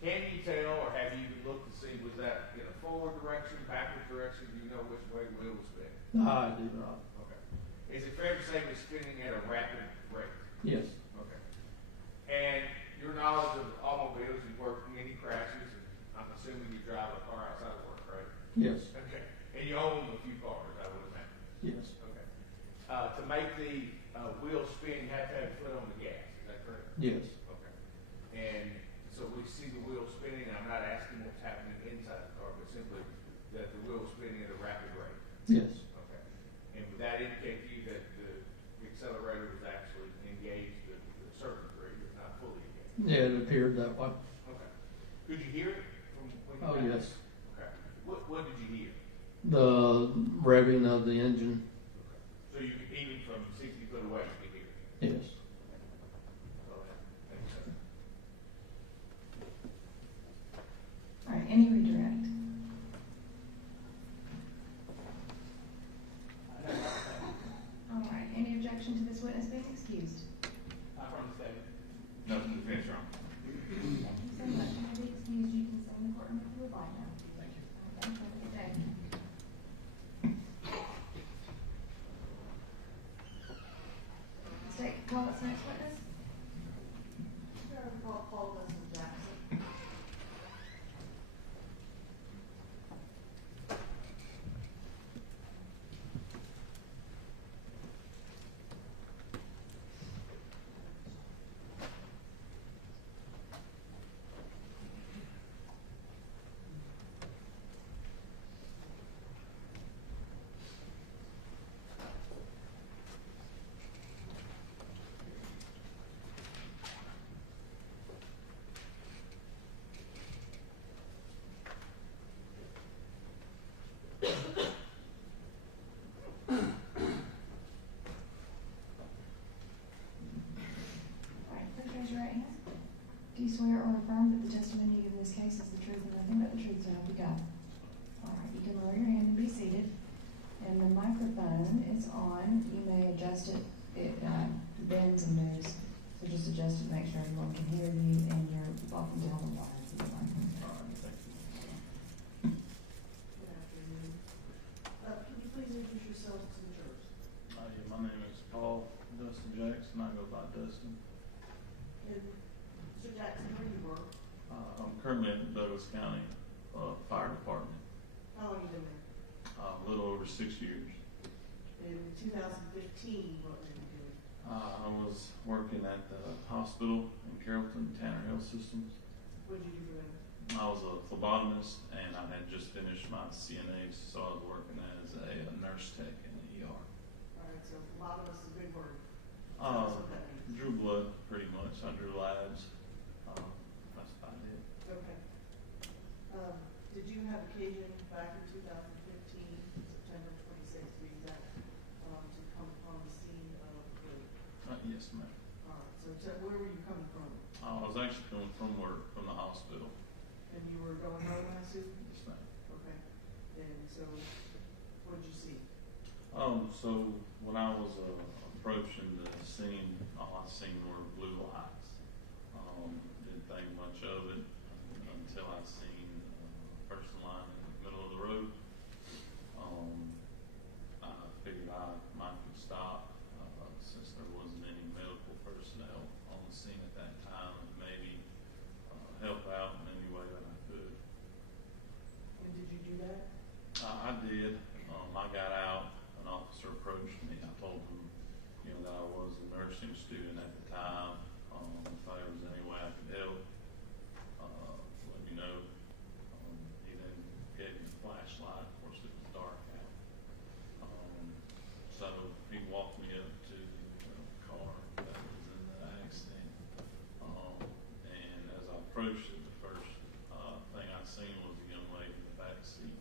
Can you tell, or have you looked to see, was that in a forward direction, backward direction? Do you know which way the wheel was spinning? I do not. Okay. Is it fair to say it was spinning at a rapid rate? Yes. Okay. And your knowledge of automobiles, you've worked in many crashes, and I'm assuming you drive a car outside of work, right? Yes. Okay. And you own a few cars, I would imagine. Yes. Okay. To make the wheel spin, you have to have your foot on the gas. Is that correct? Yes. Okay. And so we see the wheel spinning. I'm not asking what's happening inside the car, but simply that the wheel is spinning at a rapid rate. Yes. Okay. And would that indicate to you that the accelerator was actually engaged to a certain degree, but not fully engaged? Yeah, it appeared that way. Okay. Could you hear it from when you Oh, got yes. it? Okay. What did you hear? The revving of the engine. So you could, even from 60 foot away, you could hear it? Yes. All right. Thank you, sir. All right, any redirect? All right, any objection to this witness being excused? From the statement. Nothing to finish on. Thank you so much. You may be excused. You can stay in the courtroom if you would like now. Thank you. Thank you. Have a good day. State, call its next witness. Call Dustin Jackson. All right, please raise your right hand. Do you swear or affirm that the testimony you give in this case is the truth and nothing but the truth, so help you God? All right, you can lower your hand and be seated. And the microphone is on. You may adjust it. It bends and moves. So just adjust it to make sure everyone can hear you, and you're welcome to tell them why. if you like. Good afternoon. Can you please introduce yourself to the jurors? Yeah, my name is Dustin Jackson. I go by Dustin. And Mr. Jackson, where do you work? I'm currently at the Douglas County Fire Department. How long have you been there? A little over 6 years. In 2015, what were you doing? I was working at the hospital in Carrollton, Tanner Health Systems. What did you do for them? I was a phlebotomist, and I had just finished my CNA, so I was working as a nurse tech in the ER. All right, so a lot of us is a good word. Tell us what that means. Drew blood, pretty much. I drew labs. That's about it. Okay. Did you have occasion back in 2015, September 26th, to be exact, to come upon the scene of the... Yes, ma'am. All right, so where were you coming from? I was actually coming from work, from the hospital. And you were going home, I assume? Yes, ma'am. Okay. And so, what did you see? So when I was approaching the scene, all I seen were blue lights. Didn't think much of it until I seen a person lying in the middle of the road. I figured I might could stop since there wasn't any medical personnel on the scene at that time, and maybe help out in any way that I could. And did you do that? I did. I got out. An officer approached me. I told him, that I was a nursing student at the time. If there was any way I could help, let me know. He then gave me a flashlight. Of course, it was dark out. So he walked me up to the car that was in the accident. And as I approached it, the first thing I seen was a young lady in the back seat.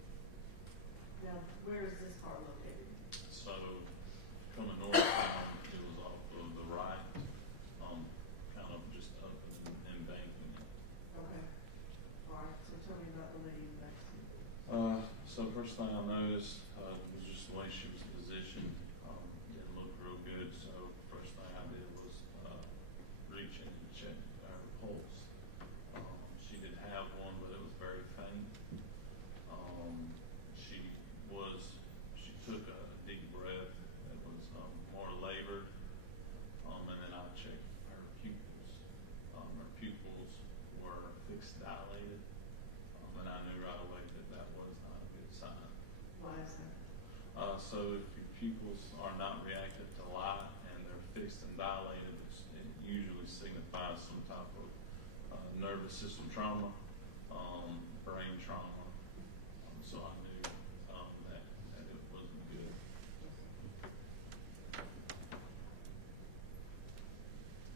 Now, where is this car located? So, coming northbound, it was off of the right, kind of just up and embanking it. Okay. All right, so tell me about the lady in the back seat. So first thing I noticed was just the way she was positioned. Didn't look real good. So first thing I did was reach in and nervous system trauma, brain trauma, so I knew, that it wasn't good.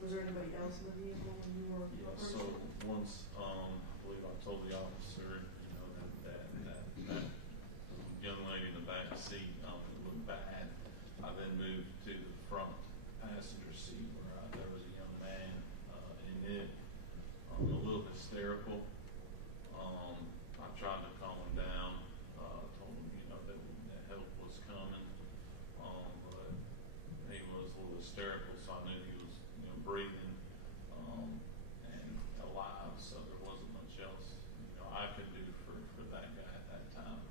Was there anybody else in the vehicle when you were? Yeah, so once, I believe I told the officer, you know, that young lady in the back seat, it looked bad. I then moved to the front passenger seat where there was a young man, in it, a little hysterical. I tried to calm him down, told him, you know, that help was coming, but he was a little hysterical, so I knew he was, you know, breathing, and alive, so there wasn't much else, you know, I could do for that guy at that time.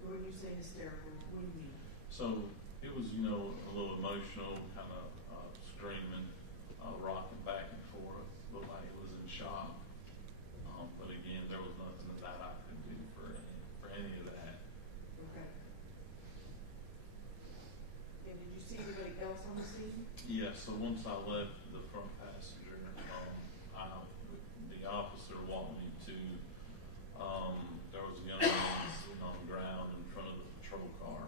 When you say hysterical, what do you mean? So it was, you know, a little emotional, kind of screaming, rocking back and forth, looked like he was in shock. But again, there was nothing that I could do for any of that. Okay. And did you see anybody else on the scene? Yeah, so once I left the front passenger, the officer walked me to, there was a young man sitting on the ground in front of the patrol car,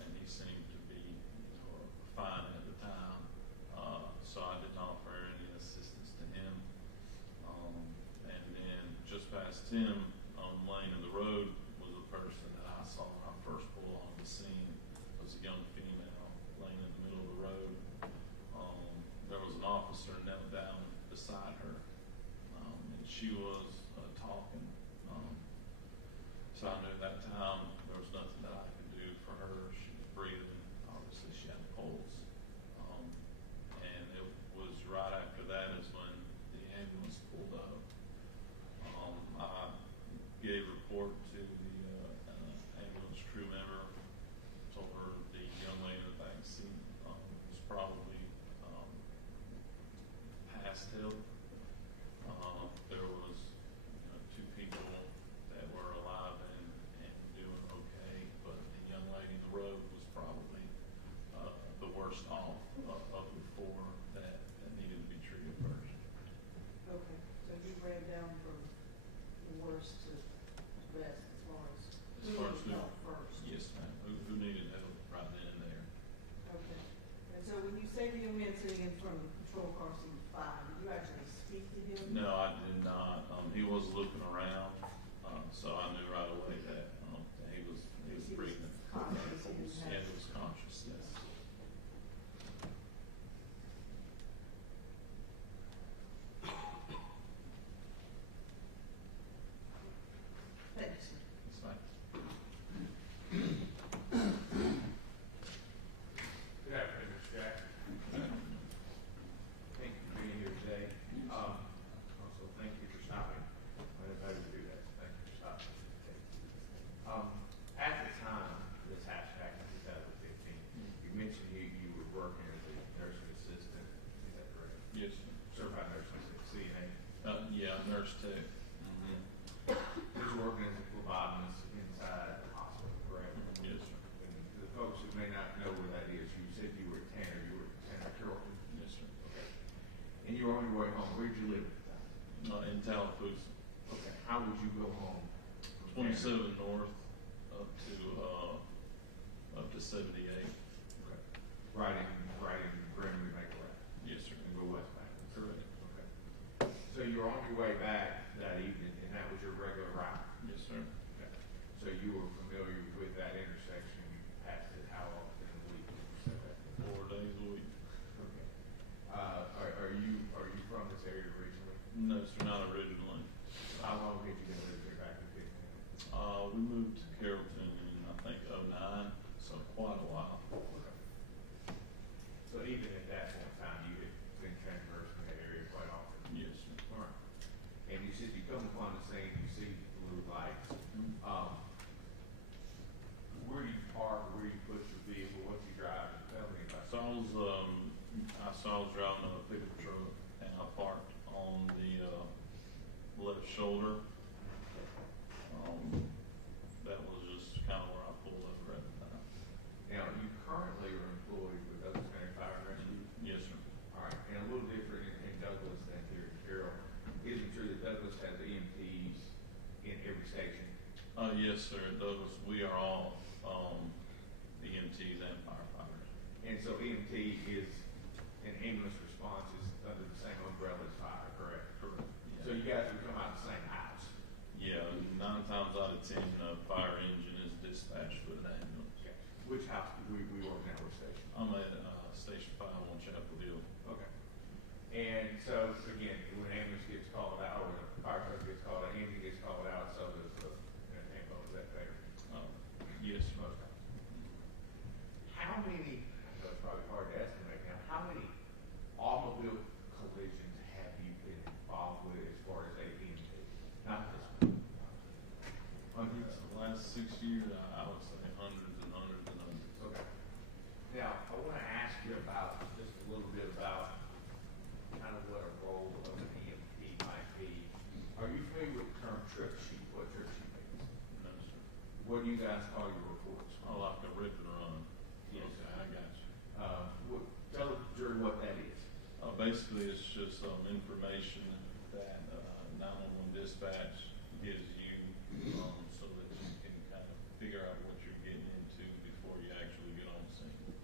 and he seemed to be, you know, fine at the time, so I didn't offer any assistance to him. And then just past him, laying in the road, was a person that I saw when I first pulled on the scene. It was a young female laying in the middle of the road. There was an officer knelt down beside her, and she was talking. So I knew at that time there was nothing that I could do for her. She was breathing. Obviously, she had a pulse. And it was right after that is when the ambulance pulled up. I gave a report to the ambulance crew member. Told her the young lady in the back seat was probably past help. There was, you know, two people that were alive and doing okay, but the young lady in the road was probably the worst off of the four that needed to be treated first. Okay, so you ran down from the worst to best as far as who needed help first? Yes, ma'am. Who needed help right then and there. Okay, and so when you say the young man sitting in front of the patrol car seemed fine, did you actually speak to him? No, I did not. He was looking around, so I knew right away that he was breathing. Conscious. Yeah, he was conscious, yes. Thanks. It's fine. Good afternoon, Mr. Jack. Thank you for being here today. Also, thank you for stopping. I didn't know you would do that, so thank you for stopping. At the time this happened back in 2015, you mentioned you were working as a nursing assistant. Is that correct? Yes, sir. Certified nursing assistant, CNA. Yeah, nurse tech. You was working as a phlebotomist inside the hospital, correct? Yes, sir. And to the folks who may not know where that is, you said you were at Tanner. You were at Tanner Carrollton. Yes, sir. Okay. And you were on your way home. Where'd you live at the time? In Tallapoosa. Okay. How would you go home? from Tanner? 27 north up to 78. Okay. Right in Greenwood, make a left. Yes, sir. And go westbound. Correct. Okay. So you were on your way back that evening, and that was your regular route? Yes, sir. Okay. So you were familiar with that intersection, you passed it how often a week? Did you say that? 4 days a week. Okay. Are you from this area originally? No, sir, not originally. How long have you been living here back in Buchanan? We moved to Carrollton in, I think, 09, so quite a while. Okay. So even at that point in time, you had been traversing that area quite often? Yes, sir. All right. And you said you come upon the scene, you see the blue lights. Where do you park, where do you put your vehicle, what you drive? Tell me about So I was driving a pickup truck, and I parked on the left shoulder. That was just Yes, sir, those, we are all, EMTs and firefighters. And so EMT is, an ambulance response is under the same umbrella as fire, correct? Correct. So you guys would come out of the same house? Yeah, 9 times out of 10, a fire engine is dispatched with an ambulance. Okay. Which house do we work now, which station? I'm at, Station 5 on Chapel Hill. Okay. And so, again, when an ambulance gets called out, or when a fire truck gets called out, ambulance gets called out, so does the ambulance, is that fair? Yes, sir. Most times. How many, I know it's probably hard to estimate now, how many automobile collisions have you been involved with as far as AT&T? Not this one. Hundreds. The last 6 years, I would say hundreds and hundreds and hundreds. Okay. Now, I want to ask you about, just a little bit about kind of what a role of an EMT might be. Are you familiar with the term trip sheet, what trip sheet means? No, sir. What do you guys call your reports? I like to rip and run. Yes. Okay, I got you. Tell the jury what that is. Basically, it's just some information that 911 dispatch gives you so that you can kind of figure out what you're getting into before you actually get on scene.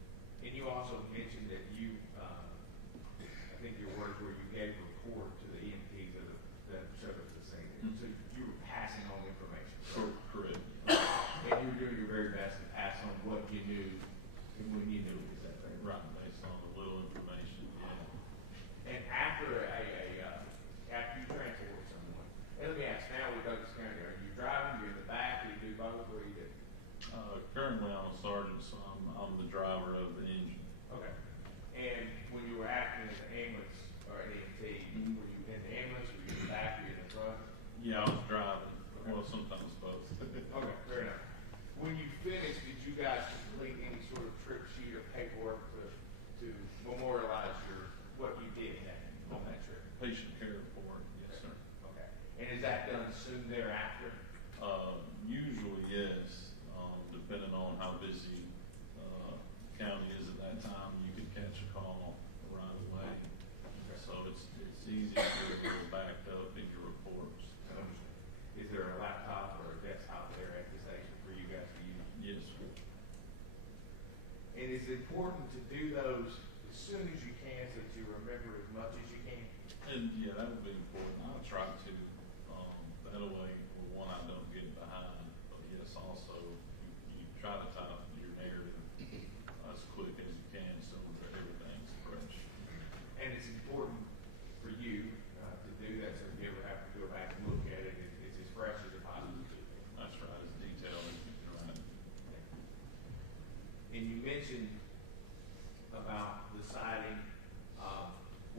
And you also mentioned that you, I think your words were you gave a report to the EMTs that showed up at the scene. Mm-hmm. So you were passing on information. Correct. And you were doing your very best to pass on what you knew and when you knew it. Is that fair? Right, based on the little information, yeah. And after after you transport someone, and let me ask, now with Douglas County, are you driving, you're in the back, or you do both, what do you do? Currently, I'm a sergeant, so I'm the driver of the engine. Okay. And when you were acting as an ambulance or an EMT, were you in the ambulance, were you in the back, were you in the front? Yeah, I was driving. Okay. Well, sometimes both. Okay, fair enough. When you finished, did you guys complete any sort of trip sheet or paperwork to memorialize what you did on that trip? Patient care report, yes, sir. Okay. And is that done soon thereafter? Usually, yes. Depending on how busy county is at that time, you could catch a call right away. Okay. So it's easy to get a little backed up in your reports. Is there a laptop or a desktop there at the station for you guys to use? Yes, sir. And it's important to do those as soon as you can so that you remember as much as you can. And yeah, that would be important. I try to. That way, one, I don't get behind. But yes, also, you try to type your narrative as quick as you can so that everything's fresh. And it's important for you to do that so if you ever have to go back and look at it, it's as fresh as it possibly could be. That's right, as detailed as you can write. And you mentioned about deciding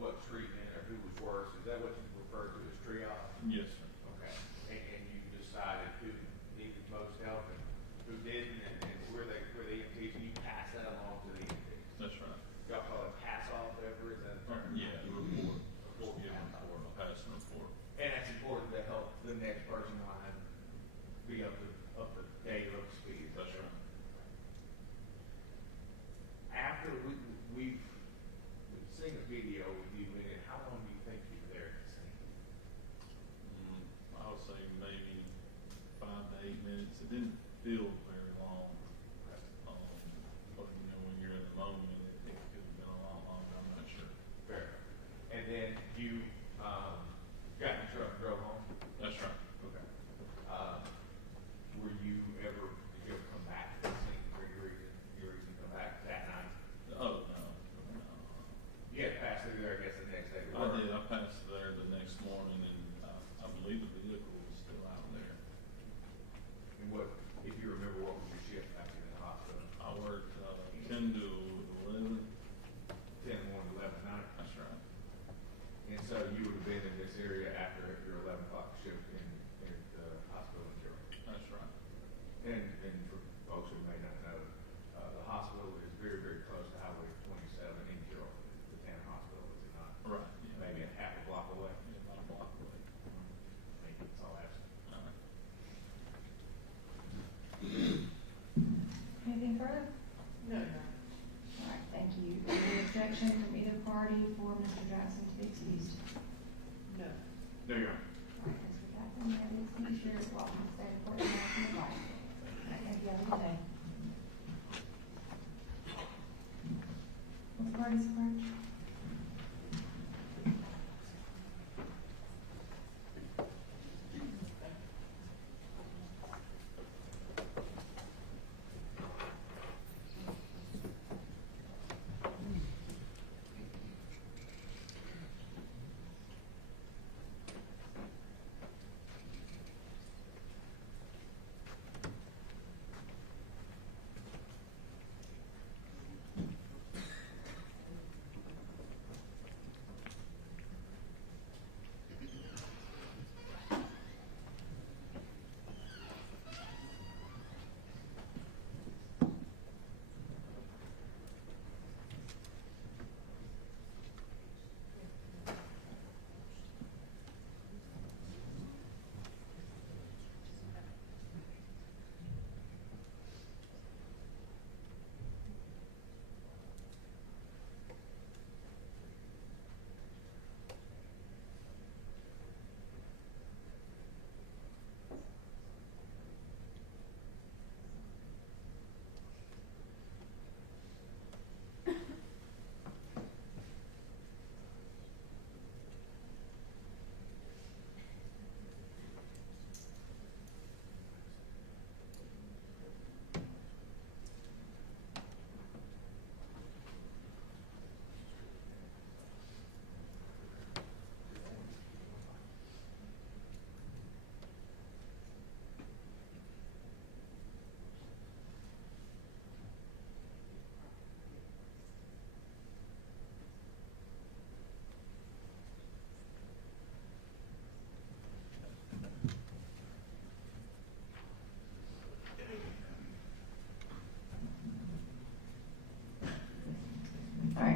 what treatment or who was worse. Is that what you refer to as triage? Yes, sir. Okay. And you decided who needed most help and who didn't, and where the EMTs, and you pass that along to the EMTs. That's right. Y'all call it pass off ever, is that a term? Yeah, report. Give a report, a passing report. And that's important to help the next person line be up to date or up to speed. That's right. After we've seen a video with you in it, how long do you think you were there at the scene? I would say maybe 5 to 8 minutes. It didn't feel very long. But you know, when you're in the moment, it could have been a lot longer. I'm not sure. Fair. And then you got in the truck and drove home? That's right. Okay. Did you ever come back to the scene for your reason to come back that night? Oh, no. You had to pass through there, I guess, the next day. I did. I passed there the next morning, and I believe the vehicle was still out there. And if you remember, what was your shift after the hospital? I worked 10 to 11. 10 in the morning, 11 at night? That's right. And so you would have been in this area after your 11 o'clock shift in the hospital in Carroll? That's right. And for folks who may not know, the hospital is very, very close to Highway 27 in Carroll, the town hospital, is it not? Right. Yeah. Maybe a half a block away? Yeah, about a block away. Thank you, that's all I have. All right. Anything further? No, All right, thank you. Any objection from either party for Mr. Jackson to be excused? no. There you are. All right, Mr. Jackson, you have the excused. You're welcome to stay in court and ask any questions. parties approach?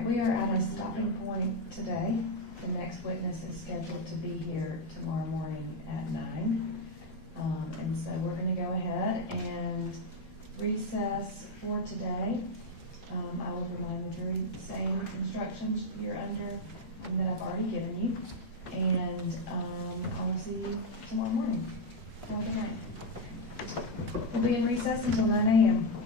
We are at a stopping point today. The next witness is scheduled to be here tomorrow morning at 9. And so we're going to go ahead and recess for today. I will remind the jury the same instructions you're under that I've already given you. And I will see you tomorrow morning. Have a good night. We'll be in recess until 9 a.m.